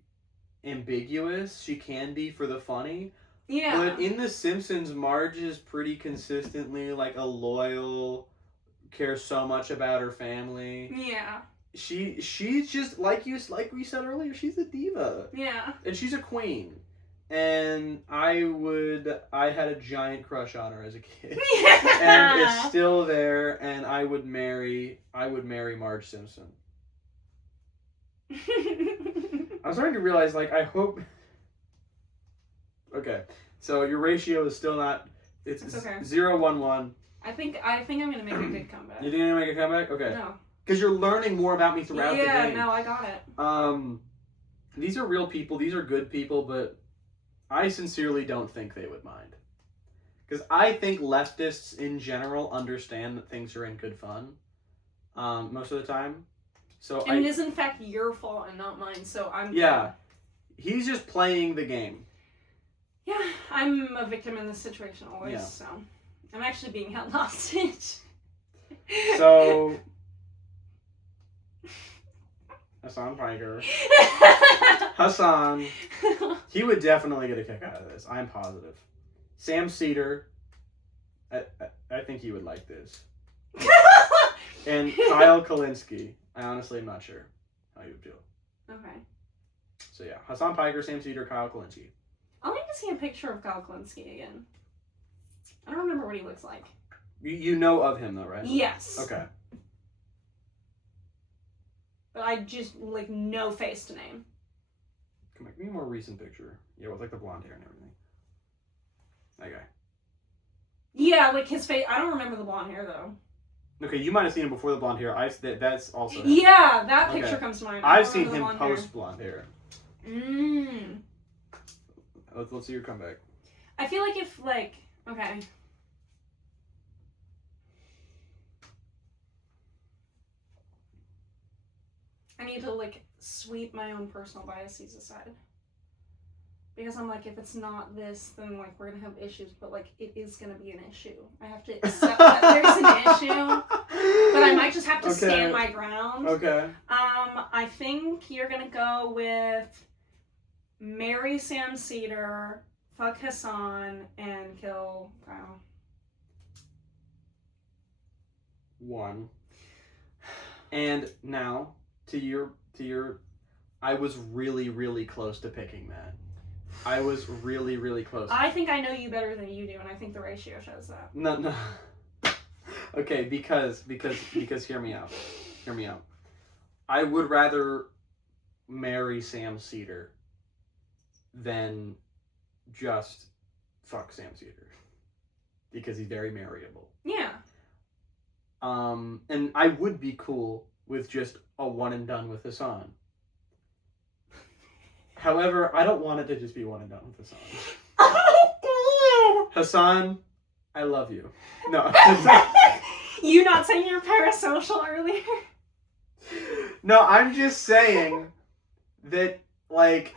ambiguous. She can be for the funny. Yeah. But in The Simpsons, Marge is pretty consistently like a loyal, cares so much about her family. Yeah. She's just like we said earlier, she's a diva. Yeah. And she's a queen. And I had a giant crush on her as a kid. And it's still there, and I would marry Marge Simpson. I'm starting to realize, like, I hope... Okay, so your ratio is still not... It's okay. 0-1-1. I think I'm gonna make a good comeback. You think you're gonna make a comeback? Okay. No. Because you're learning more about me throughout the game. Yeah, no, I got it. These are real people, these are good people, but I sincerely don't think they would mind. Because I think leftists in general understand that things are in good fun. Most of the time. So And it is in fact your fault and not mine, so I'm... Yeah. He's just playing the game. Yeah, I'm a victim in this situation always, Yeah. so... I'm actually being held hostage. So... Hassan Piker. Hassan. He would definitely get a kick out of this. I'm positive. Sam Cedar. I think he would like this. And Kyle Kalinske. I honestly am not sure how you would feel. Okay. So yeah, Hassan Piker, Sam Cedar, Kyle Kalinske. I like to see a picture of Kyle Kalinske again. I don't remember what he looks like. You know of him though, right? Yes. Okay. But I just, like, no face to name. Come on, give me a more recent picture. Yeah, with like the blonde hair and everything. That guy. Yeah, like his face. I don't remember the blonde hair though. Okay, you might have seen him before the blonde hair. That's also him. Yeah, that picture comes to mind. I've seen him post blonde hair. Let's see your comeback. I feel like if, like, okay. I need to, like, sweep my own personal biases aside. Because I'm like, if it's not this, then, like, we're gonna have issues. But, like, it is gonna be an issue. I have to accept that there's an issue. But I might just have to stand my ground. Okay. I think you're gonna go with marry Sam Cedar, fuck Hassan, and kill Kyle. 1. And now to your I was really, really close to picking that. I was really, really close. I think I know you better than you do, and I think the ratio shows that. No. Okay, because hear me out. Hear me out. I would rather marry Sam Cedar than just fuck Sam Cedar. Because he's very marryable. Yeah. And I would be cool with just a one and done with Hassan. However, I don't want it to just be one and done with Hassan. Hassan, I love you. No. You not saying you're parasocial earlier? No, I'm just saying that, like,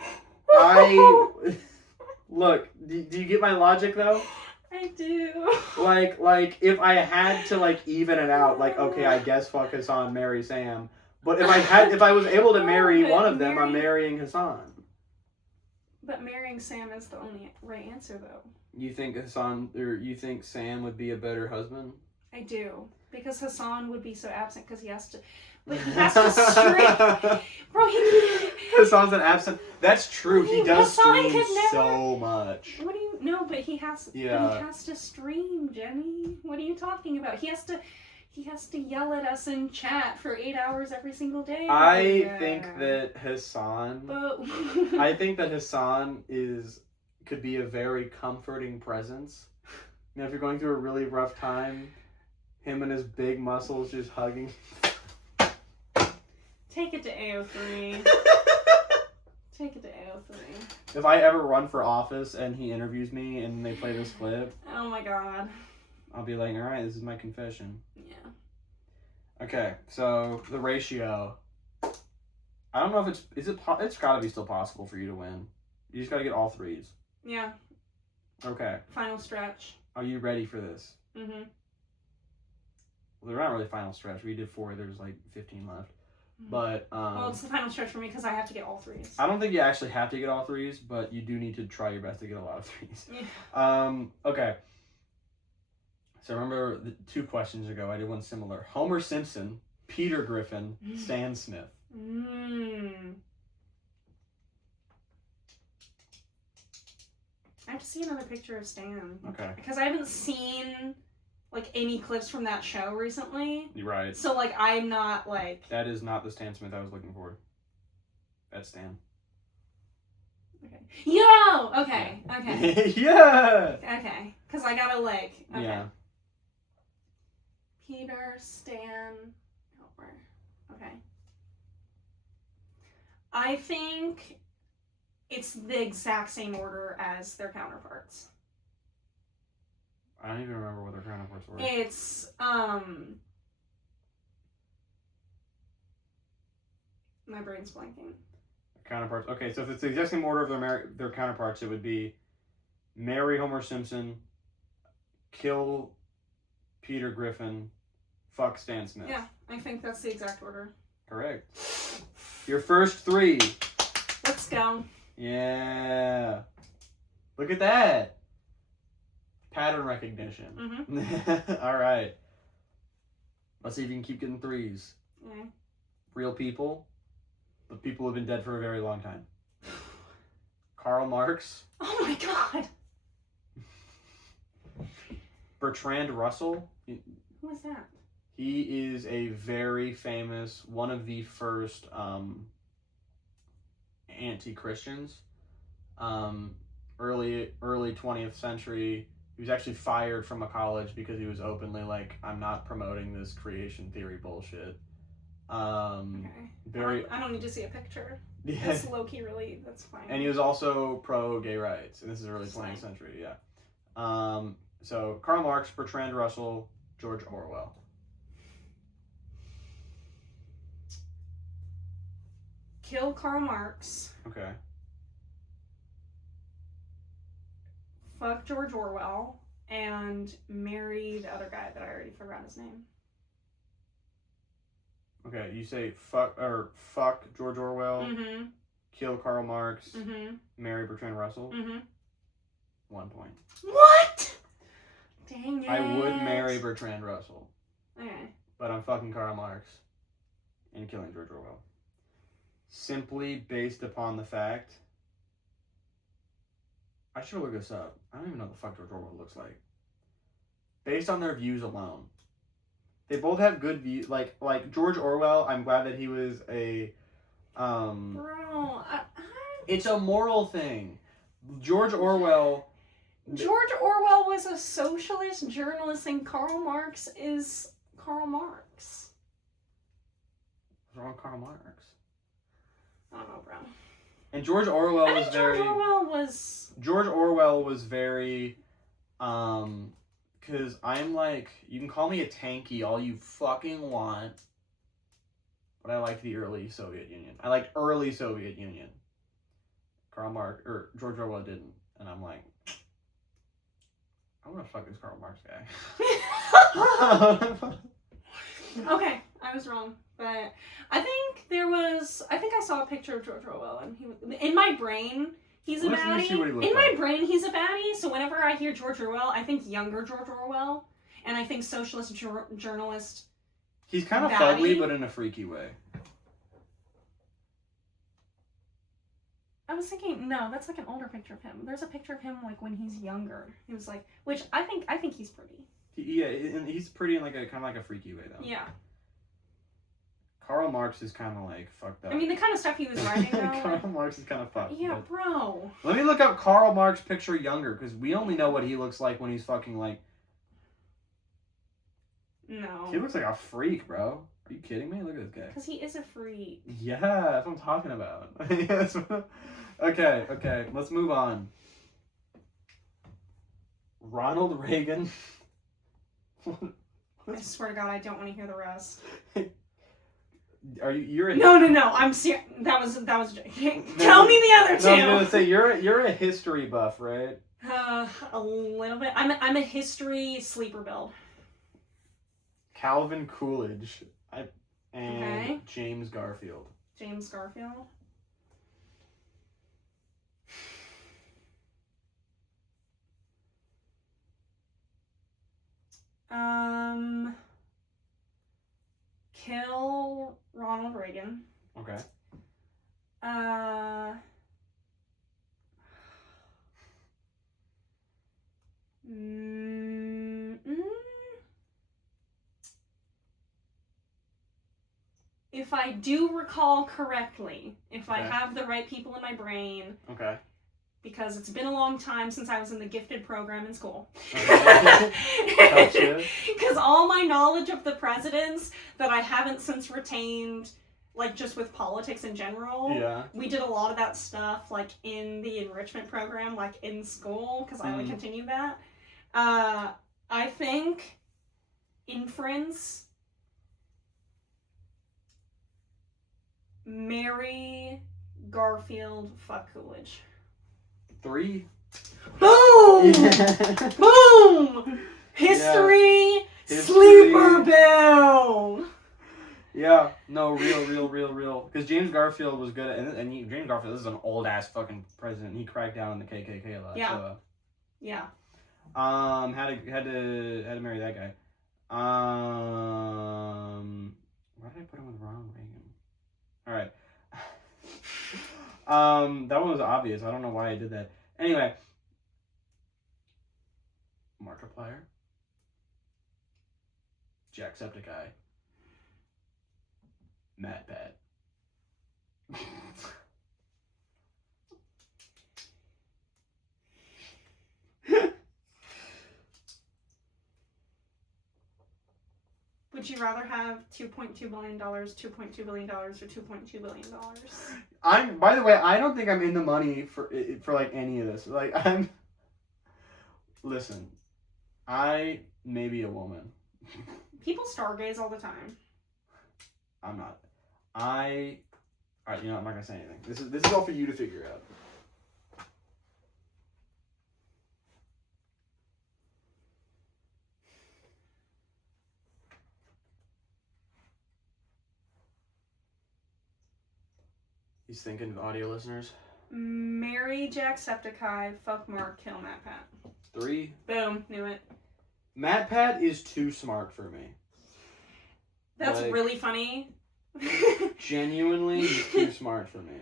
look, do you get my logic, though? I do. Like, if I had to, like, even it out, like, okay, I guess fuck Hassan, marry Sam. But if I was able to marry one of them, I'm marrying Hassan. But marrying Sam is the only right answer, though. You think Sam would be a better husband? I do. Because Hassan would be so absent because he has to... But he has to stream. Bro, Hassan's an absent... That's true. He does Hassan stream so much. What do you... No, but he has... Yeah. But he has to stream, Jenny. What are you talking about? He has to yell at us in chat for 8 hours every single day. I think that Hassan could be a very comforting presence. You know, if you're going through a really rough time, him and his big muscles just hugging. Take it to AO3. Take it to AO3. If I ever run for office and he interviews me and they play this clip, oh my god, I'll be like, all right, this is my confession. Yeah. Okay, so the ratio. I don't know if it's got to be still possible for you to win. You just got to get all 3s. Yeah. Okay. Final stretch. Are you ready for this? Mm-hmm. Well, they're not really final stretch. We did 4. There's like 15 left. Mm-hmm. But well, it's the final stretch for me because I have to get all 3s. I don't think you actually have to get all 3s, but you do need to try your best to get a lot of 3s. Yeah. Okay. So remember 2 questions ago, I did one similar. Homer Simpson, Peter Griffin, Stan Smith. I have to see another picture of Stan. Okay. Because I haven't seen, like, any clips from that show recently. You're right. So, like, I'm not, like... That is not the Stan Smith I was looking for. That's Stan. Okay. Yo! Okay. Okay. Yeah! Okay. Because I gotta, like... Okay. Yeah. Peter, Stan... Homer. Okay. I think it's the exact same order as their counterparts. I don't even remember what their counterparts were. It's, my brain's blanking. Counterparts. Okay, so if it's the exact same order of their counterparts, it would be marry Homer Simpson, kill Peter Griffin, fuck Stan Smith. Yeah, I think that's the exact order. Correct. Your first 3. Let's go. Yeah. Look at that. Pattern recognition. Mm-hmm. All right. Let's see if you can keep getting threes. Okay. Real people, but people who have been dead for a very long time. Karl Marx. Oh my god. Bertrand Russell. Who is that? He is a very famous, one of the first anti-Christians. Early 20th century. He was actually fired from a college because he was openly like, I'm not promoting this creation theory bullshit. Okay. Very. I don't need to see a picture. Yeah. That's low-key really, that's fine. And he was also pro-gay rights, and this is early Same. 20th century, yeah. So Karl Marx, Bertrand Russell, George Orwell. Kill Karl Marx. Okay. Fuck George Orwell. And marry the other guy that I already forgot his name. Okay, you say fuck George Orwell, Mm-hmm. kill Karl Marx, Mm-hmm. marry Bertrand Russell. Mm-hmm. 1 point. What? Dang it. I would marry Bertrand Russell, Okay. but I'm fucking Karl Marx and killing George Orwell. Simply based upon the fact. I should look this up. I don't even know what the fuck George Orwell looks like. Based on their views alone. They both have good views. Like George Orwell, I'm glad that he was a... Bro, It's a moral thing. George Orwell was a socialist journalist and Karl Marx is Karl Marx. What's wrong with Karl Marx? I don't know, bro. And George Orwell was very... George Orwell was very... Because I'm like... You can call me a tanky all you fucking want. But I like the early Soviet Union. I liked early Soviet Union. George Orwell didn't. And I'm like... I want to fuck this Karl Marx guy. Okay, I was wrong. But I think I saw a picture of George Orwell and he was... In my brain... He's a baddie. In my brain, he's a baddie. So whenever I hear George Orwell, I think younger George Orwell, and I think socialist journalist. He's kind of fugly, but in a freaky way. I was thinking, no, that's like an older picture of him. There's a picture of him like when he's younger. He was like, which I think he's pretty. Yeah, and he's pretty in like a kind of like a freaky way though. Yeah. Karl Marx is kind of like fucked up. I mean, the kind of stuff he was writing though. Karl Marx is kind of fucked. Yeah, bro. Let me look up Karl Marx picture younger, because we only know what he looks like when he's fucking like... No. He looks like a freak, bro. Are you kidding me? Look at this guy. Because he is a freak. Yeah, that's what I'm talking about. Okay, let's move on. Ronald Reagan. I swear to God, I don't want to hear the rest. You're a... No, I'm serious. That was Tell me the other two. No, I was gonna say you're a history buff, right? A little bit. I'm a history sleeper build. Calvin Coolidge and Okay. James Garfield. James Garfield. Kill Ronald Reagan. Okay. If I do recall correctly, if I Okay. have the right people in my brain, Okay. because it's been a long time since I was in the gifted program in school. Okay. Gotcha. Because all my knowledge of the presidents that I haven't since retained, like just with politics in general, Yeah. we did a lot of that stuff like in the enrichment program, like in school, because I only continued that. I think inference, marry Garfield, fuck Coolidge. 3. Boom! Yeah. Boom! History, sleeper build! Yeah, no, real. Because James Garfield was good at, and James Garfield, this is an old ass fucking president. He cracked down on the KKK a lot. Yeah. So, Yeah. had to marry that guy. Why did I put him with Ronald Reagan? Alright. That one was obvious. I don't know why I did that. Anyway. Markiplier. Jacksepticeye. MatPat. Would you rather have $2.2 billion, $2.2 billion, or $2.2 billion? By the way, I don't think I'm in the money for like any of this. Like listen, I may be a woman. People stargaze all the time. I'm not. Alright, you know what, I'm not gonna say anything. This is all for you to figure out. He's thinking, audio listeners. Marry Jacksepticeye, fuck Mark, kill MatPat. 3. Boom, knew it. MatPat is too smart for me. That's like, really funny. Genuinely, he's too smart for me.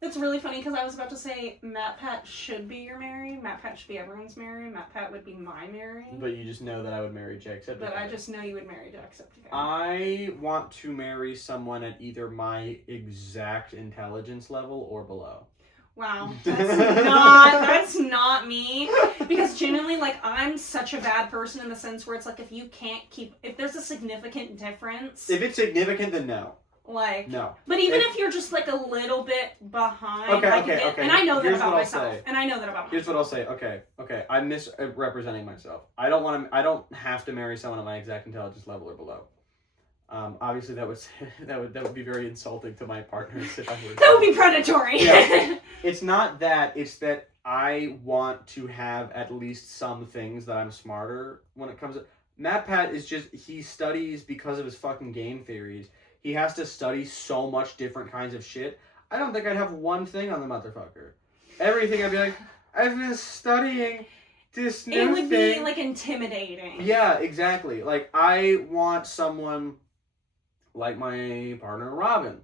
That's really funny because I was about to say MatPat should be your Mary. MatPat should be everyone's Mary. MatPat would be my Mary. But you just know that I would marry Jacksepticeye. But I just know you would marry Jacksepticeye. I want to marry someone at either my exact intelligence level or below. Wow, that's not me. Because genuinely, like, I'm such a bad person in the sense where it's like if there's a significant difference. If it's significant, then no. Like, no. But even if you're just like a little bit behind, okay. And I know that Here's about what myself. I'll say. And I know that about myself. Here's what I'll say. Okay. I'm misrepresenting myself. I don't have to marry someone at my exact intelligence level or below. Obviously that would be very insulting to my partners if I were. That would be predatory. Yeah. It's not that. It's that I want to have at least some things that I'm smarter when it comes to. MatPat is just, he studies because of his fucking game theories. He has to study so much different kinds of shit. I don't think I'd have one thing on the motherfucker. Everything I'd be like, I've been studying this new thing. It would be like intimidating. Yeah, exactly. Like, I want someone like my partner Robin.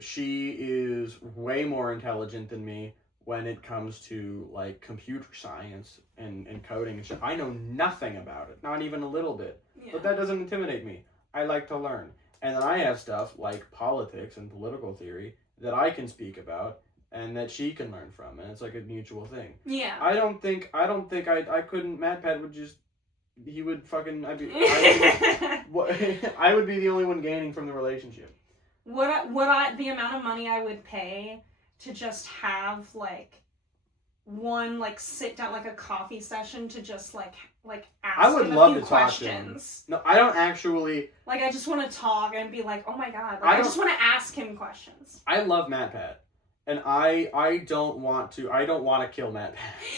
She is way more intelligent than me when it comes to like computer science and coding and shit. I know nothing about it, not even a little bit. Yeah. But that doesn't intimidate me. I like to learn. And then I have stuff like politics and political theory that I can speak about and that she can learn from, and it's like a mutual thing. Yeah. I don't think I couldn't. MatPat would just. He would fucking. I would be the only one gaining from the relationship. The amount of money I would pay to just have like one like sit down like a coffee session to just like ask I would him love a few to questions. Talk to him. No, I don't actually. Like I just want to talk and be like, oh my god. Like, I just want to ask him questions. I love MatPat. And I don't want to kill MatPat.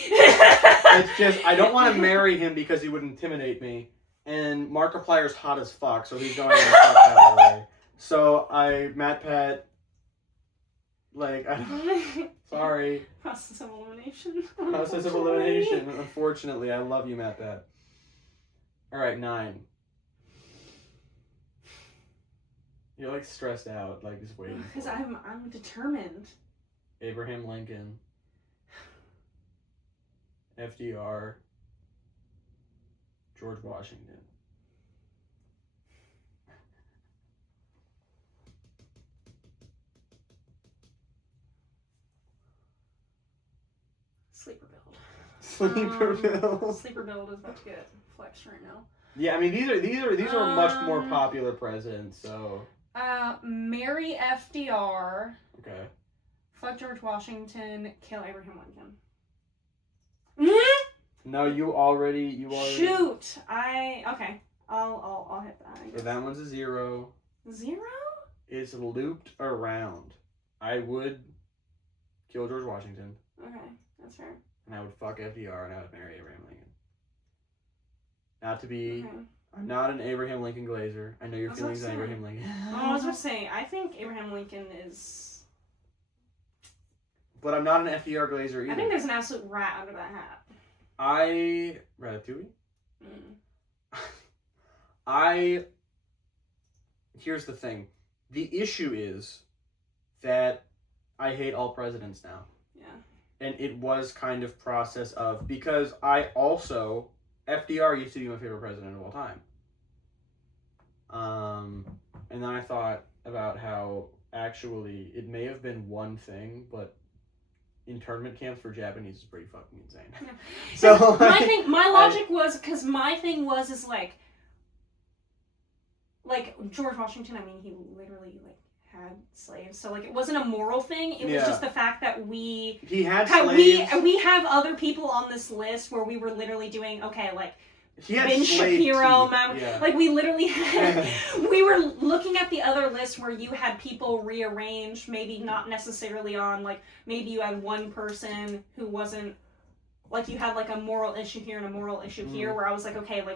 It's just, I don't want to marry him because he would intimidate me. And Markiplier's hot as fuck, so he's going to fuck out of the way. So MatPat, like, sorry. Process of elimination. Process of elimination. Unfortunately, I love you, MatPat. Alright, 9. You're like stressed out, like just waiting. Because I'm determined. Abraham Lincoln, FDR, George Washington. Sleeper build. Sleeper build is about to get flexed right now. Yeah, I mean these are much more popular presidents, so. Marry FDR. Okay. Fuck George Washington, kill Abraham Lincoln. No, you already. Shoot! Okay. I'll hit that. So that one's a 0. 0? It's looped around. I would kill George Washington. Okay, that's fair. And I would fuck FDR and I would marry Abraham Lincoln. Not to be. Okay. I'm not an Abraham Lincoln glazer. I know your feelings on Abraham Lincoln. I was about to say, I think Abraham Lincoln is. But I'm not an FDR glazer either. I think there's an absolute rat under that hat. Ratatouille? Here's the thing. The issue is that I hate all presidents now. Yeah. And it was kind of process of, because FDR used to be my favorite president of all time. And then I thought about how actually it may have been one thing, but internment camps for Japanese is pretty fucking insane. Yeah. So my logic was, because my thing was, is like George Washington, I mean, he literally had slaves, so it wasn't a moral thing. It was just the fact that he had slaves. We have other people on this list where we were literally doing Ben Shapiro, we literally had, we were looking at the other list where you had people rearranged, maybe not necessarily on, maybe you had one person who wasn't, you had, a moral issue here and a moral issue here, where I was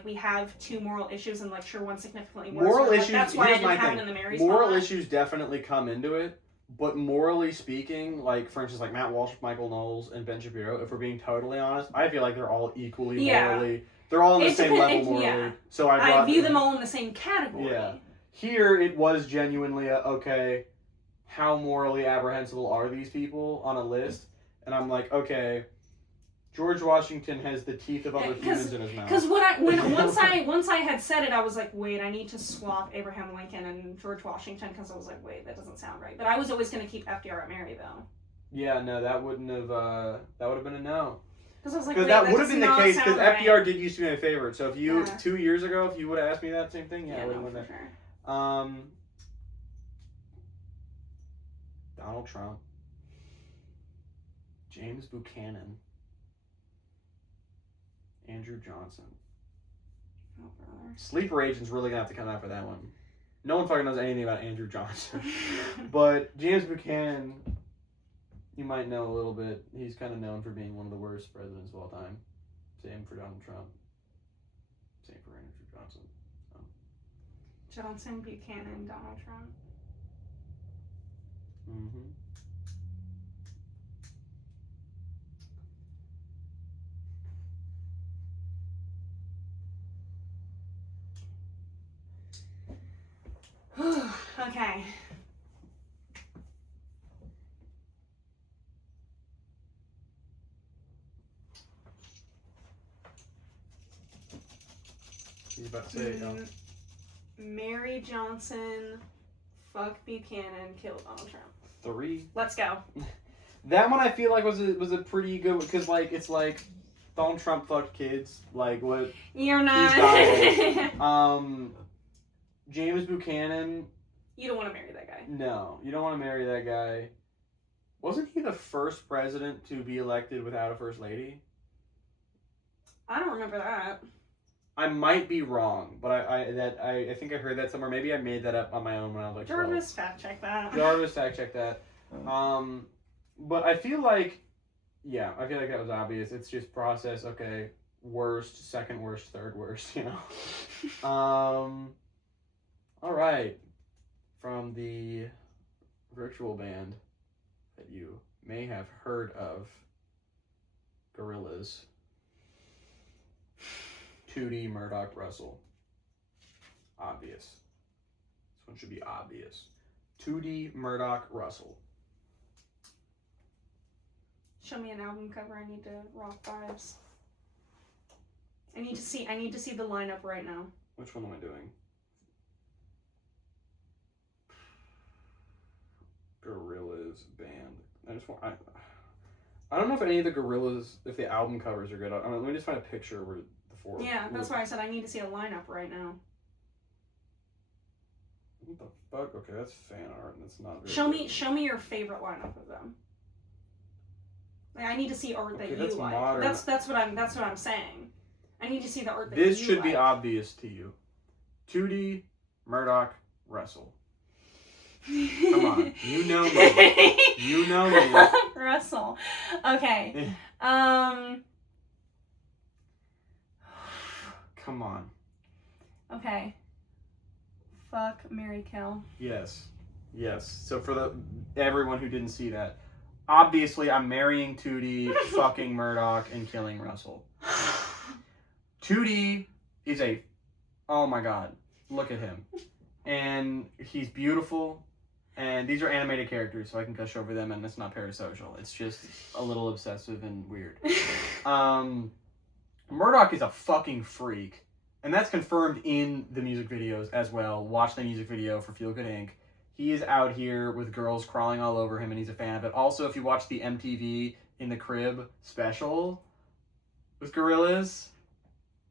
we have two moral issues, and, sure, one significantly worse. Moral issues, that's why I didn't have it in the Mary's moral issues definitely come into it, but morally speaking, for instance, Matt Walsh, Michael Knowles, and Ben Shapiro, if we're being totally honest, I feel like they're all equally morally... They're all on the same level morally. Yeah. So I view them all in the same category. Yeah. Here, it was genuinely how morally apprehensible are these people on a list? And I'm okay, George Washington has the teeth of other humans in his mouth. Because once I had said it, I was wait, I need to swap Abraham Lincoln and George Washington, because I was wait, that doesn't sound right. But I was always going to keep FDR at Mary, though. Yeah, no, that would have been a no. Because I was that would have been the case, because FDR did used to be my favorite. So if you, 2 years ago, if you would have asked me that same thing, I would have won that. Sure. Donald Trump. James Buchanan. Andrew Johnson. Oh, brother. Sleeper Agent's really going to have to come out for that one. No one fucking knows anything about Andrew Johnson. But James Buchanan... You might know a little bit. He's kind of known for being one of the worst presidents of all time. Same for Donald Trump. Same for Andrew Johnson. Johnson, Buchanan, Donald Trump. Mm-hmm. Okay. He's about to say it, no? Mary Johnson, fuck Buchanan, kill Donald Trump. 3. Let's go. That one I feel like was a pretty good one, because it's Donald Trump fucked kids. What? You're not. He's dying. James Buchanan. You don't want to marry that guy. No, you don't want to marry that guy. Wasn't he the first president to be elected without a first lady? I don't remember that. I might be wrong, but I think I heard that somewhere. Maybe I made that up on my own when I was 12. Jarvis, fact check that. Jarvis, fact check that. But I feel like that was obvious. It's just process. Okay, worst, second worst, third worst. All right, from the virtual band that you may have heard of, Gorillaz. 2D Murdoch Russell. Obvious. This one should be obvious. 2D Murdoch Russell. Show me an album cover. I need to rock vibes. I need to see the lineup right now. Which one am I doing? Gorillaz band. I don't know if any of the Gorillaz, if the album covers are good. Let me just find a picture where the four. Yeah, that's why I said I need to see a lineup right now. What the fuck? Okay, that's fan art, and it's not. Show me your favorite lineup of them. I need to see art that you like. Modern. That's what I'm saying. I need to see the art that this you should like. be obvious to you. 2D Murdoch Russell. Come on, you know me. You know me. Russell. Okay. Come on. Okay. Fuck, marry, kill. Yes. So for everyone who didn't see that, obviously I'm marrying 2D, fucking Murdoch, and killing Russell. 2D is a Oh my god. Look at him. And he's beautiful. And these are animated characters, so I can gush over them, and it's not parasocial. It's just a little obsessive and weird. Murdoch is a fucking freak. And that's confirmed in the music videos as well. Watch the music video for Feel Good Inc. He is out here with girls crawling all over him, and he's a fan of it. Also, if you watch the MTV In the Crib special with Gorillaz,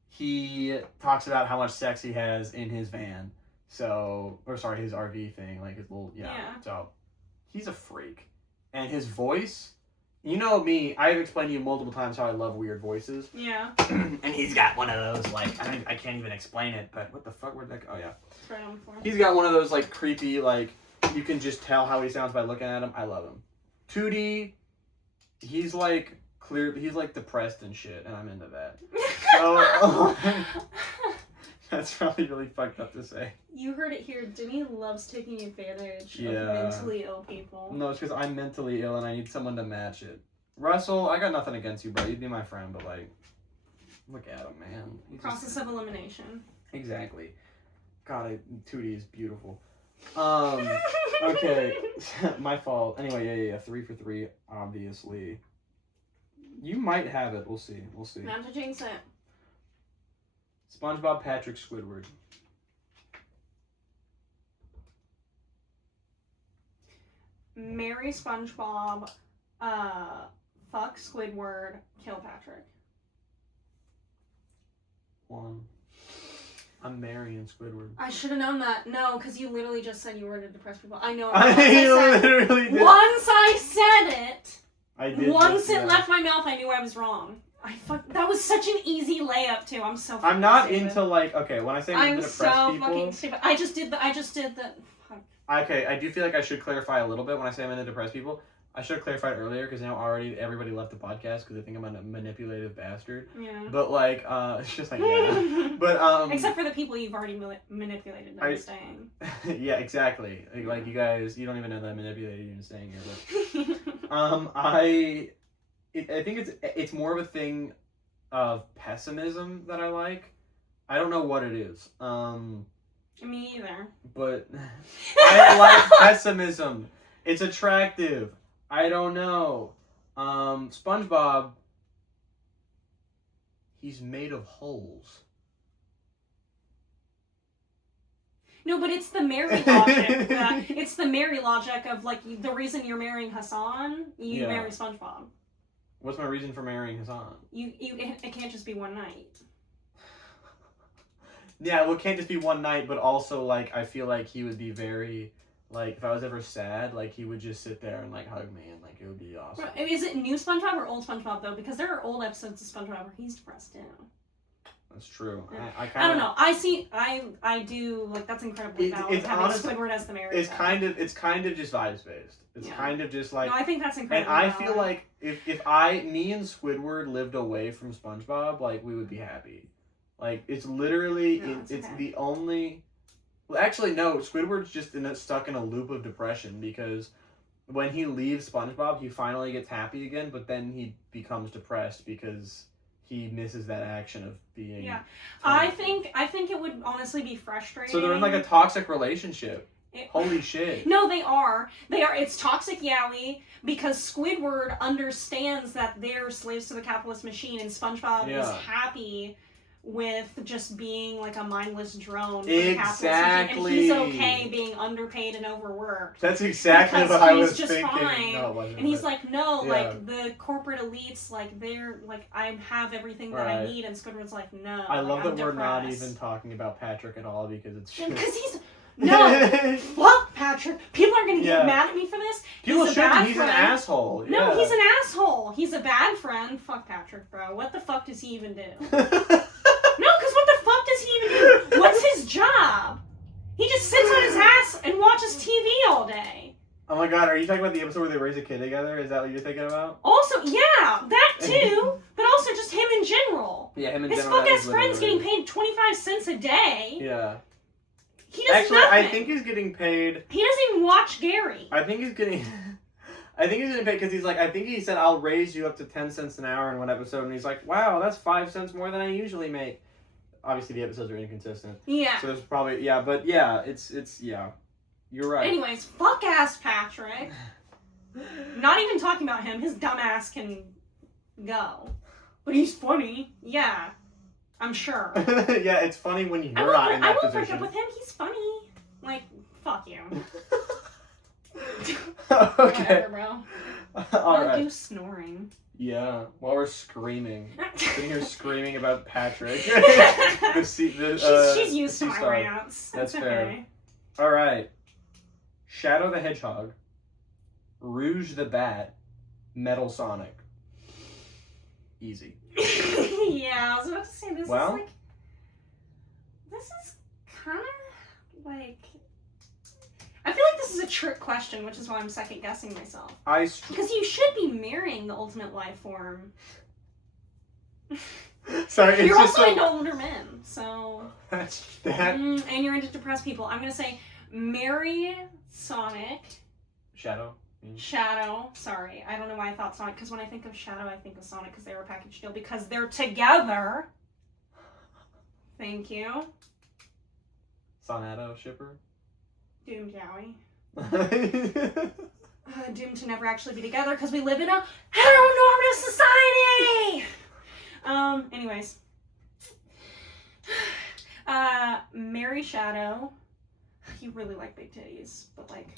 he talks about how much sex he has in his van. So, or sorry, his RV thing, like his little, yeah. So, he's a freak. And his voice, you know me, I've explained to you multiple times how I love weird voices. Yeah. And he's got one of those, like, I can't even explain it, but what the fuck, where'd that go? Oh, yeah. It's right on the floor. He's got one of those, like, creepy, like, you can just tell how he sounds by looking at him. I love him. 2D, he's, like, he's, like, depressed and shit, and I'm into that. So, that's probably really fucked up to say. You heard it here. Denny loves taking advantage of mentally ill people. No, it's because I'm mentally ill and I need someone to match it. Russell, I got nothing against you, bro. You'd be my friend, but, like, look at him, man. Process of elimination. Exactly. God, 2D is beautiful. Okay. My fault. Anyway, yeah. 3 for 3, obviously. You might have it. We'll see. Not to jinx it. SpongeBob, Patrick, Squidward. Marry SpongeBob, fuck Squidward, kill Patrick. 1. I'm marrying Squidward. I should have known that. No, because you literally just said you were to depress people. I know. Literally did. Once I said it, I did. Once it left my mouth, I knew I was wrong. That was such an easy layup too. I'm so. I'm not stupid. Into like okay when I say I'm into depressed so people. Fucking stupid. I just did the. Okay, I do feel like I should clarify a little bit when I say I'm into depressed people. I should have clarified earlier because now already everybody left the podcast because they think I'm a manipulative bastard. Yeah. But like, it's just like yeah. But except for the people you've already manipulated into staying. Yeah, exactly. Like you guys, you don't even know that I manipulated you into staying here. But I think it's more of a thing of pessimism that I like. I don't know what it is. Me either. But I like pessimism. It's attractive. I don't know. SpongeBob, he's made of holes. No, but it's the Mary logic. It's the Mary logic of like the reason you're marrying Hassan, you marry SpongeBob. What's my reason for marrying Hassan? It can't just be one night. Yeah, well, it can't just be one night, but also, like, I feel like he would be very, like, if I was ever sad, like, he would just sit there and, like, hug me, and, like, it would be awesome. Is it new SpongeBob or old SpongeBob, though? Because there are old episodes of SpongeBob where he's depressed, too. That's true. Yeah. I don't know. I do, like, that's incredibly valid, having honestly, Squidward as the Mary. It's kind of just vibes-based. It's kind of just, like... No, I think that's incredibly And I valid. feel like if me and Squidward lived away from SpongeBob, like, we would be happy. Like, it's literally, it's the only... Well, actually, no, Squidward's just stuck in a loop of depression because when he leaves SpongeBob, he finally gets happy again, but then he becomes depressed because he misses that action of being... Yeah, I think it would honestly be frustrating. So they're in, like, a toxic relationship. Holy shit. No, they are. It's toxic yaoi because Squidward understands that they're slaves to the capitalist machine and SpongeBob is happy with just being like a mindless drone for the capitalist machine. And he's okay being underpaid and overworked. That's exactly what I was thinking. Fine. No, it wasn't. And he's like, no, like the corporate elites, like they're like, I have everything that I need, and Squidward's like, no. I love that we're not even talking about Patrick at all because it's just... Because he's... No! Fuck Patrick! People are gonna get mad at me for this. People shouldn't. He's an asshole. No, he's an asshole. He's a bad friend. Fuck Patrick, bro. What the fuck does he even do? No, because what the fuck does he even do? What's his job? He just sits on his ass and watches TV all day. Oh my god, are you talking about the episode where they raise a kid together? Is that what you're thinking about? Also, yeah, that too, but also just him in general. Yeah, him in his general. His fuck-ass friend's getting paid 25 cents a day. Yeah. He does nothing. I think he's getting paid... He doesn't even watch Gary. I think he's getting paid because he's like, I think he said, I'll raise you up to 10 cents an hour in one episode, and he's like, wow, that's 5 cents more than I usually make. obviously the episodes are inconsistent. Yeah. So there's probably but yeah, it's yeah. You're right. Anyways, fuck ass Patrick. Not even talking about him. His dumb ass can go. But he's funny. Yeah. I'm sure. Yeah, it's funny when you're not in that I won't position. break up with him. He's funny. Like, fuck you. Okay. Whatever, bro. All right. You snoring. Yeah, while we're screaming. Sitting here screaming about Patrick. She's used to my rants. That's It's fair. okay. All right. Shadow the Hedgehog, Rouge the Bat, Metal Sonic. Easy. Yeah, I was about to say this is kind of like. I feel like this is a trick question, which is why I'm second guessing myself. Because you should be marrying the ultimate life form. Sorry, you're also into older men, so. That's that. And you're into depressed people. I'm gonna say marry Sonic. Shadow. Shadow. Sorry, I don't know why I thought Sonic. Because when I think of Shadow, I think of Sonic because they were a package deal. Because they're together. Thank you. Sonato shipper. Doomed Joey. Doomed to never actually be together because we live in a heteronormative society. Anyways. Marry Shadow. You really like big titties, but like.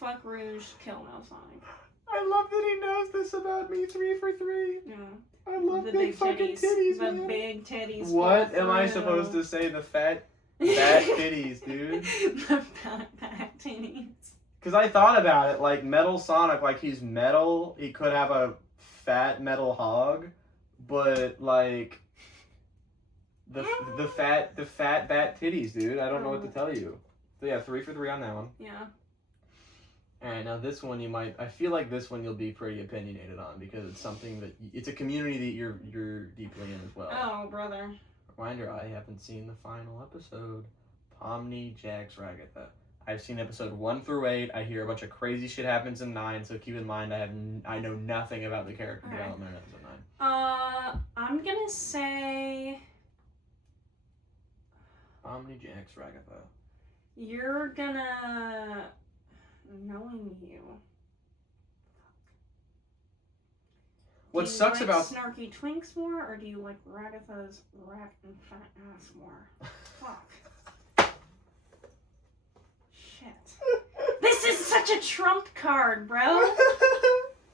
Fuck Rouge, kill no Sonic. I love that he knows this about me. 3 for 3. Yeah. I love the big fucking titties, the man. big titties. What am I supposed to say? The fat titties, dude. The fat titties. Because I thought about it, like Metal Sonic, like he's metal. He could have a fat metal hog, but like the fat bat titties, dude. I don't know what to tell you. So yeah, 3 for 3 on that one. Yeah. Alright, now this one I feel like this one you'll be pretty opinionated on because it's something that, it's a community that you're deeply in as well. Oh, brother. Reminder, I haven't seen the final episode. Pomni, Jax, Ragatha. I've seen episode 1 through 8. I hear a bunch of crazy shit happens in 9, so keep in mind I know nothing about the character development in episode 9. I'm gonna say... Pomni, Jax, Ragatha. You're gonna... Knowing you. What sucks like about snarky twinks more, or do you like Ragatha's rack and fat ass more? Fuck. Shit. This is such a trump card, bro.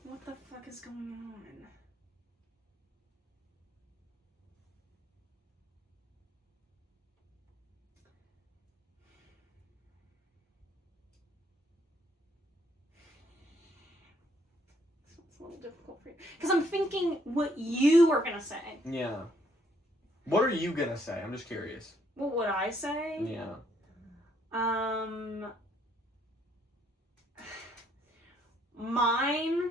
What the fuck is going on? A little difficult for you because I'm thinking what you are gonna say. Yeah. What are you gonna say? I'm just curious. What would I say? Yeah. Mine.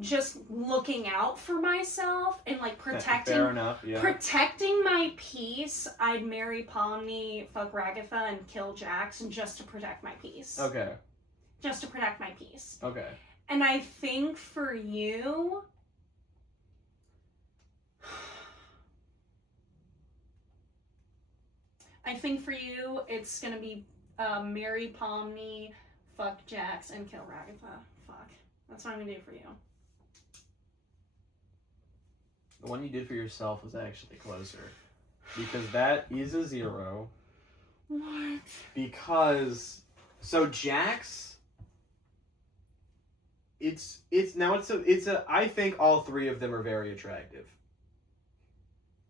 Just looking out for myself and like protecting. Fair enough. Yeah. Protecting my peace. I'd marry Pomni, fuck Ragatha, and kill Jax, just to protect my peace. Okay. Just to protect my peace. Okay. And I think for you... it's gonna be marry Pomni, fuck Jax, and kill Ragatha. Fuck. That's what I'm gonna do for you. The one you did for yourself was actually closer. Because that is a 0. What? Because... So Jax... It's I think all 3 of them are very attractive.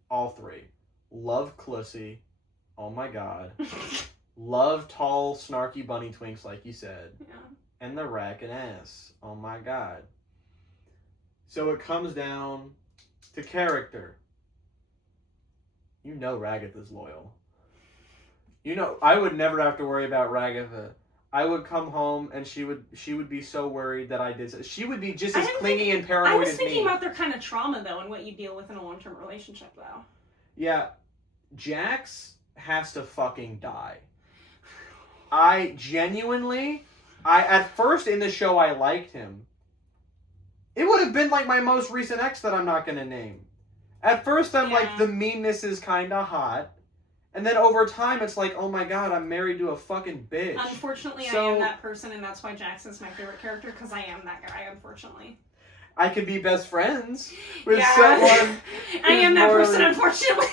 All 3. Love Clussy. Oh my god. Love tall, snarky bunny twinks like you said. Yeah. And the rack and ass. Oh my god. So it comes down to character. You know Ragatha's loyal. You know, I would never have to worry about Ragatha. I would come home and she would be so worried that I did so. She would be just as clingy and paranoid as me. I was thinking about their kind of trauma though and what you deal with in a long-term relationship though. Yeah. Jax has to fucking die. I genuinely, at first in the show I liked him. It would have been like my most recent ex that I'm not gonna name. At first, I'm like, Yeah. the meanness is kind of hot. And then over time, it's like, oh my god, I'm married to a fucking bitch. Unfortunately, I So- am that person, and that's why Jackson's my favorite character, because I am that guy, unfortunately. I could be best friends with Yeah. someone. I am that person, morally- unfortunately.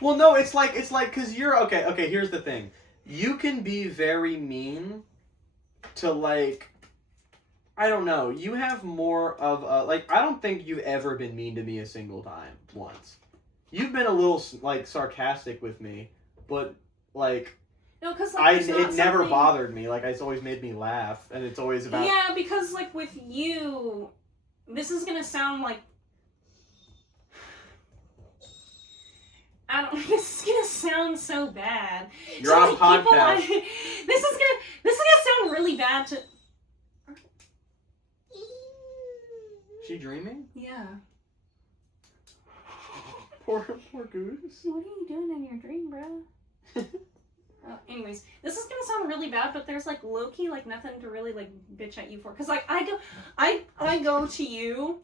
Well, no, it's like, cause you're, okay, here's the thing. You can be very mean to, like, I don't know, you have more of a, like, I don't think you've ever been mean to me a single time, once. You've been a little, like, sarcastic with me, but, like, No, because like, it never bothered me. Like, it's always made me laugh, and it's always about... Yeah, because, like, with you, this is gonna sound like... This is gonna sound so bad. You're on a like, podcast. This is gonna sound really bad to... She dreaming? Yeah. Poor goose. What are you doing in your dream, bro? Anyways, this is gonna sound really bad, but there's like low-key like nothing to really like bitch at you for, cause like I go to you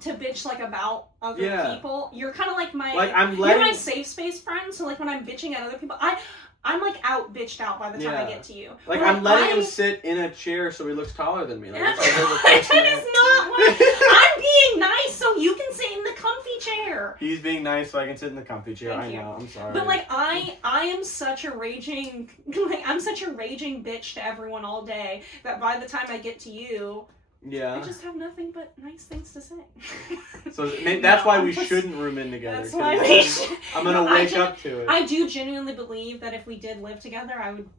to bitch like about other people. You're kind of like my you're my safe space friend. So like when I'm bitching at other people, I'm like bitched out by the time I get to you. Like I'm letting him sit in a chair so he looks taller than me. Like, that is not what I'm being nice so you can sit in the comfy chair. He's being nice so I can sit in the comfy chair. Thank you. I know. I'm sorry. But like I am such a raging bitch to everyone all day that by the time I get to you, I just have nothing but nice things to say. So that's why we shouldn't room in together. That's why we should. I'm gonna wake up to it. I do genuinely believe that if we did live together,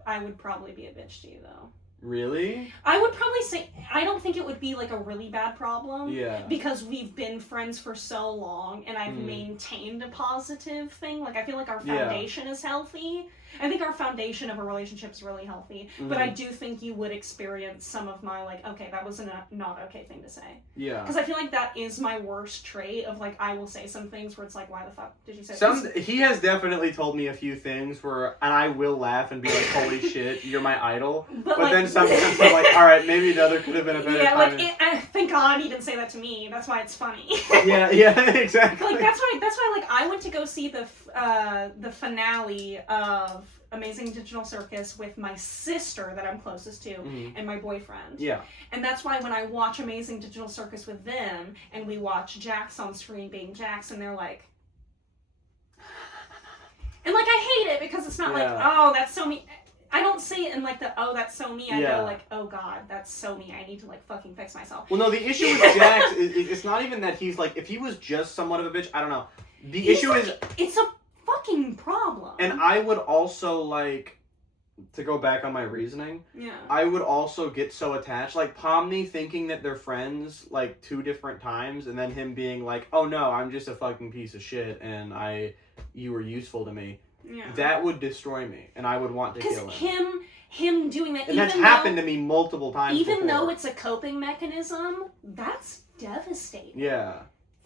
I would probably be a bitch to you though. Really? I would probably say I don't think it would be like a really bad problem. Yeah. Because we've been friends for so long and I've maintained a positive thing. Like I feel like our foundation is healthy. I think our foundation of a relationship is really healthy. But I do think you would experience some of my like, okay, that was a not okay thing to say. Yeah. Because I feel like that is my worst trait of like I will say some things where it's like, why the fuck did you say this? He has definitely told me a few things where, and I will laugh and be like, holy shit, you're my idol. But like, then sometimes I'm like, alright, maybe the other could have been a better time. Yeah, like, thank God he didn't say that to me. That's why it's funny. yeah, exactly. Like, that's why, like, I went to go see the finale of Amazing Digital Circus with my sister that I'm closest to and my boyfriend. Yeah. And that's why when I watch Amazing Digital Circus with them and we watch Jax on screen being Jax and they're like... And, like, I hate it because it's not like, oh, that's so me... I don't say it in like the, oh, that's so me. I go like, oh God, that's so me. I need to like fucking fix myself. Well, no, the issue with Jax is it's not even that he's like, if he was just somewhat of a bitch, I don't know. The issue is... It's a fucking problem. And I would also like, to go back on my reasoning, I would also get so attached. Like Pomni thinking that they're friends like 2 different times and then him being like, oh no, I'm just a fucking piece of shit and you were useful to me. Yeah. That would destroy me, and I would want to kill him. Because him doing that, and that's happened to me multiple times. Even though it's a coping mechanism, that's devastating. Yeah.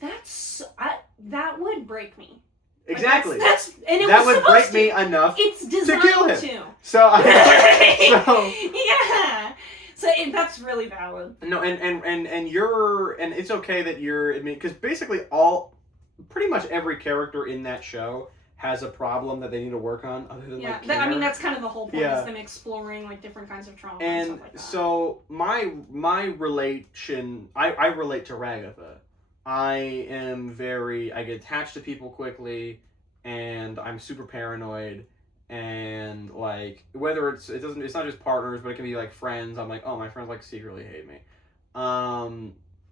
That would break me. Exactly. Like that would break me enough to kill him. To. So yeah. So that's really valid. No, and it's okay that you're. I mean, because basically pretty much every character in that show has a problem that they need to work on, other than like care. I mean that's kind of the whole point is them exploring like different kinds of trauma and stuff like that. So my relation, I relate to Ragatha. I get attached to people quickly, and I'm super paranoid, and like whether it's not just partners, but it can be like friends. I'm like, oh, my friends like secretly hate me.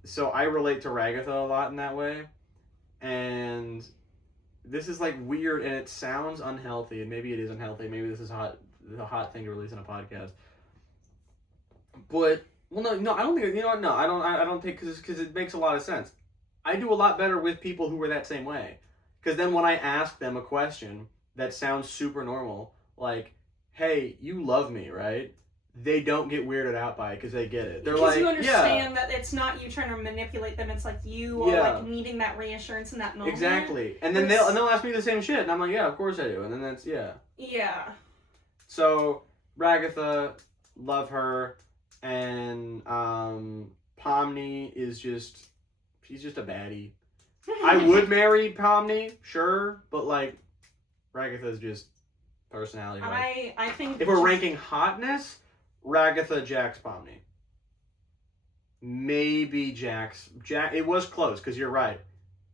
So I relate to Ragatha a lot in that way, and this is like weird, and it sounds unhealthy, and maybe it is unhealthy. Maybe this is a hot thing to release in a podcast. But no, I don't think I don't think because it makes a lot of sense. I do a lot better with people who are that same way, because then when I ask them a question that sounds super normal, like, "Hey, you love me, right?" They don't get weirded out by it because they get it. They're like, you understand that it's not you trying to manipulate them. It's like you are like needing that reassurance in that moment. Exactly. And then they'll ask me the same shit, and I'm like, yeah, of course I do. And then that's Yeah. So Ragatha, love her, and Pomni is just, she's just a baddie. I would marry Pomni, sure, but like, Ragatha's just personality. Right? I think if we're ranking hotness, Ragatha, Jax, Pomni. Maybe Jax. It was close, because you're right.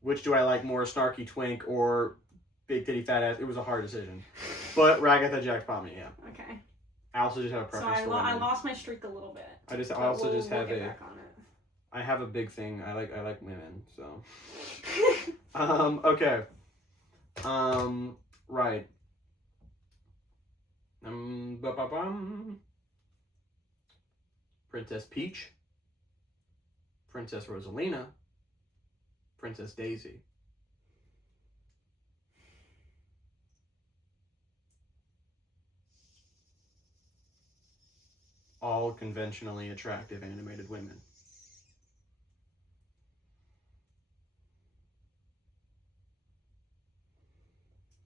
Which do I like more, snarky twink or big titty fat ass? It was a hard decision. But Ragatha, Jax, Pomni, yeah. Okay. I also just have a preference for women. I lost my streak a little bit. I also just have I have a big thing. I like women, so. Okay. Right. Princess Peach. Princess Rosalina. Princess Daisy. All conventionally attractive animated women.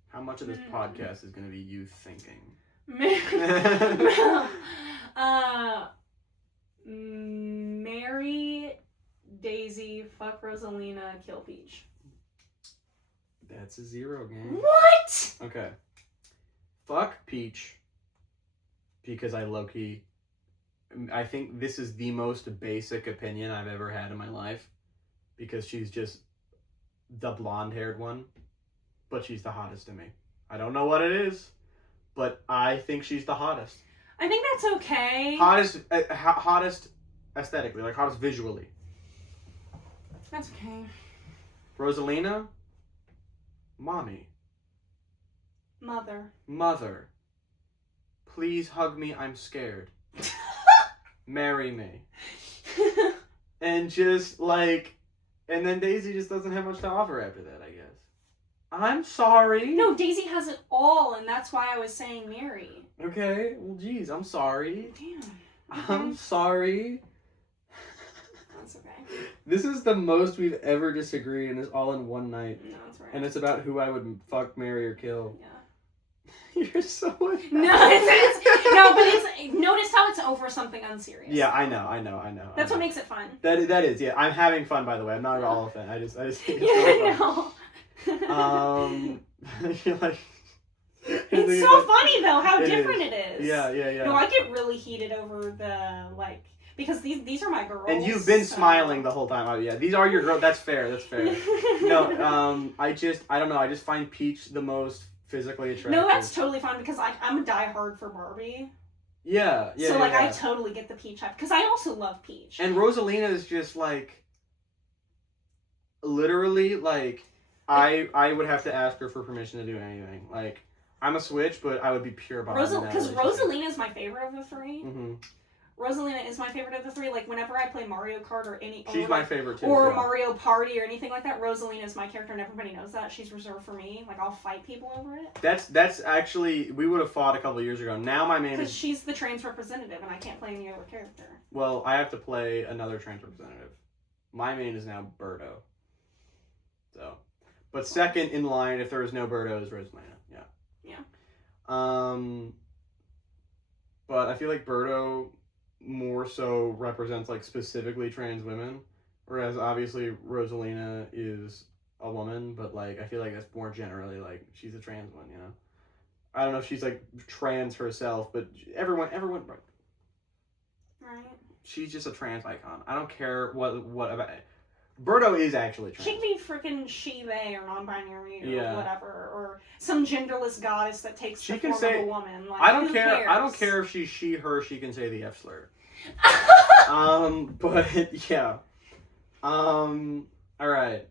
How much of this podcast is going to be you thinking? Marry Daisy, fuck Rosalina, kill Peach. That's a 0 game. What? Okay. Fuck Peach. Because I low-key... I think this is the most basic opinion I've ever had in my life. Because she's just the blonde-haired one. But she's the hottest to me. I don't know what it is, but I think she's the hottest. I think that's okay. Hottest aesthetically, like hottest visually. That's okay. Rosalina, mommy. Mother. Please hug me, I'm scared. Marry me. And just like, and then Daisy just doesn't have much to offer after that, I guess. I'm sorry. No, Daisy has it all, and that's why I was saying Mary. Okay, well, geez, I'm sorry. Damn. Okay. I'm sorry. That's okay. This is the most we've ever disagreed, and it's all in one night. No, that's right. And it's about who I would fuck, marry, or kill. Yeah. You're so No, but notice how it's over something unserious. Yeah, I know. That's what makes it fun. That is, yeah. I'm having fun, by the way. I'm not at all a fan. I just think it's so fun. You're like, it's so funny though how different it is. Yeah. No, I get really heated over the because these are my girls. And you've been smiling the whole time. Oh yeah, these are your girls. That's fair. No, I don't know. I just find Peach the most physically attractive. No, that's totally fine because I'm a diehard for Barbie. Yeah. So I totally get the Peach hype because I also love Peach. And Rosalina is just like, literally like. I would have to ask her for permission to do anything. Like, I'm a switch, but I would be pure about it. Because Rosalina is my favorite of the three. Mm-hmm. Rosalina is my favorite of the three. Like, whenever I play Mario Kart or she's my favorite too. Or Mario Party or anything like that, Rosalina is my character, and everybody knows that. She's reserved for me. Like, I'll fight people over it. That's actually, we would have fought a couple of years ago. Now my main because she's the trans representative, and I can't play any other character. Well, I have to play another trans representative. My main is now Birdo. So... But second in line, if there is no Birdo, is Rosalina. Yeah. But I feel like Birdo more so represents like specifically trans women, whereas obviously Rosalina is a woman, but like I feel like that's more generally like she's a trans one, you know. I don't know if she's like trans herself, but everyone. Right. She's just a trans icon. I don't care what about it. Birdo is actually trans. She can be freaking she/they or non-binary or whatever, or some genderless goddess that takes the form of a woman. Like, I don't care. Cares? I don't care if she's she, her. She can say the F slur. But yeah. All right.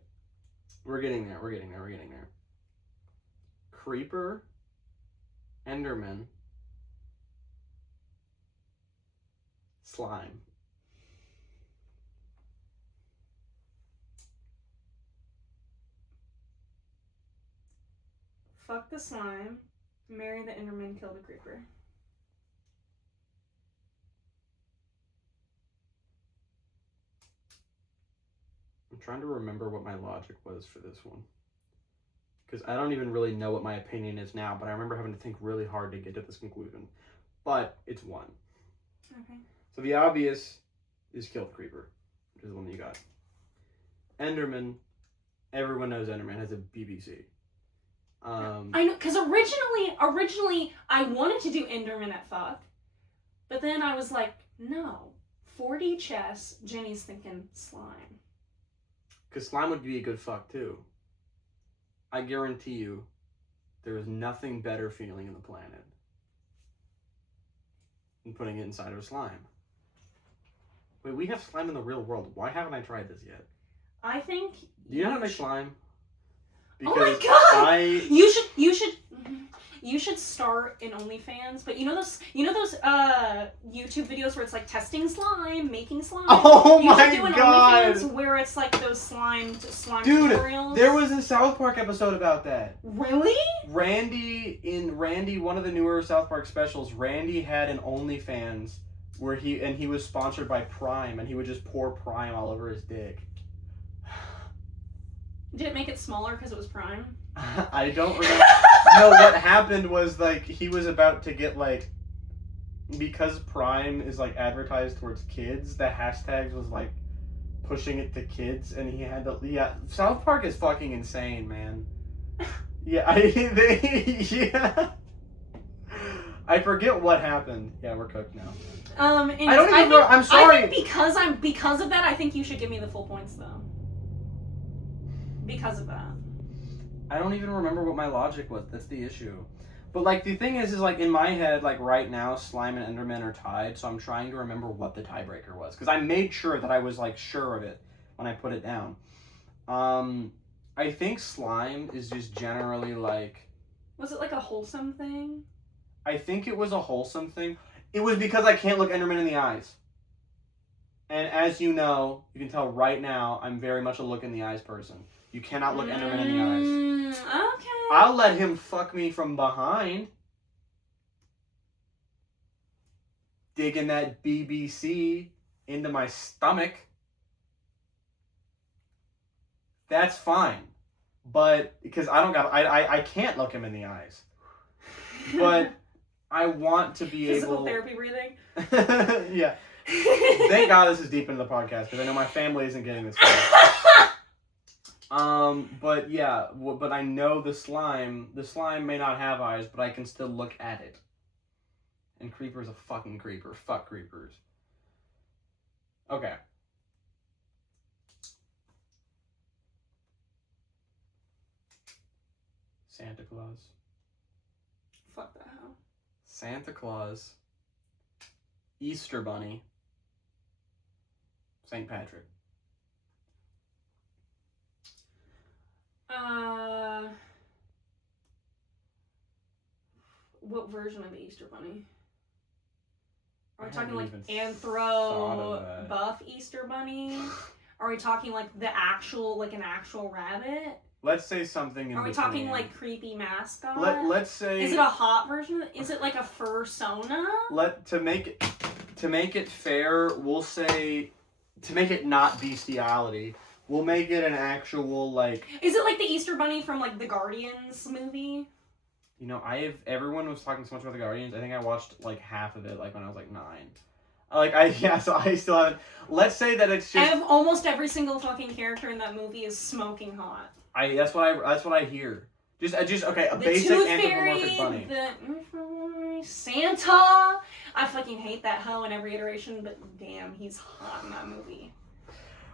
We're getting there. Creeper, Enderman, Slime. Fuck the slime, marry the Enderman, kill the creeper. I'm trying to remember what my logic was for this one. Because I don't even really know what my opinion is now, but I remember having to think really hard to get to this conclusion. But it's one. Okay. So the obvious is kill the creeper. which is the one that you got. Enderman, everyone knows Enderman has a BBC. I know, because originally I wanted to do Enderman at fuck, but then I was like, no, 4D chess. Jenny's thinking slime. Because slime would be a good fuck too. I guarantee you, there is nothing better feeling in the planet than putting it inside of a slime. Wait, we have slime in the real world. Why haven't I tried this yet? I think. Do you know how to make slime? Because oh my god! You You should start in OnlyFans, but you know those YouTube videos where it's like testing slime, making slime. Oh you my should do an god! OnlyFans where it's like those slime Dude, tutorials. There was a South Park episode about that. Really? Randy, one of the newer South Park specials, Randy had an OnlyFans where he was sponsored by Prime, and he would just pour Prime all over his dick. Did it make it smaller because it was Prime? I don't remember. No, what happened was, like, he was about to get, like, because Prime is, like, advertised towards kids, the hashtags was, like, pushing it to kids, and he had to, yeah, South Park is fucking insane, man. Yeah, yeah. I forget what happened. Yeah, we're cooked now. And I don't even know, I'm sorry. I think because of that, I think you should give me the full points, though. Because of that. I don't even remember what my logic was. That's the issue. But, like, the thing is, like, in my head, like, right now, Slime and Enderman are tied, so I'm trying to remember what the tiebreaker was. Because I made sure that I was, like, sure of it when I put it down. I think Slime is just generally, like... Was it, like, a wholesome thing? I think it was a wholesome thing. It was because I can't look Enderman in the eyes. And as you know, you can tell right now, I'm very much a look in the eyes person. You cannot look Enderman in the eyes. Okay. I'll let him fuck me from behind. Digging that BBC into my stomach. That's fine. But, because I can't look him in the eyes. But I want to be Physical therapy breathing? Yeah. Thank God this is deep into the podcast, because I know my family isn't getting this far. But yeah, but I know the slime may not have eyes, but I can still look at it. And Creeper's a fucking creeper. Fuck creepers. Okay. Santa Claus. Fuck the hell. Santa Claus. Easter Bunny. St. Patrick. What version of the Easter Bunny? Are we I talking haven't like even thought anthro of that. buff Easter Bunny? Are we talking like an actual rabbit? Let's say something in Are we between. talking like creepy mascot? Let's say. Is it a hot version? Is it like a fursona? To make it fair, we'll say, to make it not bestiality, we'll make it an actual, like... Is it like the Easter Bunny from, like, the Guardians movie? You know, everyone was talking so much about the Guardians, I think I watched, like, half of it, like, when I was, like, 9. So I still haven't... Let's say that it's just... Almost every single fucking character in that movie is smoking hot. That's what I hear. Just okay, a the basic Tooth anthropomorphic Fairy, bunny. The Santa. I fucking hate that hoe in every iteration, but damn, he's hot in that movie.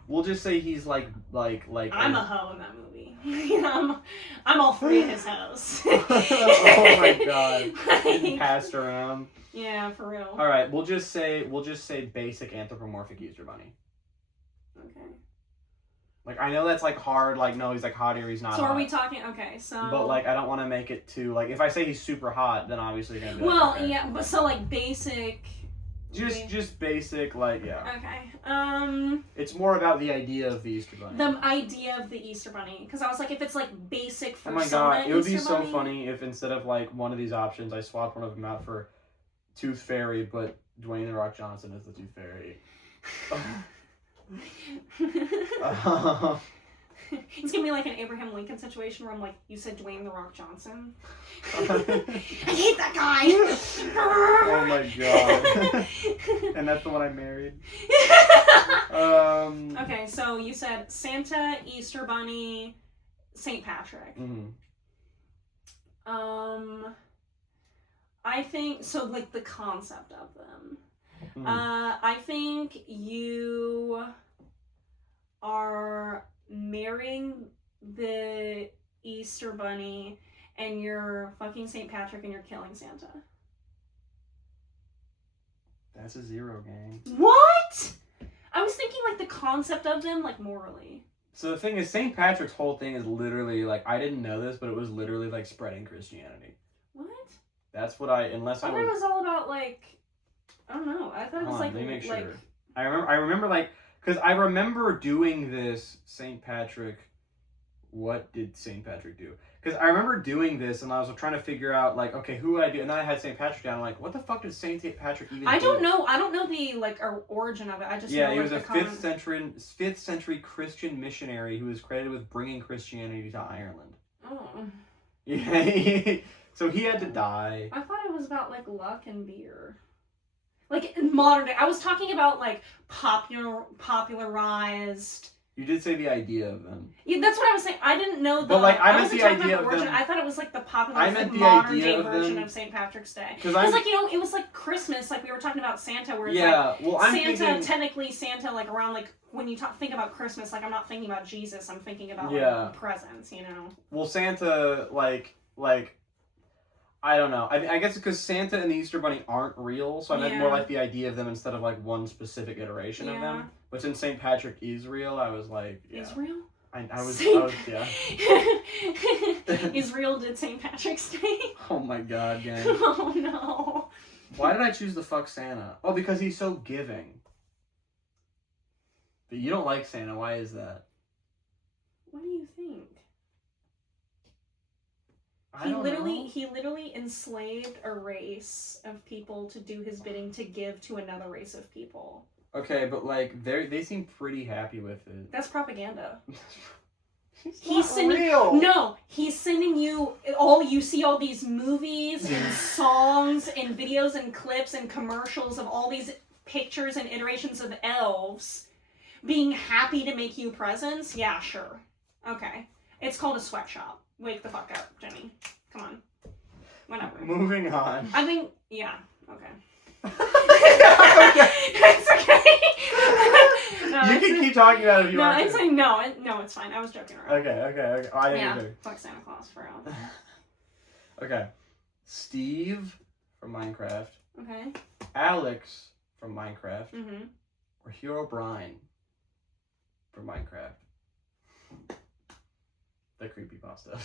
We'll just say he's like. I'm a hoe in that movie. I'm all three of his hoes. Oh my god! Getting passed around. Yeah, for real. All right, we'll just say basic anthropomorphic Easter bunny. Okay. Like, I know that's like hard. Like, no, he's like hot or he's not. So hot. are we talking? Okay, so. But like, I don't want to make it too like. If I say he's super hot, then obviously you're gonna be like, well, okay. yeah, but so like basic. Just basic, like, yeah. Okay. It's more about the idea of the Easter bunny. The idea of the Easter bunny, because I was like, if it's like basic for oh my god, it would be so funny if instead of like one of these options, I swapped one of them out for Tooth Fairy, but Dwayne The Rock Johnson is the Tooth Fairy. It's gonna be like an Abraham Lincoln situation where I'm like, you said Dwayne The Rock Johnson. I hate that guy. Oh my god. And that's the one I married. Okay, so you said Santa, Easter Bunny, St. Patrick. Mm-hmm. I think so. Like the concept of them. Mm. I think you are marrying the Easter Bunny and you're fucking St. Patrick and you're killing Santa. That's a 0, gang. What? I was thinking like the concept of them, like morally. So the thing is, St. Patrick's whole thing is literally, like, I didn't know this, but it was literally, like, spreading Christianity. What? That's what I thought it was all about, like, I don't know. I thought it was let me make like... sure. I remember, like, because I remember doing this St. Patrick. What did St. Patrick do? Because I remember doing this, and I was trying to figure out, like, okay, who would I do? And then I had St. Patrick down. I'm like, what the fuck did St. Patrick even do? I don't know the, like, origin of it. I just know, he like, was a 5th century Christian missionary who was credited with bringing Christianity to Ireland. Oh. Yeah, so he had to die. I thought it was about, like, luck and beer. Like, in modern day. I was talking about, like, popularized... You did say the idea of them. Yeah, that's what I was saying. I didn't know the... But, like, I meant wasn't the talking idea about the of origin. them... I thought it was, like, the popularized, I meant like, the modern idea day of version them... of St. Patrick's Day. Because, like, you know, it was, like, Christmas. Like, we were talking about Santa, where it's, technically Santa, like, around, like, when you think about Christmas, like, I'm not thinking about Jesus. I'm thinking about, like, presents, you know? Well, Santa, like... I don't know. I guess because Santa and the Easter Bunny aren't real, so I meant more like the idea of them instead of like one specific iteration of them. But since St. Patrick is real, I was like, yeah. Israel? I was, yeah. Israel did St. Patrick's Day? Oh my god, gang. Oh no. Why did I choose the fuck Santa? Oh, because he's so giving. But you don't like Santa, why is that? What do you think? He literally enslaved a race of people to do his bidding to give to another race of people. Okay, but like they seem pretty happy with it. That's propaganda. He's real. No, he's sending you all. You see all these movies and songs and videos and clips and commercials of all these pictures and iterations of elves being happy to make you presents. Yeah, sure. Okay, it's called a sweatshop. Wake the fuck up, Jenny. Come on. Whatever. Moving on. I think, yeah. Okay. Okay. It's okay. No, you can keep talking about it if you want it's to. like, no, it's fine. I was joking around. Okay. I didn't either. Fuck Santa Claus for real. Okay. Steve from Minecraft. Okay. Alex from Minecraft. Mm-hmm. Or Hero Brian from Minecraft. The creepypasta.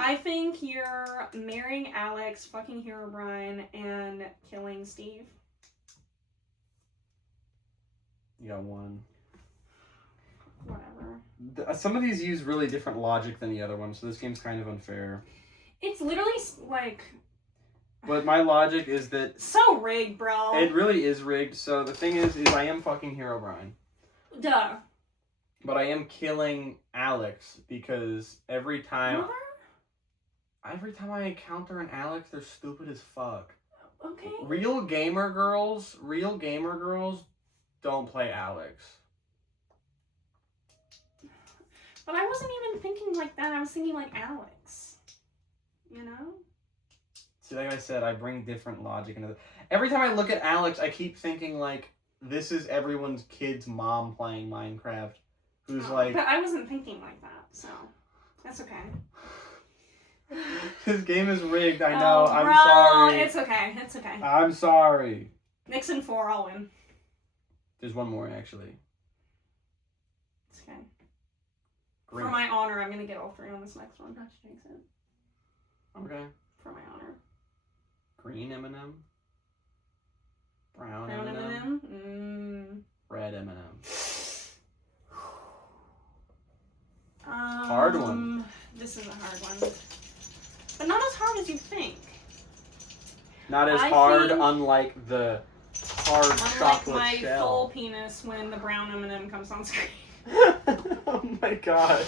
I think you're marrying Alex, fucking Herobrine, and killing Steve. You got one. Whatever. Some of these use really different logic than the other ones, so this game's kind of unfair. It's literally, like... But my logic is that... So rigged, bro. It really is rigged, so the thing is I am fucking Herobrine. Duh. But I am killing Alex because every time I encounter an Alex, they're stupid as fuck. Okay. Real gamer girls don't play Alex. But I wasn't even thinking like that. I was thinking like Alex. You know? See, like I said, I bring different logic into it. Every time I look at Alex, I keep thinking like, this is everyone's kid's mom playing Minecraft. Who's like... But I wasn't thinking like that, so that's okay. This game is rigged, I know. Oh, I'm bro, sorry. It's okay. I'm sorry. Nixon 4, I'll win. There's one more, actually. It's okay. Green. For my honor, I'm going to get all 3 on this next one. Not to jinx it. Okay. For my honor. Green M&M. Brown M&M. M&M. Red M&M. Hard one. This is a hard one. But not as hard as you think. Not as hard, unlike the hard chocolate my shell. full penis when the brown M&M comes on screen. Oh my god.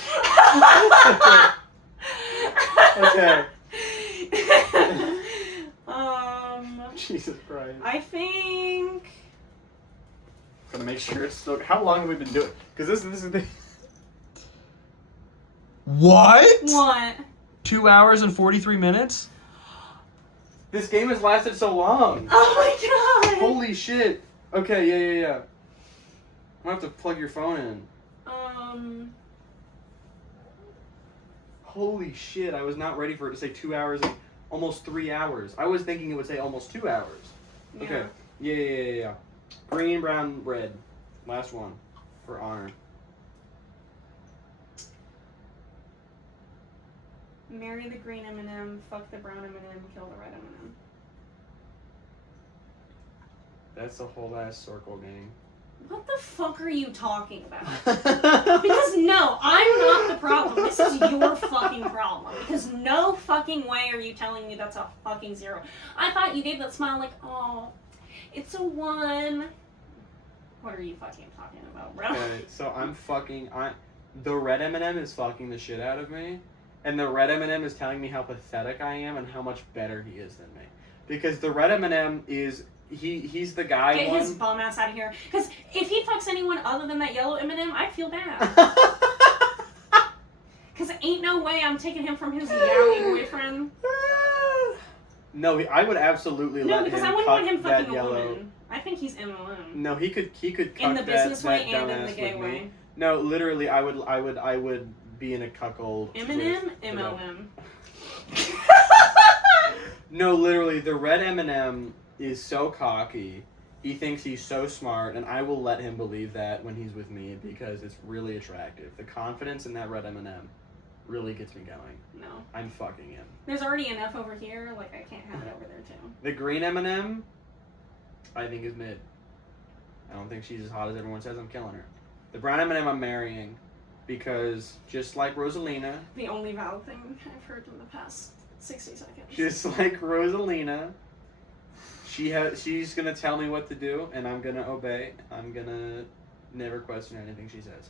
Okay. Jesus Christ. I think. Gotta make sure it's still. How long have we been doing? Because this is the. What? 2 hours and 43 minutes? This game has lasted so long. Oh my god. Holy shit. Okay, yeah. I'm gonna have to plug your phone in. Holy shit, I was not ready for it to say 2 hours and almost 3 hours. I was thinking it would say almost 2 hours. Yeah. Okay. Yeah. Green, brown, red. Last one. For honor. Marry the green M&M, fuck the brown M&M, kill the red M&M. That's a whole ass circle game. What the fuck are you talking about? Because no, I'm not the problem. This is your fucking problem. Because no fucking way are you telling me that's a fucking 0. I thought you gave that smile like, oh, it's a 1. What are you fucking talking about, bro? Okay, so the red M&M is fucking the shit out of me. And the red M&M is telling me how pathetic I am and how much better he is than me. Because the red M&M is... He's the guy. Get one. his bum ass out of here. Because if he fucks anyone other than that yellow M&M, I feel bad. Because ain't no way I'm taking him from his yaoi boyfriend. No, I would absolutely let him. No, because I wouldn't want him that fucking a yellow. woman. I think he's MLM. No, he could In the business way and in dumbass the gay with way. me. No, literally, I would be in a cuckold. M&M, MLM. No, literally, the red M&M is so cocky. He thinks he's so smart, and I will let him believe that when he's with me because it's really attractive. The confidence in that red M&M really gets me going. No. I'm fucking him. There's already enough over here, like I can't have it over there too. The green M&M, I think is mid. I don't think she's as hot as everyone says. I'm killing her. The brown M&M I'm marrying because just like Rosalina. The only valid thing I've heard in the past 60 seconds. Just like Rosalina. She's gonna tell me what to do, and I'm gonna obey. I'm gonna never question anything she says.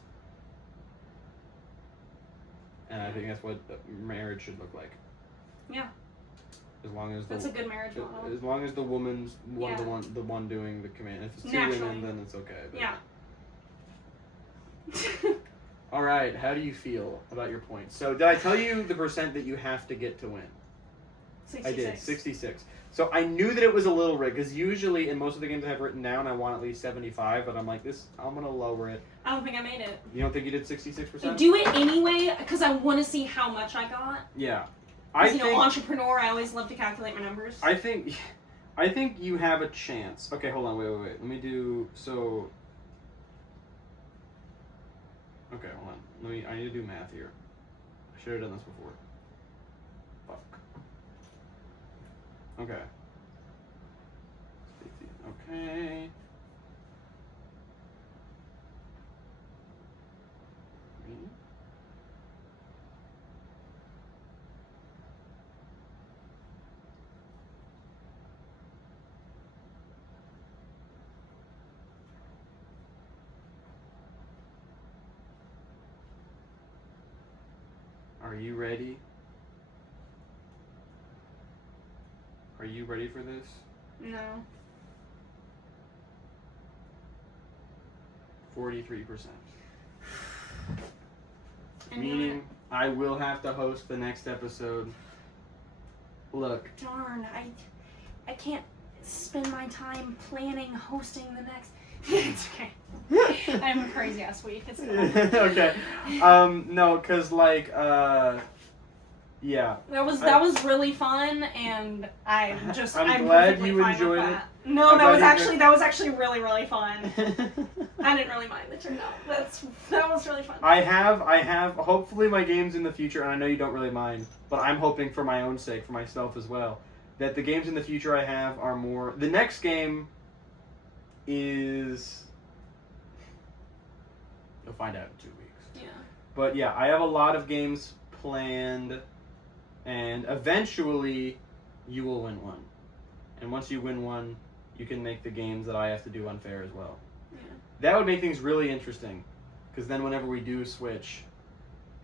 And I think that's what marriage should look like. Yeah. As long as that's a good marriage model. As long as the woman's the one doing the command. If it's two women, then it's okay. But yeah. All right. How do you feel about your points? So did I tell you the percent that you have to get to win? 66. I did 66. So I knew that it was a little rigged because usually in most of the games I have written down I want at least 75, but I'm like I'm gonna lower it. I don't think I made it. You don't think you did 66%? Do it anyway because I want to see how much I got. Yeah. As you know, entrepreneur, I always love to calculate my numbers. I think you have a chance. Okay, hold on, wait. Let me do so. Okay, hold on. I need to do math here. I should have done this before. Fuck. Okay. Okay. Are you ready? Are you ready for this? No. 43%. Meaning I will have to host the next episode. Look. Darn, I can't spend my time planning hosting the next. It's okay. I have a crazy ass week. It's cool. Okay. No, cause yeah. That was really fun, and I'm glad you fine enjoyed with it. that. No, that was actually really, really fun. I didn't really mind the turnout. That was really fun. I have hopefully my games in the future, and I know you don't really mind, but I'm hoping for my own sake, for myself as well, that the games in the future I have are more. The next game is. You'll find out in 2 weeks. Yeah. But yeah, I have a lot of games planned, and eventually you will win one. And once you win one, you can make the games that I have to do unfair as well. Yeah. That would make things really interesting. Because then whenever we do switch,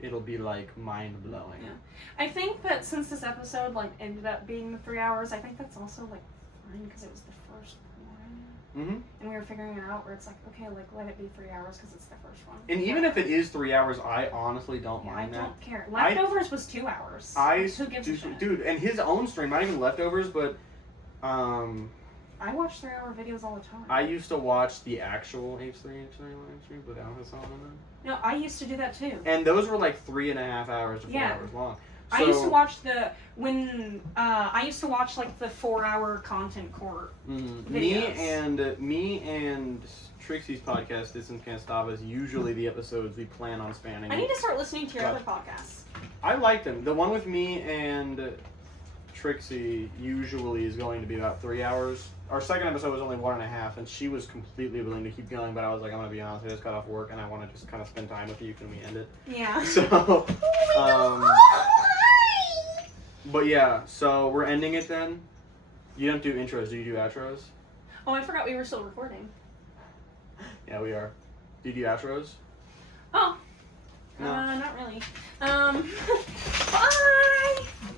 it'll be like mind blowing. Yeah. I think that since this episode like ended up being the 3 hours, I think that's also like fine because it was the first one. Mm-hmm. And we were figuring it out where it's like, okay, like let it be 3 hours because it's the first one. And even if it is 3 hours, I honestly don't mind that. I don't care. Leftovers was 2 hours. Who gives a shit? Dude, and his own stream, not even Leftovers, but I watch 3-hour videos all the time. I used to watch the actual H3 stream without his song in them. No, I used to do that too. And those were like 3.5 hours to 4 hours long. So, I used to watch I used to watch like the 4-hour content court videos. Me and Trixie's podcast, Distance Can't Stop Us, usually the episodes we plan on spanning. I need to start listening to your other podcasts. I like them. The one with me and Trixie usually is going to be about 3 hours. Our second episode was only 1.5, and she was completely willing to keep going, but I was like, I'm going to be honest, I just got off work, and I want to just kind of spend time with you. Can we end it? Yeah. So, but yeah, so we're ending it then. You don't do intros, do you do outros? Oh, I forgot we were still recording. Yeah, we are. Do you do outros? Oh. No. Not really. Bye!